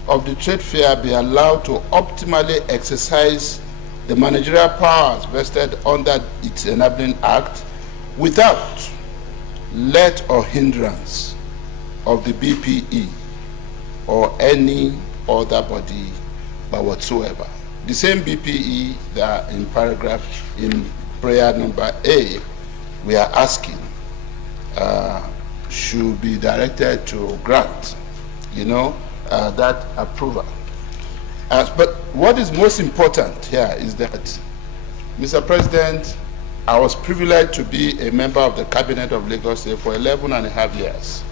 of the trade fair be allowed to optimally exercise the managerial powers vested under its enabling act without let or hindrance of the BPE or any other body but whatsoever. The same BPE that in prayer number A we are asking should be directed to grant, that approval. But what is most important here is that, Mr. President, I was privileged to be a member of the cabinet of Lagos State for 11.5 years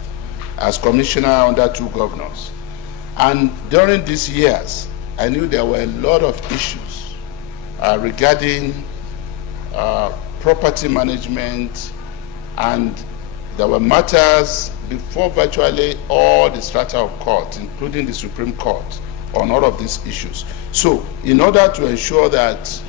as commissioner under 2 governors. And during these years, I knew there were a lot of issues regarding property management, and there were matters before virtually all the strata of court, including the Supreme Court, on all of these issues. So in order to ensure that,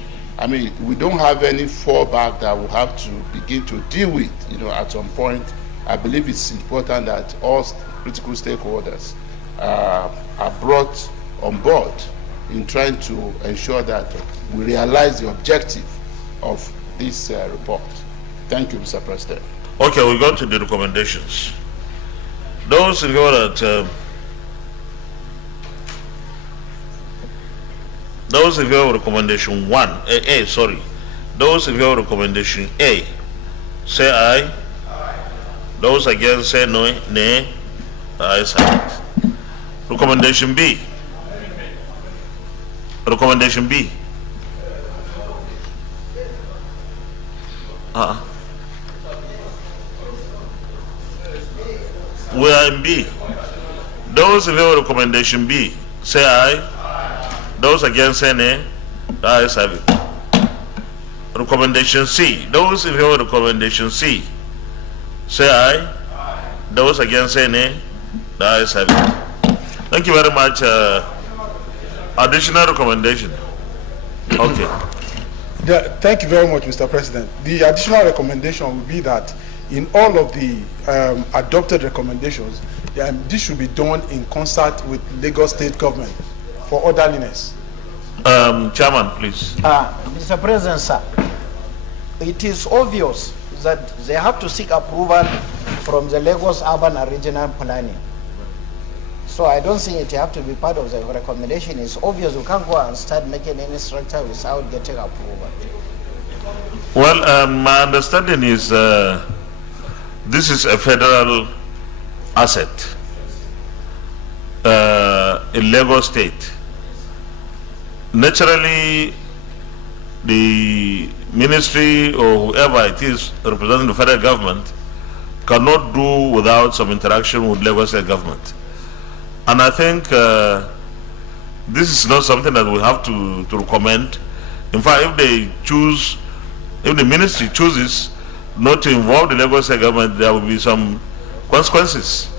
we don't have any fallback that we'll have to begin to deal with, at some point, I believe it's important that all critical stakeholders are brought on board in trying to ensure that we realize the objective of this report. Thank you, Mr. President. Okay, we go to the recommendations. Those in favor that those in favor of recommendation 1, those in favor of recommendation A, say aye. Those against say no, nay. Ayes have it. Recommendation B. Recommendation B. We are in B. Those in favor of recommendation B, say aye. Those against say nay. Ayes have it. Recommendation C. Those in favor of recommendation C, say aye. Those against say nay. The ayes have it. Thank you very much. Additional recommendation. Okay. Thank you very much, Mr. President. The additional recommendation would be that in all of the adopted recommendations, this should be done in concert with Lagos State government for orderliness. Chairman, please. Mr. President, sir, it is obvious that they have to seek approval from the Lagos Urban and Regional Planning. So I don't think it have to be part of the recommendation. It's obvious we can't go and start making any structure without getting approval. Well, my understanding is this is a federal asset in Lagos State. Naturally, the ministry or whoever it is representing the federal government cannot do without some interaction with Lagos State government. And I think this is not something that we have to recommend. In fact, if the ministry chooses not to involve the Lagos State government, there will be some consequences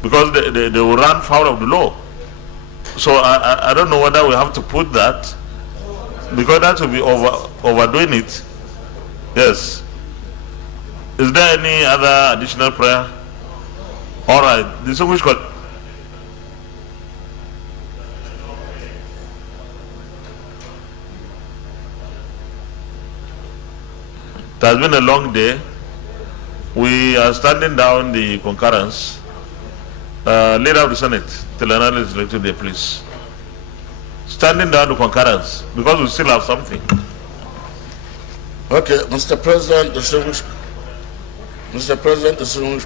because they will run foul of the law. So I don't know whether we have to put that, because that will be overdoing it. Yes. Is there any other additional prayer? All right. Distinguished colleague. It has been a long day. We are standing down the concurrence Leader of the Senate, Plenary Legislative Day, please. Standing down to concurrence, because we still have something. Okay, Mr. President, distinguished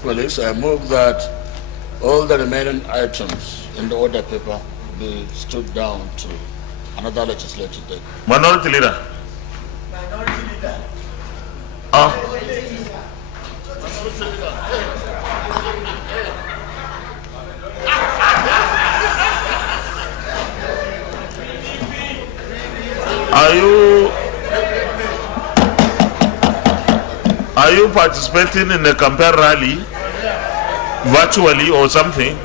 colleagues, I move that all the remaining items in the order paper be stood down to another legislative day. Minority Leader. Are you participating in a campaign rally virtually or something?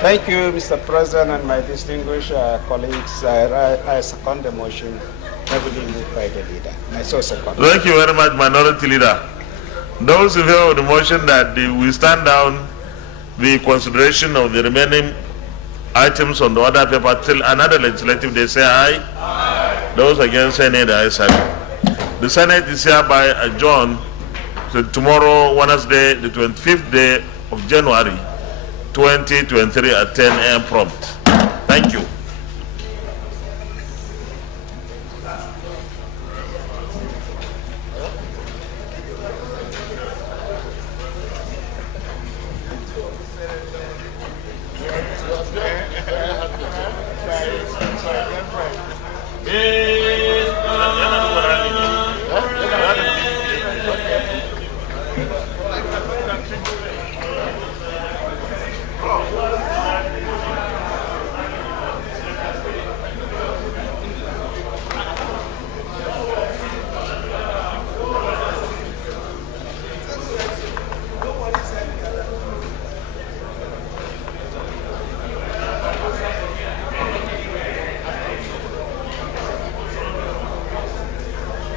Thank you, Mr. President, and my distinguished colleagues. I second the motion heavily moved by the leader. I so second. Thank you very much, Minority Leader. Those in favor of the motion that we stand down the consideration of the remaining items on the order paper till another legislative day, say aye. Aye. Those against, say nay. The ayes have it. The Senate is hereby adjourned to tomorrow, Wednesday, the 25th day of January, 2023 at 10 a.m. prompt. Thank you.